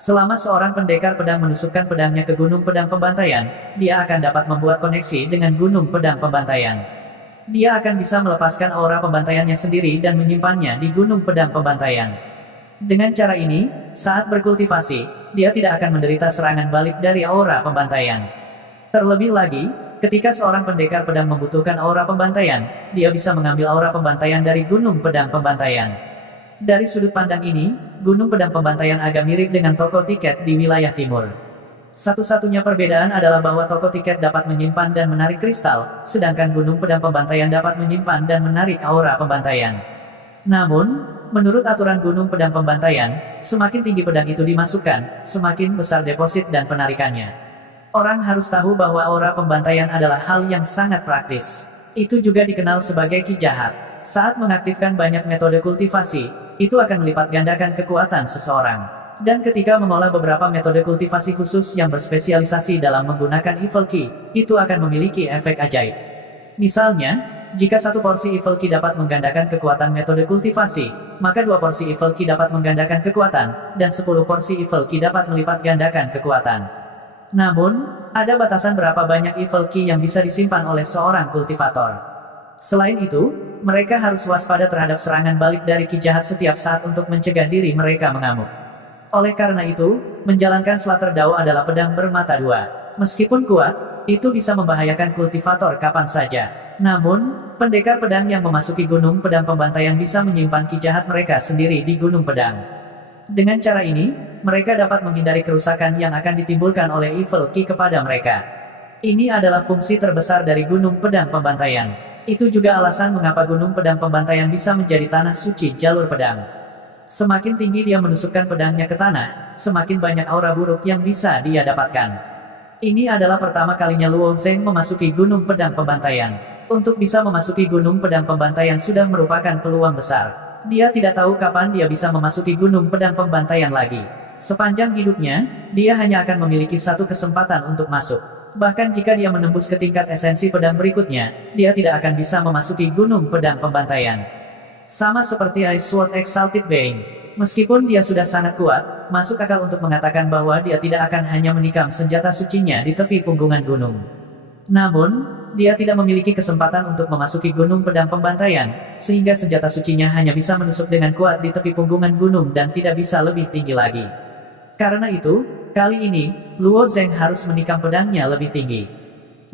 Selama seorang pendekar pedang menusukkan pedangnya ke Gunung Pedang Pembantaian, dia akan dapat membuat koneksi dengan Gunung Pedang Pembantaian. Dia akan bisa melepaskan aura pembantaiannya sendiri dan menyimpannya di Gunung Pedang Pembantaian. Dengan cara ini, saat berkultivasi, dia tidak akan menderita serangan balik dari aura pembantaian. Terlebih lagi, ketika seorang pendekar pedang membutuhkan aura pembantaian, dia bisa mengambil aura pembantaian dari Gunung Pedang Pembantaian. Dari sudut pandang ini, Gunung Pedang Pembantaian agak mirip dengan toko tiket di wilayah timur. Satu-satunya perbedaan adalah bahwa toko tiket dapat menyimpan dan menarik kristal, sedangkan Gunung Pedang Pembantaian dapat menyimpan dan menarik aura pembantaian. Namun, menurut aturan Gunung Pedang Pembantaian, semakin tinggi pedang itu dimasukkan, semakin besar deposit dan penarikannya. Orang harus tahu bahwa aura pembantaian adalah hal yang sangat praktis. Itu juga dikenal sebagai ki jahat. Saat mengaktifkan banyak metode kultivasi, itu akan melipat gandakan kekuatan seseorang. Dan ketika mengolah beberapa metode kultivasi khusus yang berspesialisasi dalam menggunakan Evil Key, itu akan memiliki efek ajaib. Misalnya, jika 1 porsi Evil Key dapat menggandakan kekuatan metode kultivasi, maka 2 porsi Evil Key dapat menggandakan kekuatan, dan 10 porsi Evil Key dapat melipat gandakan kekuatan. Namun, ada batasan berapa banyak Evil Key yang bisa disimpan oleh seorang kultivator. Selain itu, mereka harus waspada terhadap serangan balik dari ki jahat setiap saat untuk mencegah diri mereka mengamuk. Oleh karena itu, menjalankan Slater Dao adalah pedang bermata 2. Meskipun kuat, itu bisa membahayakan kultivator kapan saja. Namun, pendekar pedang yang memasuki Gunung Pedang Pembantaian bisa menyimpan ki jahat mereka sendiri di Gunung Pedang. Dengan cara ini, mereka dapat menghindari kerusakan yang akan ditimbulkan oleh Evil Key kepada mereka. Ini adalah fungsi terbesar dari Gunung Pedang Pembantaian. Itu juga alasan mengapa Gunung Pedang Pembantaian bisa menjadi tanah suci jalur pedang. Semakin tinggi dia menusukkan pedangnya ke tanah, semakin banyak aura buruk yang bisa dia dapatkan. Ini adalah pertama kalinya Luo Zeng memasuki Gunung Pedang Pembantaian. Untuk bisa memasuki Gunung Pedang Pembantaian sudah merupakan peluang besar. Dia tidak tahu kapan dia bisa memasuki Gunung Pedang Pembantaian lagi. Sepanjang hidupnya, dia hanya akan memiliki 1 kesempatan untuk masuk. Bahkan jika dia menembus ke tingkat esensi pedang berikutnya, dia tidak akan bisa memasuki Gunung Pedang Pembantaian. Sama seperti Ice Sword Exalted Being. Meskipun dia sudah sangat kuat, masuk akal untuk mengatakan bahwa dia tidak akan hanya menikam senjata sucinya di tepi punggungan gunung. Namun, dia tidak memiliki kesempatan untuk memasuki Gunung Pedang Pembantaian, sehingga senjata sucinya hanya bisa menusuk dengan kuat di tepi punggungan gunung dan tidak bisa lebih tinggi lagi. Karena itu, kali ini, Luo Zeng harus menikam pedangnya lebih tinggi.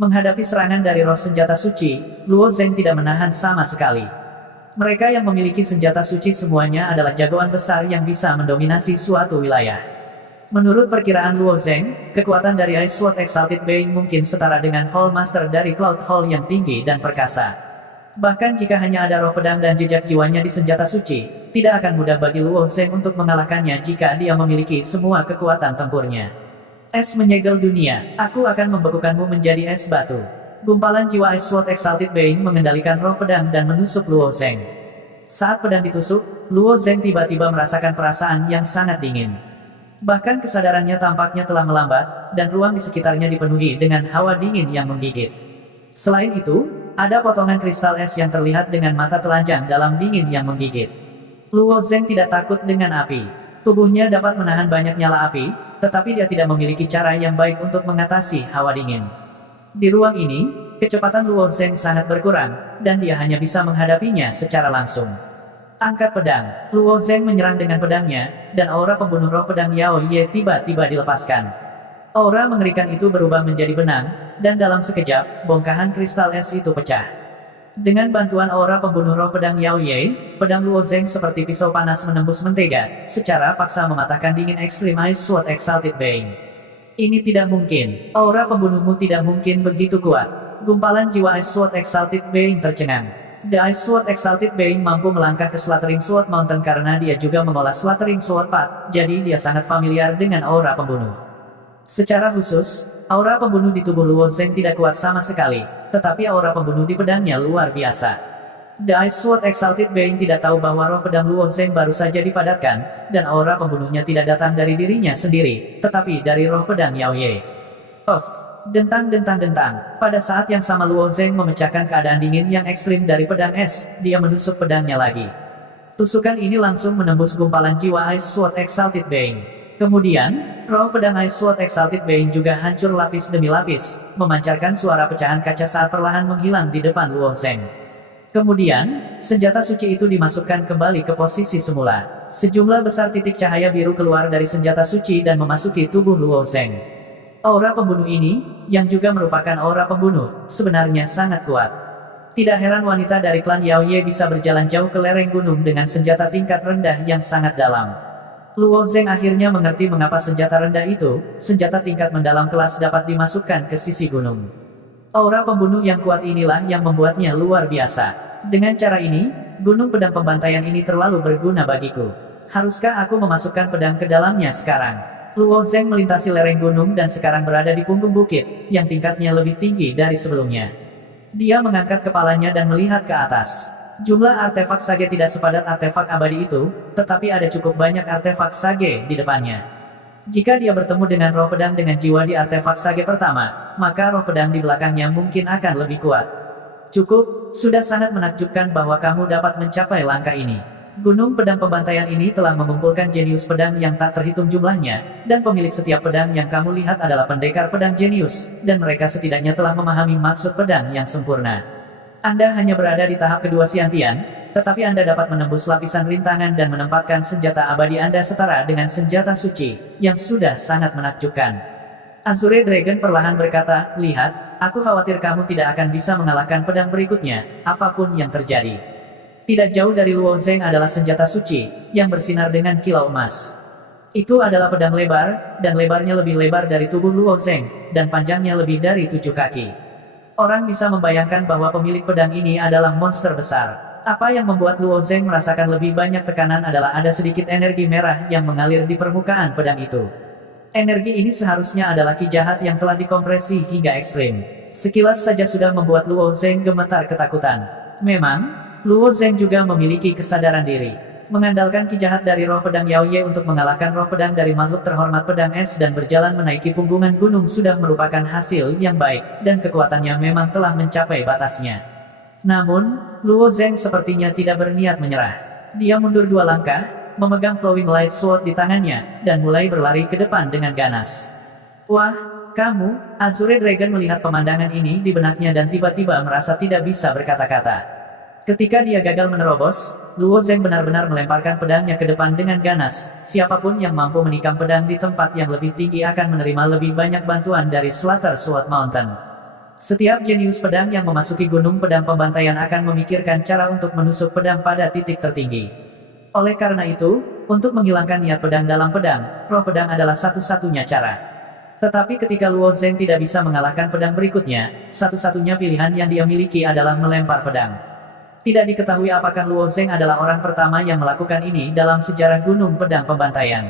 Menghadapi serangan dari roh senjata suci, Luo Zeng tidak menahan sama sekali. Mereka yang memiliki senjata suci semuanya adalah jagoan besar yang bisa mendominasi suatu wilayah. Menurut perkiraan Luo Zeng, kekuatan dari Ice Sword Exalted Being mungkin setara dengan Hall Master dari Cloud Hall yang tinggi dan perkasa. Bahkan jika hanya ada roh pedang dan jejak jiwanya di senjata suci, tidak akan mudah bagi Luo Zeng untuk mengalahkannya jika dia memiliki semua kekuatan tempurnya. Es menyegel dunia, aku akan membekukanmu menjadi es batu. Gumpalan jiwa Ice Sword Exalted Being mengendalikan roh pedang dan menusuk Luo Zeng. Saat pedang ditusuk, Luo Zeng tiba-tiba merasakan perasaan yang sangat dingin. Bahkan kesadarannya tampaknya telah melambat, dan ruang di sekitarnya dipenuhi dengan hawa dingin yang menggigit. Selain itu, ada potongan kristal es yang terlihat dengan mata telanjang dalam dingin yang menggigit. Luo Zeng tidak takut dengan api. Tubuhnya dapat menahan banyak nyala api, tetapi dia tidak memiliki cara yang baik untuk mengatasi hawa dingin. Di ruang ini, kecepatan Luo Zeng sangat berkurang, dan dia hanya bisa menghadapinya secara langsung. Angkat pedang, Luo Zeng menyerang dengan pedangnya, dan aura pembunuh roh pedang Yao Ye tiba-tiba dilepaskan. Aura mengerikan itu berubah menjadi benang, dan dalam sekejap, bongkahan kristal es itu pecah. Dengan bantuan aura pembunuh roh pedang Yao Ye, pedang Luo Zeng seperti pisau panas menembus mentega, secara paksa mematahkan dingin ekstrim Ice Sword Exalted Being. Ini tidak mungkin. Aura pembunuhmu tidak mungkin begitu kuat. Gumpalan jiwa Ice Sword Exalted Being tercengang. The Ice Sword Exalted Being mampu melangkah ke Slattering Sword Mountain karena dia juga mengolah Slattering Sword Path, jadi dia sangat familiar dengan aura pembunuh. Secara khusus, aura pembunuh di tubuh Luo Zeng tidak kuat sama sekali, tetapi aura pembunuh di pedangnya luar biasa. The Ice Sword Exalted Being tidak tahu bahwa roh pedang Luo Zeng baru saja dipadatkan, dan aura pembunuhnya tidak datang dari dirinya sendiri, tetapi dari roh pedang Yao Ye. Dentang-dentang-dentang. Pada saat yang sama Luo Zeng memecahkan keadaan dingin yang ekstrim dari pedang es, dia menusuk pedangnya lagi. Tusukan ini langsung menembus gumpalan jiwa Ice Sword Exalted Being. Kemudian, roh pedang Ice Sword Exalted Being juga hancur lapis demi lapis, memancarkan suara pecahan kaca saat perlahan menghilang di depan Luo Zeng. Kemudian, senjata suci itu dimasukkan kembali ke posisi semula. Sejumlah besar titik cahaya biru keluar dari senjata suci dan memasuki tubuh Luo Zeng. Aura pembunuh ini, yang juga merupakan aura pembunuh, sebenarnya sangat kuat. Tidak heran wanita dari klan Yao Ye bisa berjalan jauh ke lereng gunung dengan senjata tingkat rendah yang sangat dalam. Luo Zeng akhirnya mengerti mengapa senjata rendah itu, senjata tingkat mendalam kelas dapat dimasukkan ke sisi gunung. Aura pembunuh yang kuat inilah yang membuatnya luar biasa. Dengan cara ini, gunung pedang pembantaian ini terlalu berguna bagiku. Haruskah aku memasukkan pedang ke dalamnya sekarang? Luo Zeng melintasi lereng gunung dan sekarang berada di punggung bukit, yang tingkatnya lebih tinggi dari sebelumnya. Dia mengangkat kepalanya dan melihat ke atas. Jumlah artefak sage tidak sepadat artefak abadi itu, tetapi ada cukup banyak artefak sage di depannya. Jika dia bertemu dengan roh pedang dengan jiwa di artefak sage pertama, maka roh pedang di belakangnya mungkin akan lebih kuat. Cukup, sudah sangat menakjubkan bahwa kamu dapat mencapai langkah ini. Gunung pedang pembantaian ini telah mengumpulkan jenius pedang yang tak terhitung jumlahnya, dan pemilik setiap pedang yang kamu lihat adalah pendekar pedang jenius, dan mereka setidaknya telah memahami maksud pedang yang sempurna. Anda hanya berada di tahap kedua Xiantian, tetapi Anda dapat menembus lapisan rintangan dan menempatkan senjata abadi Anda setara dengan senjata suci, yang sudah sangat menakjubkan. Azure Dragon perlahan berkata, lihat, aku khawatir kamu tidak akan bisa mengalahkan pedang berikutnya, apapun yang terjadi. Tidak jauh dari Luo Zeng adalah senjata suci, yang bersinar dengan kilau emas. Itu adalah pedang lebar, dan lebarnya lebih lebar dari tubuh Luo Zeng, dan panjangnya lebih dari 7 kaki. Orang bisa membayangkan bahwa pemilik pedang ini adalah monster besar. Apa yang membuat Luo Zeng merasakan lebih banyak tekanan adalah ada sedikit energi merah yang mengalir di permukaan pedang itu. Energi ini seharusnya adalah ki jahat yang telah dikompresi hingga ekstrim. Sekilas saja sudah membuat Luo Zeng gemetar ketakutan. Memang, Luo Zeng juga memiliki kesadaran diri. Mengandalkan ki jahat dari roh pedang Yao Ye untuk mengalahkan roh pedang dari makhluk terhormat pedang es dan berjalan menaiki punggungan gunung sudah merupakan hasil yang baik, dan kekuatannya memang telah mencapai batasnya. Namun, Luo Zeng sepertinya tidak berniat menyerah. Dia mundur 2 langkah, memegang Flowing Light Sword di tangannya, dan mulai berlari ke depan dengan ganas. Wah, kamu, Azure Dragon melihat pemandangan ini di benaknya dan tiba-tiba merasa tidak bisa berkata-kata. Ketika dia gagal menerobos, Luo Zeng benar-benar melemparkan pedangnya ke depan dengan ganas. Siapapun yang mampu menikam pedang di tempat yang lebih tinggi akan menerima lebih banyak bantuan dari Slaughter Sword Mountain. Setiap jenius pedang yang memasuki gunung pedang pembantaian akan memikirkan cara untuk menusuk pedang pada titik tertinggi. Oleh karena itu, untuk menghilangkan niat pedang dalam pedang, roh pedang adalah satu-satunya cara. Tetapi ketika Luo Zeng tidak bisa mengalahkan pedang berikutnya, satu-satunya pilihan yang dia miliki adalah melempar pedang. Tidak diketahui apakah Luo Zeng adalah orang pertama yang melakukan ini dalam sejarah gunung pedang pembantaian.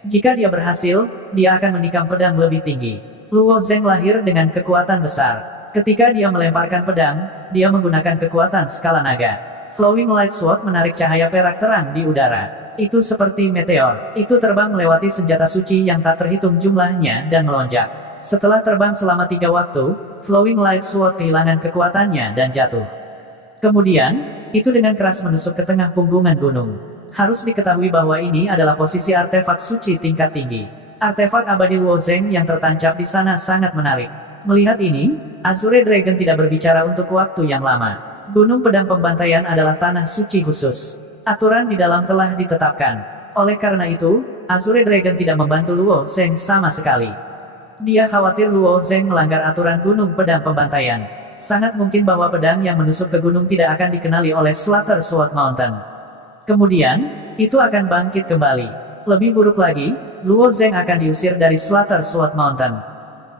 Jika dia berhasil, dia akan menikam pedang lebih tinggi. Luo Zeng lahir dengan kekuatan besar. Ketika dia melemparkan pedang, dia menggunakan kekuatan skala naga. Flowing Light Sword menarik cahaya perak terang di udara. Itu seperti meteor. Itu terbang melewati senjata suci yang tak terhitung jumlahnya dan melonjak. Setelah terbang selama 3 waktu, Flowing Light Sword kehilangan kekuatannya dan jatuh. Kemudian, itu dengan keras menusuk ke tengah punggungan gunung. Harus diketahui bahwa ini adalah posisi artefak suci tingkat tinggi. Artefak abadi Luo Zeng yang tertancap di sana sangat menarik. Melihat ini, Azure Dragon tidak berbicara untuk waktu yang lama. Gunung pedang pembantaian adalah tanah suci khusus. Aturan di dalam telah ditetapkan. Oleh karena itu, Azure Dragon tidak membantu Luo Zeng sama sekali. Dia khawatir Luo Zeng melanggar aturan gunung pedang pembantaian. Sangat mungkin bahwa pedang yang menusuk ke gunung tidak akan dikenali oleh Slaughter Sword Mountain. Kemudian, itu akan bangkit kembali. Lebih buruk lagi, Luo Zeng akan diusir dari Slaughter Sword Mountain.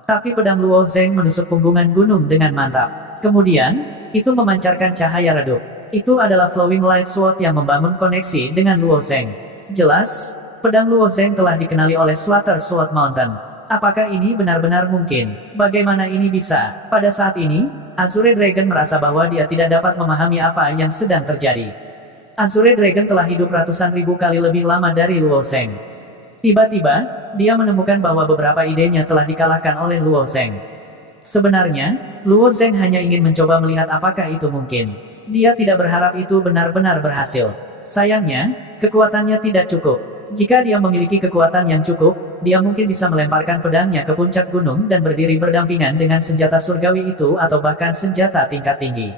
Tapi pedang Luo Zeng menusuk punggungan gunung dengan mantap. Kemudian, itu memancarkan cahaya redup. Itu adalah Flowing Light Sword yang membangun koneksi dengan Luo Zeng. Jelas, pedang Luo Zeng telah dikenali oleh Slaughter Sword Mountain. Apakah ini benar-benar mungkin? Bagaimana ini bisa? Pada saat ini, Azure Dragon merasa bahwa dia tidak dapat memahami apa yang sedang terjadi. Azure Dragon telah hidup ratusan ribu kali lebih lama dari Luo Zeng. Tiba-tiba, dia menemukan bahwa beberapa idenya telah dikalahkan oleh Luo Zeng. Sebenarnya, Luo Zeng hanya ingin mencoba melihat apakah itu mungkin. Dia tidak berharap itu benar-benar berhasil. Sayangnya, kekuatannya tidak cukup. Jika dia memiliki kekuatan yang cukup, dia mungkin bisa melemparkan pedangnya ke puncak gunung dan berdiri berdampingan dengan senjata surgawi itu atau bahkan senjata tingkat tinggi.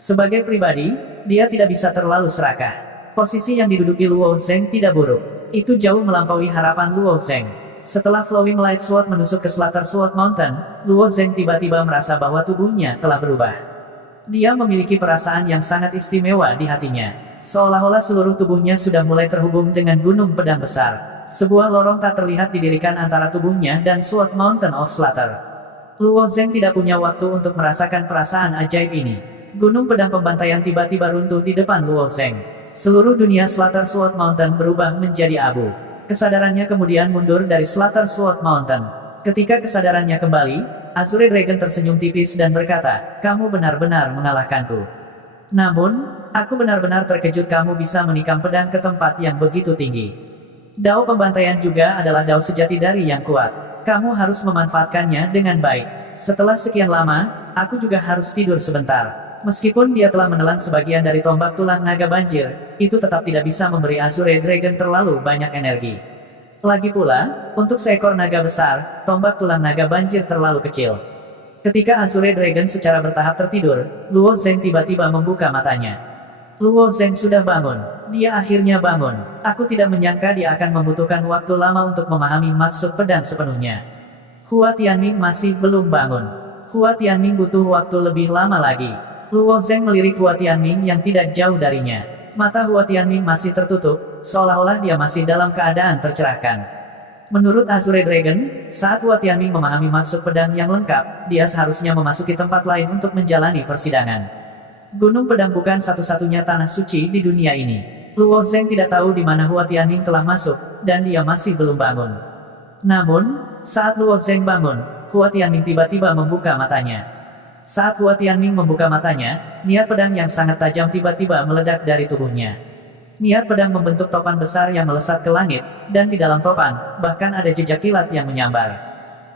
Sebagai pribadi, dia tidak bisa terlalu serakah. Posisi yang diduduki Luo Zeng tidak buruk. Itu jauh melampaui harapan Luo Zeng. Setelah Flowing Light Sword menusuk ke Slaughter Sword Mountain, Luo Zeng tiba-tiba merasa bahwa tubuhnya telah berubah. Dia memiliki perasaan yang sangat istimewa di hatinya. Seolah-olah seluruh tubuhnya sudah mulai terhubung dengan gunung pedang besar. Sebuah lorong tak terlihat didirikan antara tubuhnya dan Sword Mountain of Slaughter. Luo Zeng tidak punya waktu untuk merasakan perasaan ajaib ini. Gunung pedang pembantaian tiba-tiba runtuh di depan Luo Zeng. Seluruh dunia Slaughter Sword Mountain berubah menjadi abu. Kesadarannya kemudian mundur dari Slaughter Sword Mountain. Ketika kesadarannya kembali, Azure Dragon tersenyum tipis dan berkata, "Kamu benar-benar mengalahkanku. Namun, aku benar-benar terkejut kamu bisa menikam pedang ke tempat yang begitu tinggi. Dao pembantaian juga adalah dao sejati dari yang kuat. Kamu harus memanfaatkannya dengan baik. Setelah sekian lama, aku juga harus tidur sebentar." Meskipun dia telah menelan sebagian dari tombak tulang naga banjir, itu tetap tidak bisa memberi Azure Dragon terlalu banyak energi. Lagi pula, untuk seekor naga besar, tombak tulang naga banjir terlalu kecil. Ketika Azure Dragon secara bertahap tertidur, Luo Zeng tiba-tiba membuka matanya. Luo Zeng sudah bangun. Dia akhirnya bangun. Aku tidak menyangka dia akan membutuhkan waktu lama untuk memahami maksud pedang sepenuhnya. Hua Tianming masih belum bangun. Hua Tianming butuh waktu lebih lama lagi. Luo Zeng melirik Hua Tianming yang tidak jauh darinya. Mata Hua Tianming masih tertutup, seolah-olah dia masih dalam keadaan tercerahkan. Menurut Azure Dragon, saat Hua Tianming memahami maksud pedang yang lengkap, dia seharusnya memasuki tempat lain untuk menjalani persidangan. Gunung Pedang bukan satu-satunya tanah suci di dunia ini. Luo Zeng tidak tahu di mana Hua Tianming telah masuk, dan dia masih belum bangun. Namun, saat Luo Zeng bangun, Hua Tianming tiba-tiba membuka matanya. Saat Hua Tianming membuka matanya, niat pedang yang sangat tajam tiba-tiba meledak dari tubuhnya. Niat pedang membentuk topan besar yang melesat ke langit, dan di dalam topan, bahkan ada jejak kilat yang menyambar.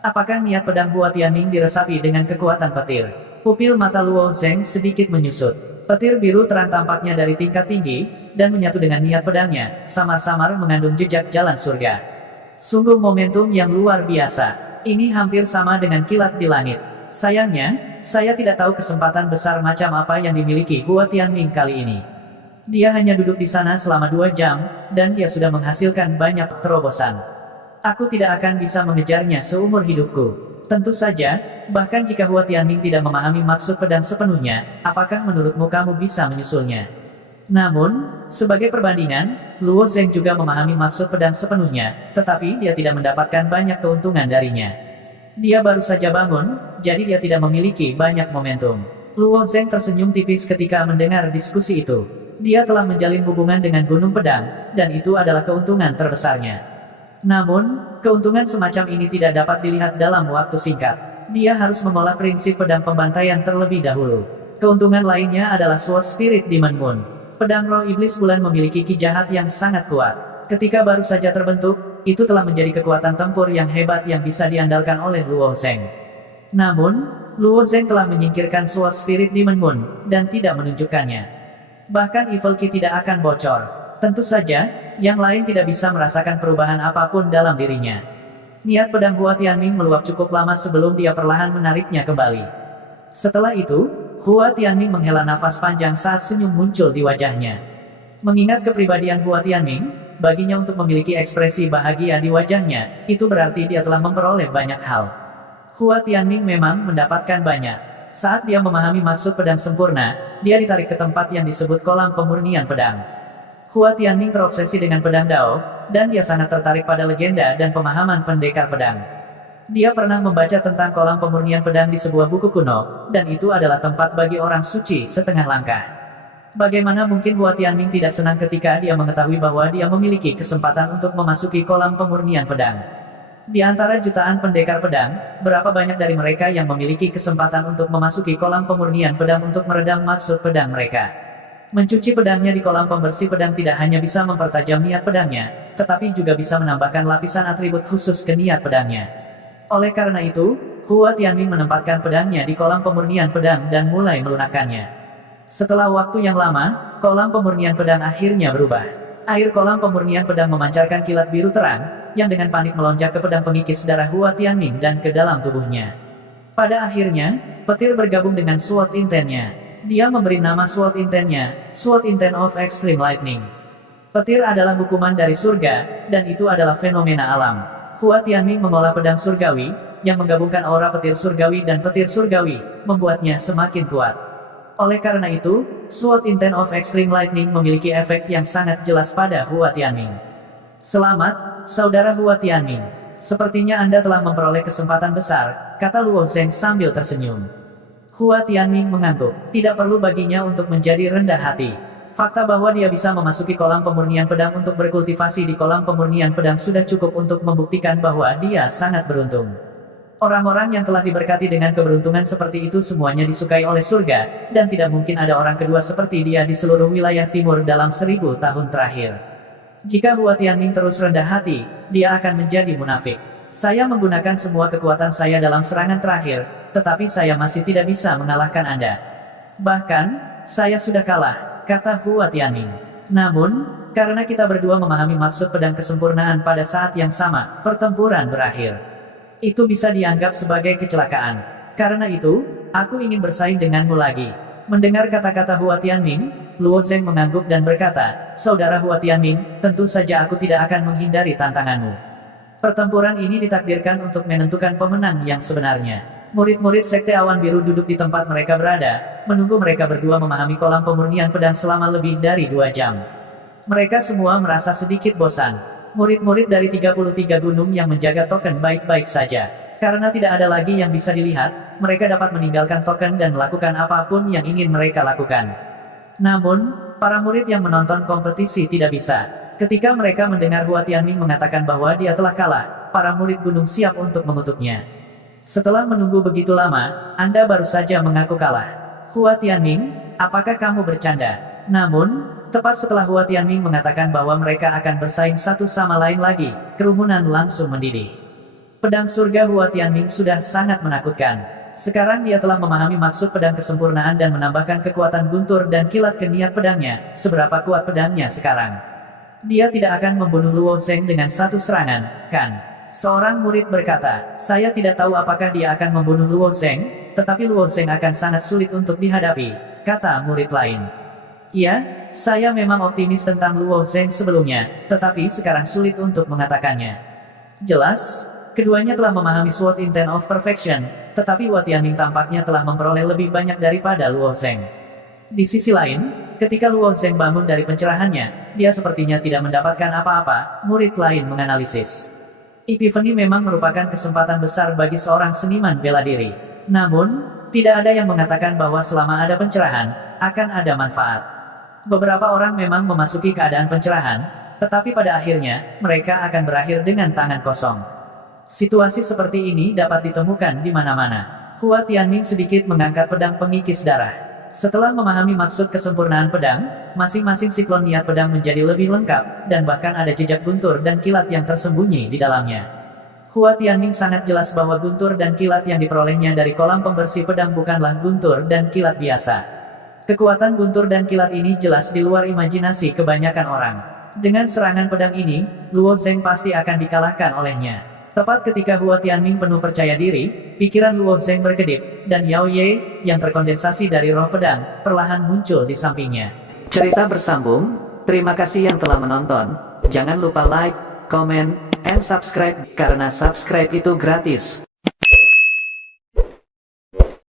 Apakah niat pedang Hua Tianming diresapi dengan kekuatan petir? Pupil mata Luo Zeng sedikit menyusut. Petir biru terang tampaknya dari tingkat tinggi, dan menyatu dengan niat pedangnya, samar-samar mengandung jejak jalan surga. Sungguh momentum yang luar biasa. Ini hampir sama dengan kilat di langit. Sayangnya, saya tidak tahu kesempatan besar macam apa yang dimiliki Hua Tianming kali ini. Dia hanya duduk di sana selama 2 jam, dan dia sudah menghasilkan banyak terobosan. Aku tidak akan bisa mengejarnya seumur hidupku. Tentu saja, bahkan jika Hua Tianming tidak memahami maksud pedang sepenuhnya, apakah menurutmu kamu bisa menyusulnya? Namun, sebagai perbandingan, Luo Zeng juga memahami maksud pedang sepenuhnya, tetapi dia tidak mendapatkan banyak keuntungan darinya. Dia baru saja bangun, jadi dia tidak memiliki banyak momentum. Luo Zeng tersenyum tipis ketika mendengar diskusi itu. Dia telah menjalin hubungan dengan Gunung Pedang, dan itu adalah keuntungan terbesarnya. Namun, keuntungan semacam ini tidak dapat dilihat dalam waktu singkat. Dia harus mengolah prinsip pedang pembantaian terlebih dahulu. Keuntungan lainnya adalah Sword Spirit Demon Moon. Pedang roh iblis bulan memiliki ki jahat yang sangat kuat. Ketika baru saja terbentuk, itu telah menjadi kekuatan tempur yang hebat yang bisa diandalkan oleh Luo Zeng. Namun, Luo Zeng telah menyingkirkan Sword Spirit Demon Moon, dan tidak menunjukkannya. Bahkan Evil Ki tidak akan bocor. Tentu saja, yang lain tidak bisa merasakan perubahan apapun dalam dirinya. Niat pedang Hua Tianming meluap cukup lama sebelum dia perlahan menariknya kembali. Setelah itu, Hua Tianming menghela nafas panjang saat senyum muncul di wajahnya. Mengingat kepribadian Hua Tianming, baginya untuk memiliki ekspresi bahagia di wajahnya, itu berarti dia telah memperoleh banyak hal. Hua Tianming memang mendapatkan banyak. Saat dia memahami maksud pedang sempurna, dia ditarik ke tempat yang disebut kolam pemurnian pedang. Hua Tianming terobsesi dengan pedang Dao, dan dia sangat tertarik pada legenda dan pemahaman pendekar pedang. Dia pernah membaca tentang kolam pemurnian pedang di sebuah buku kuno, dan itu adalah tempat bagi orang suci setengah langkah. Bagaimana mungkin Hua Tianming tidak senang ketika dia mengetahui bahwa dia memiliki kesempatan untuk memasuki kolam pemurnian pedang? Di antara jutaan pendekar pedang, berapa banyak dari mereka yang memiliki kesempatan untuk memasuki kolam pemurnian pedang untuk meredam maksud pedang mereka. Mencuci pedangnya di kolam pembersih pedang tidak hanya bisa mempertajam niat pedangnya, tetapi juga bisa menambahkan lapisan atribut khusus ke niat pedangnya. Oleh karena itu, Hua Tianming menempatkan pedangnya di kolam pemurnian pedang dan mulai melunakkannya. Setelah waktu yang lama, kolam pemurnian pedang akhirnya berubah. Air kolam pemurnian pedang memancarkan kilat biru terang, yang dengan panik melonjak ke pedang pengikis darah Hua Tianming dan ke dalam tubuhnya. Pada akhirnya, petir bergabung dengan Sword Intense-nya. Dia memberi nama Sword Intense-nya, Sword Intense of Extreme Lightning. Petir adalah hukuman dari surga, dan itu adalah fenomena alam. Hua Tianming mengolah pedang surgawi, yang menggabungkan aura petir surgawi dan petir surgawi, membuatnya semakin kuat. Oleh karena itu, Sword Intense of Extreme Lightning memiliki efek yang sangat jelas pada Hua Tianming. Selamat, Saudara Hua Tianming. Sepertinya Anda telah memperoleh kesempatan besar, kata Luo Zeng sambil tersenyum. Hua Tianming mengangguk. Tidak perlu baginya untuk menjadi rendah hati. Fakta bahwa dia bisa memasuki kolam pemurnian pedang untuk berkultivasi di kolam pemurnian pedang sudah cukup untuk membuktikan bahwa dia sangat beruntung. Orang-orang yang telah diberkati dengan keberuntungan seperti itu semuanya disukai oleh surga, dan tidak mungkin ada orang kedua seperti dia di seluruh wilayah timur dalam 1000 tahun terakhir. Jika Hua Tianming terus rendah hati, dia akan menjadi munafik. Saya menggunakan semua kekuatan saya dalam serangan terakhir, tetapi saya masih tidak bisa mengalahkan Anda. Bahkan, saya sudah kalah, kata Hua Tianming. Namun, karena kita berdua memahami maksud pedang kesempurnaan pada saat yang sama, pertempuran berakhir. Itu bisa dianggap sebagai kecelakaan. Karena itu, aku ingin bersaing denganmu lagi. Mendengar kata-kata Hua Tianming, Luo Zeng mengangguk dan berkata, Saudara Hua Tianming, tentu saja aku tidak akan menghindari tantanganmu. Pertempuran ini ditakdirkan untuk menentukan pemenang yang sebenarnya. Murid-murid Sekte Awan Biru duduk di tempat mereka berada, menunggu mereka berdua memahami kolam pemurnian pedang selama lebih dari 2 jam. Mereka semua merasa sedikit bosan. Murid-murid dari 33 gunung yang menjaga token baik-baik saja. Karena tidak ada lagi yang bisa dilihat, mereka dapat meninggalkan token dan melakukan apapun yang ingin mereka lakukan. Namun, para murid yang menonton kompetisi tidak bisa. Ketika mereka mendengar Hua Tianming mengatakan bahwa dia telah kalah, para murid gunung siap untuk mengutuknya. Setelah menunggu begitu lama, Anda baru saja mengaku kalah. Hua Tianming, apakah kamu bercanda? Namun, tepat setelah Hua Tianming mengatakan bahwa mereka akan bersaing satu sama lain lagi, kerumunan langsung mendidih. Pedang surga Hua Tianming sudah sangat menakutkan. Sekarang dia telah memahami maksud pedang kesempurnaan dan menambahkan kekuatan guntur dan kilat ke niat pedangnya, seberapa kuat pedangnya sekarang. Dia tidak akan membunuh Luo Zeng dengan satu serangan, kan? Seorang murid berkata, saya tidak tahu apakah dia akan membunuh Luo Zeng, tetapi Luo Zeng akan sangat sulit untuk dihadapi, kata murid lain. Iya, saya memang optimis tentang Luo Zeng sebelumnya, tetapi sekarang sulit untuk mengatakannya. Jelas, keduanya telah memahami Sword Intense of Perfection, tetapi Hua Tianming tampaknya telah memperoleh lebih banyak daripada Luo Zeng. Di sisi lain, ketika Luo Zeng bangun dari pencerahannya, dia sepertinya tidak mendapatkan apa-apa, murid lain menganalisis. Epiphany memang merupakan kesempatan besar bagi seorang seniman bela diri. Namun, tidak ada yang mengatakan bahwa selama ada pencerahan, akan ada manfaat. Beberapa orang memang memasuki keadaan pencerahan, tetapi pada akhirnya, mereka akan berakhir dengan tangan kosong. Situasi seperti ini dapat ditemukan di mana-mana. Hua Tianming sedikit mengangkat pedang pengikis darah. Setelah memahami maksud kesempurnaan pedang, masing-masing siklon niat pedang menjadi lebih lengkap, dan bahkan ada jejak guntur dan kilat yang tersembunyi di dalamnya. Hua Tianming sangat jelas bahwa guntur dan kilat yang diperolehnya dari kolam pembersih pedang bukanlah guntur dan kilat biasa. Kekuatan guntur dan kilat ini jelas di luar imajinasi kebanyakan orang. Dengan serangan pedang ini, Luo Zeng pasti akan dikalahkan olehnya. Tepat ketika Hua Tianming penuh percaya diri, pikiran Luo Zeng berkedip, dan Yao Ye, yang terkondensasi dari roh pedang, perlahan muncul di sampingnya. Cerita bersambung, terima kasih yang telah menonton. Jangan lupa like, comment, and subscribe, karena subscribe itu gratis.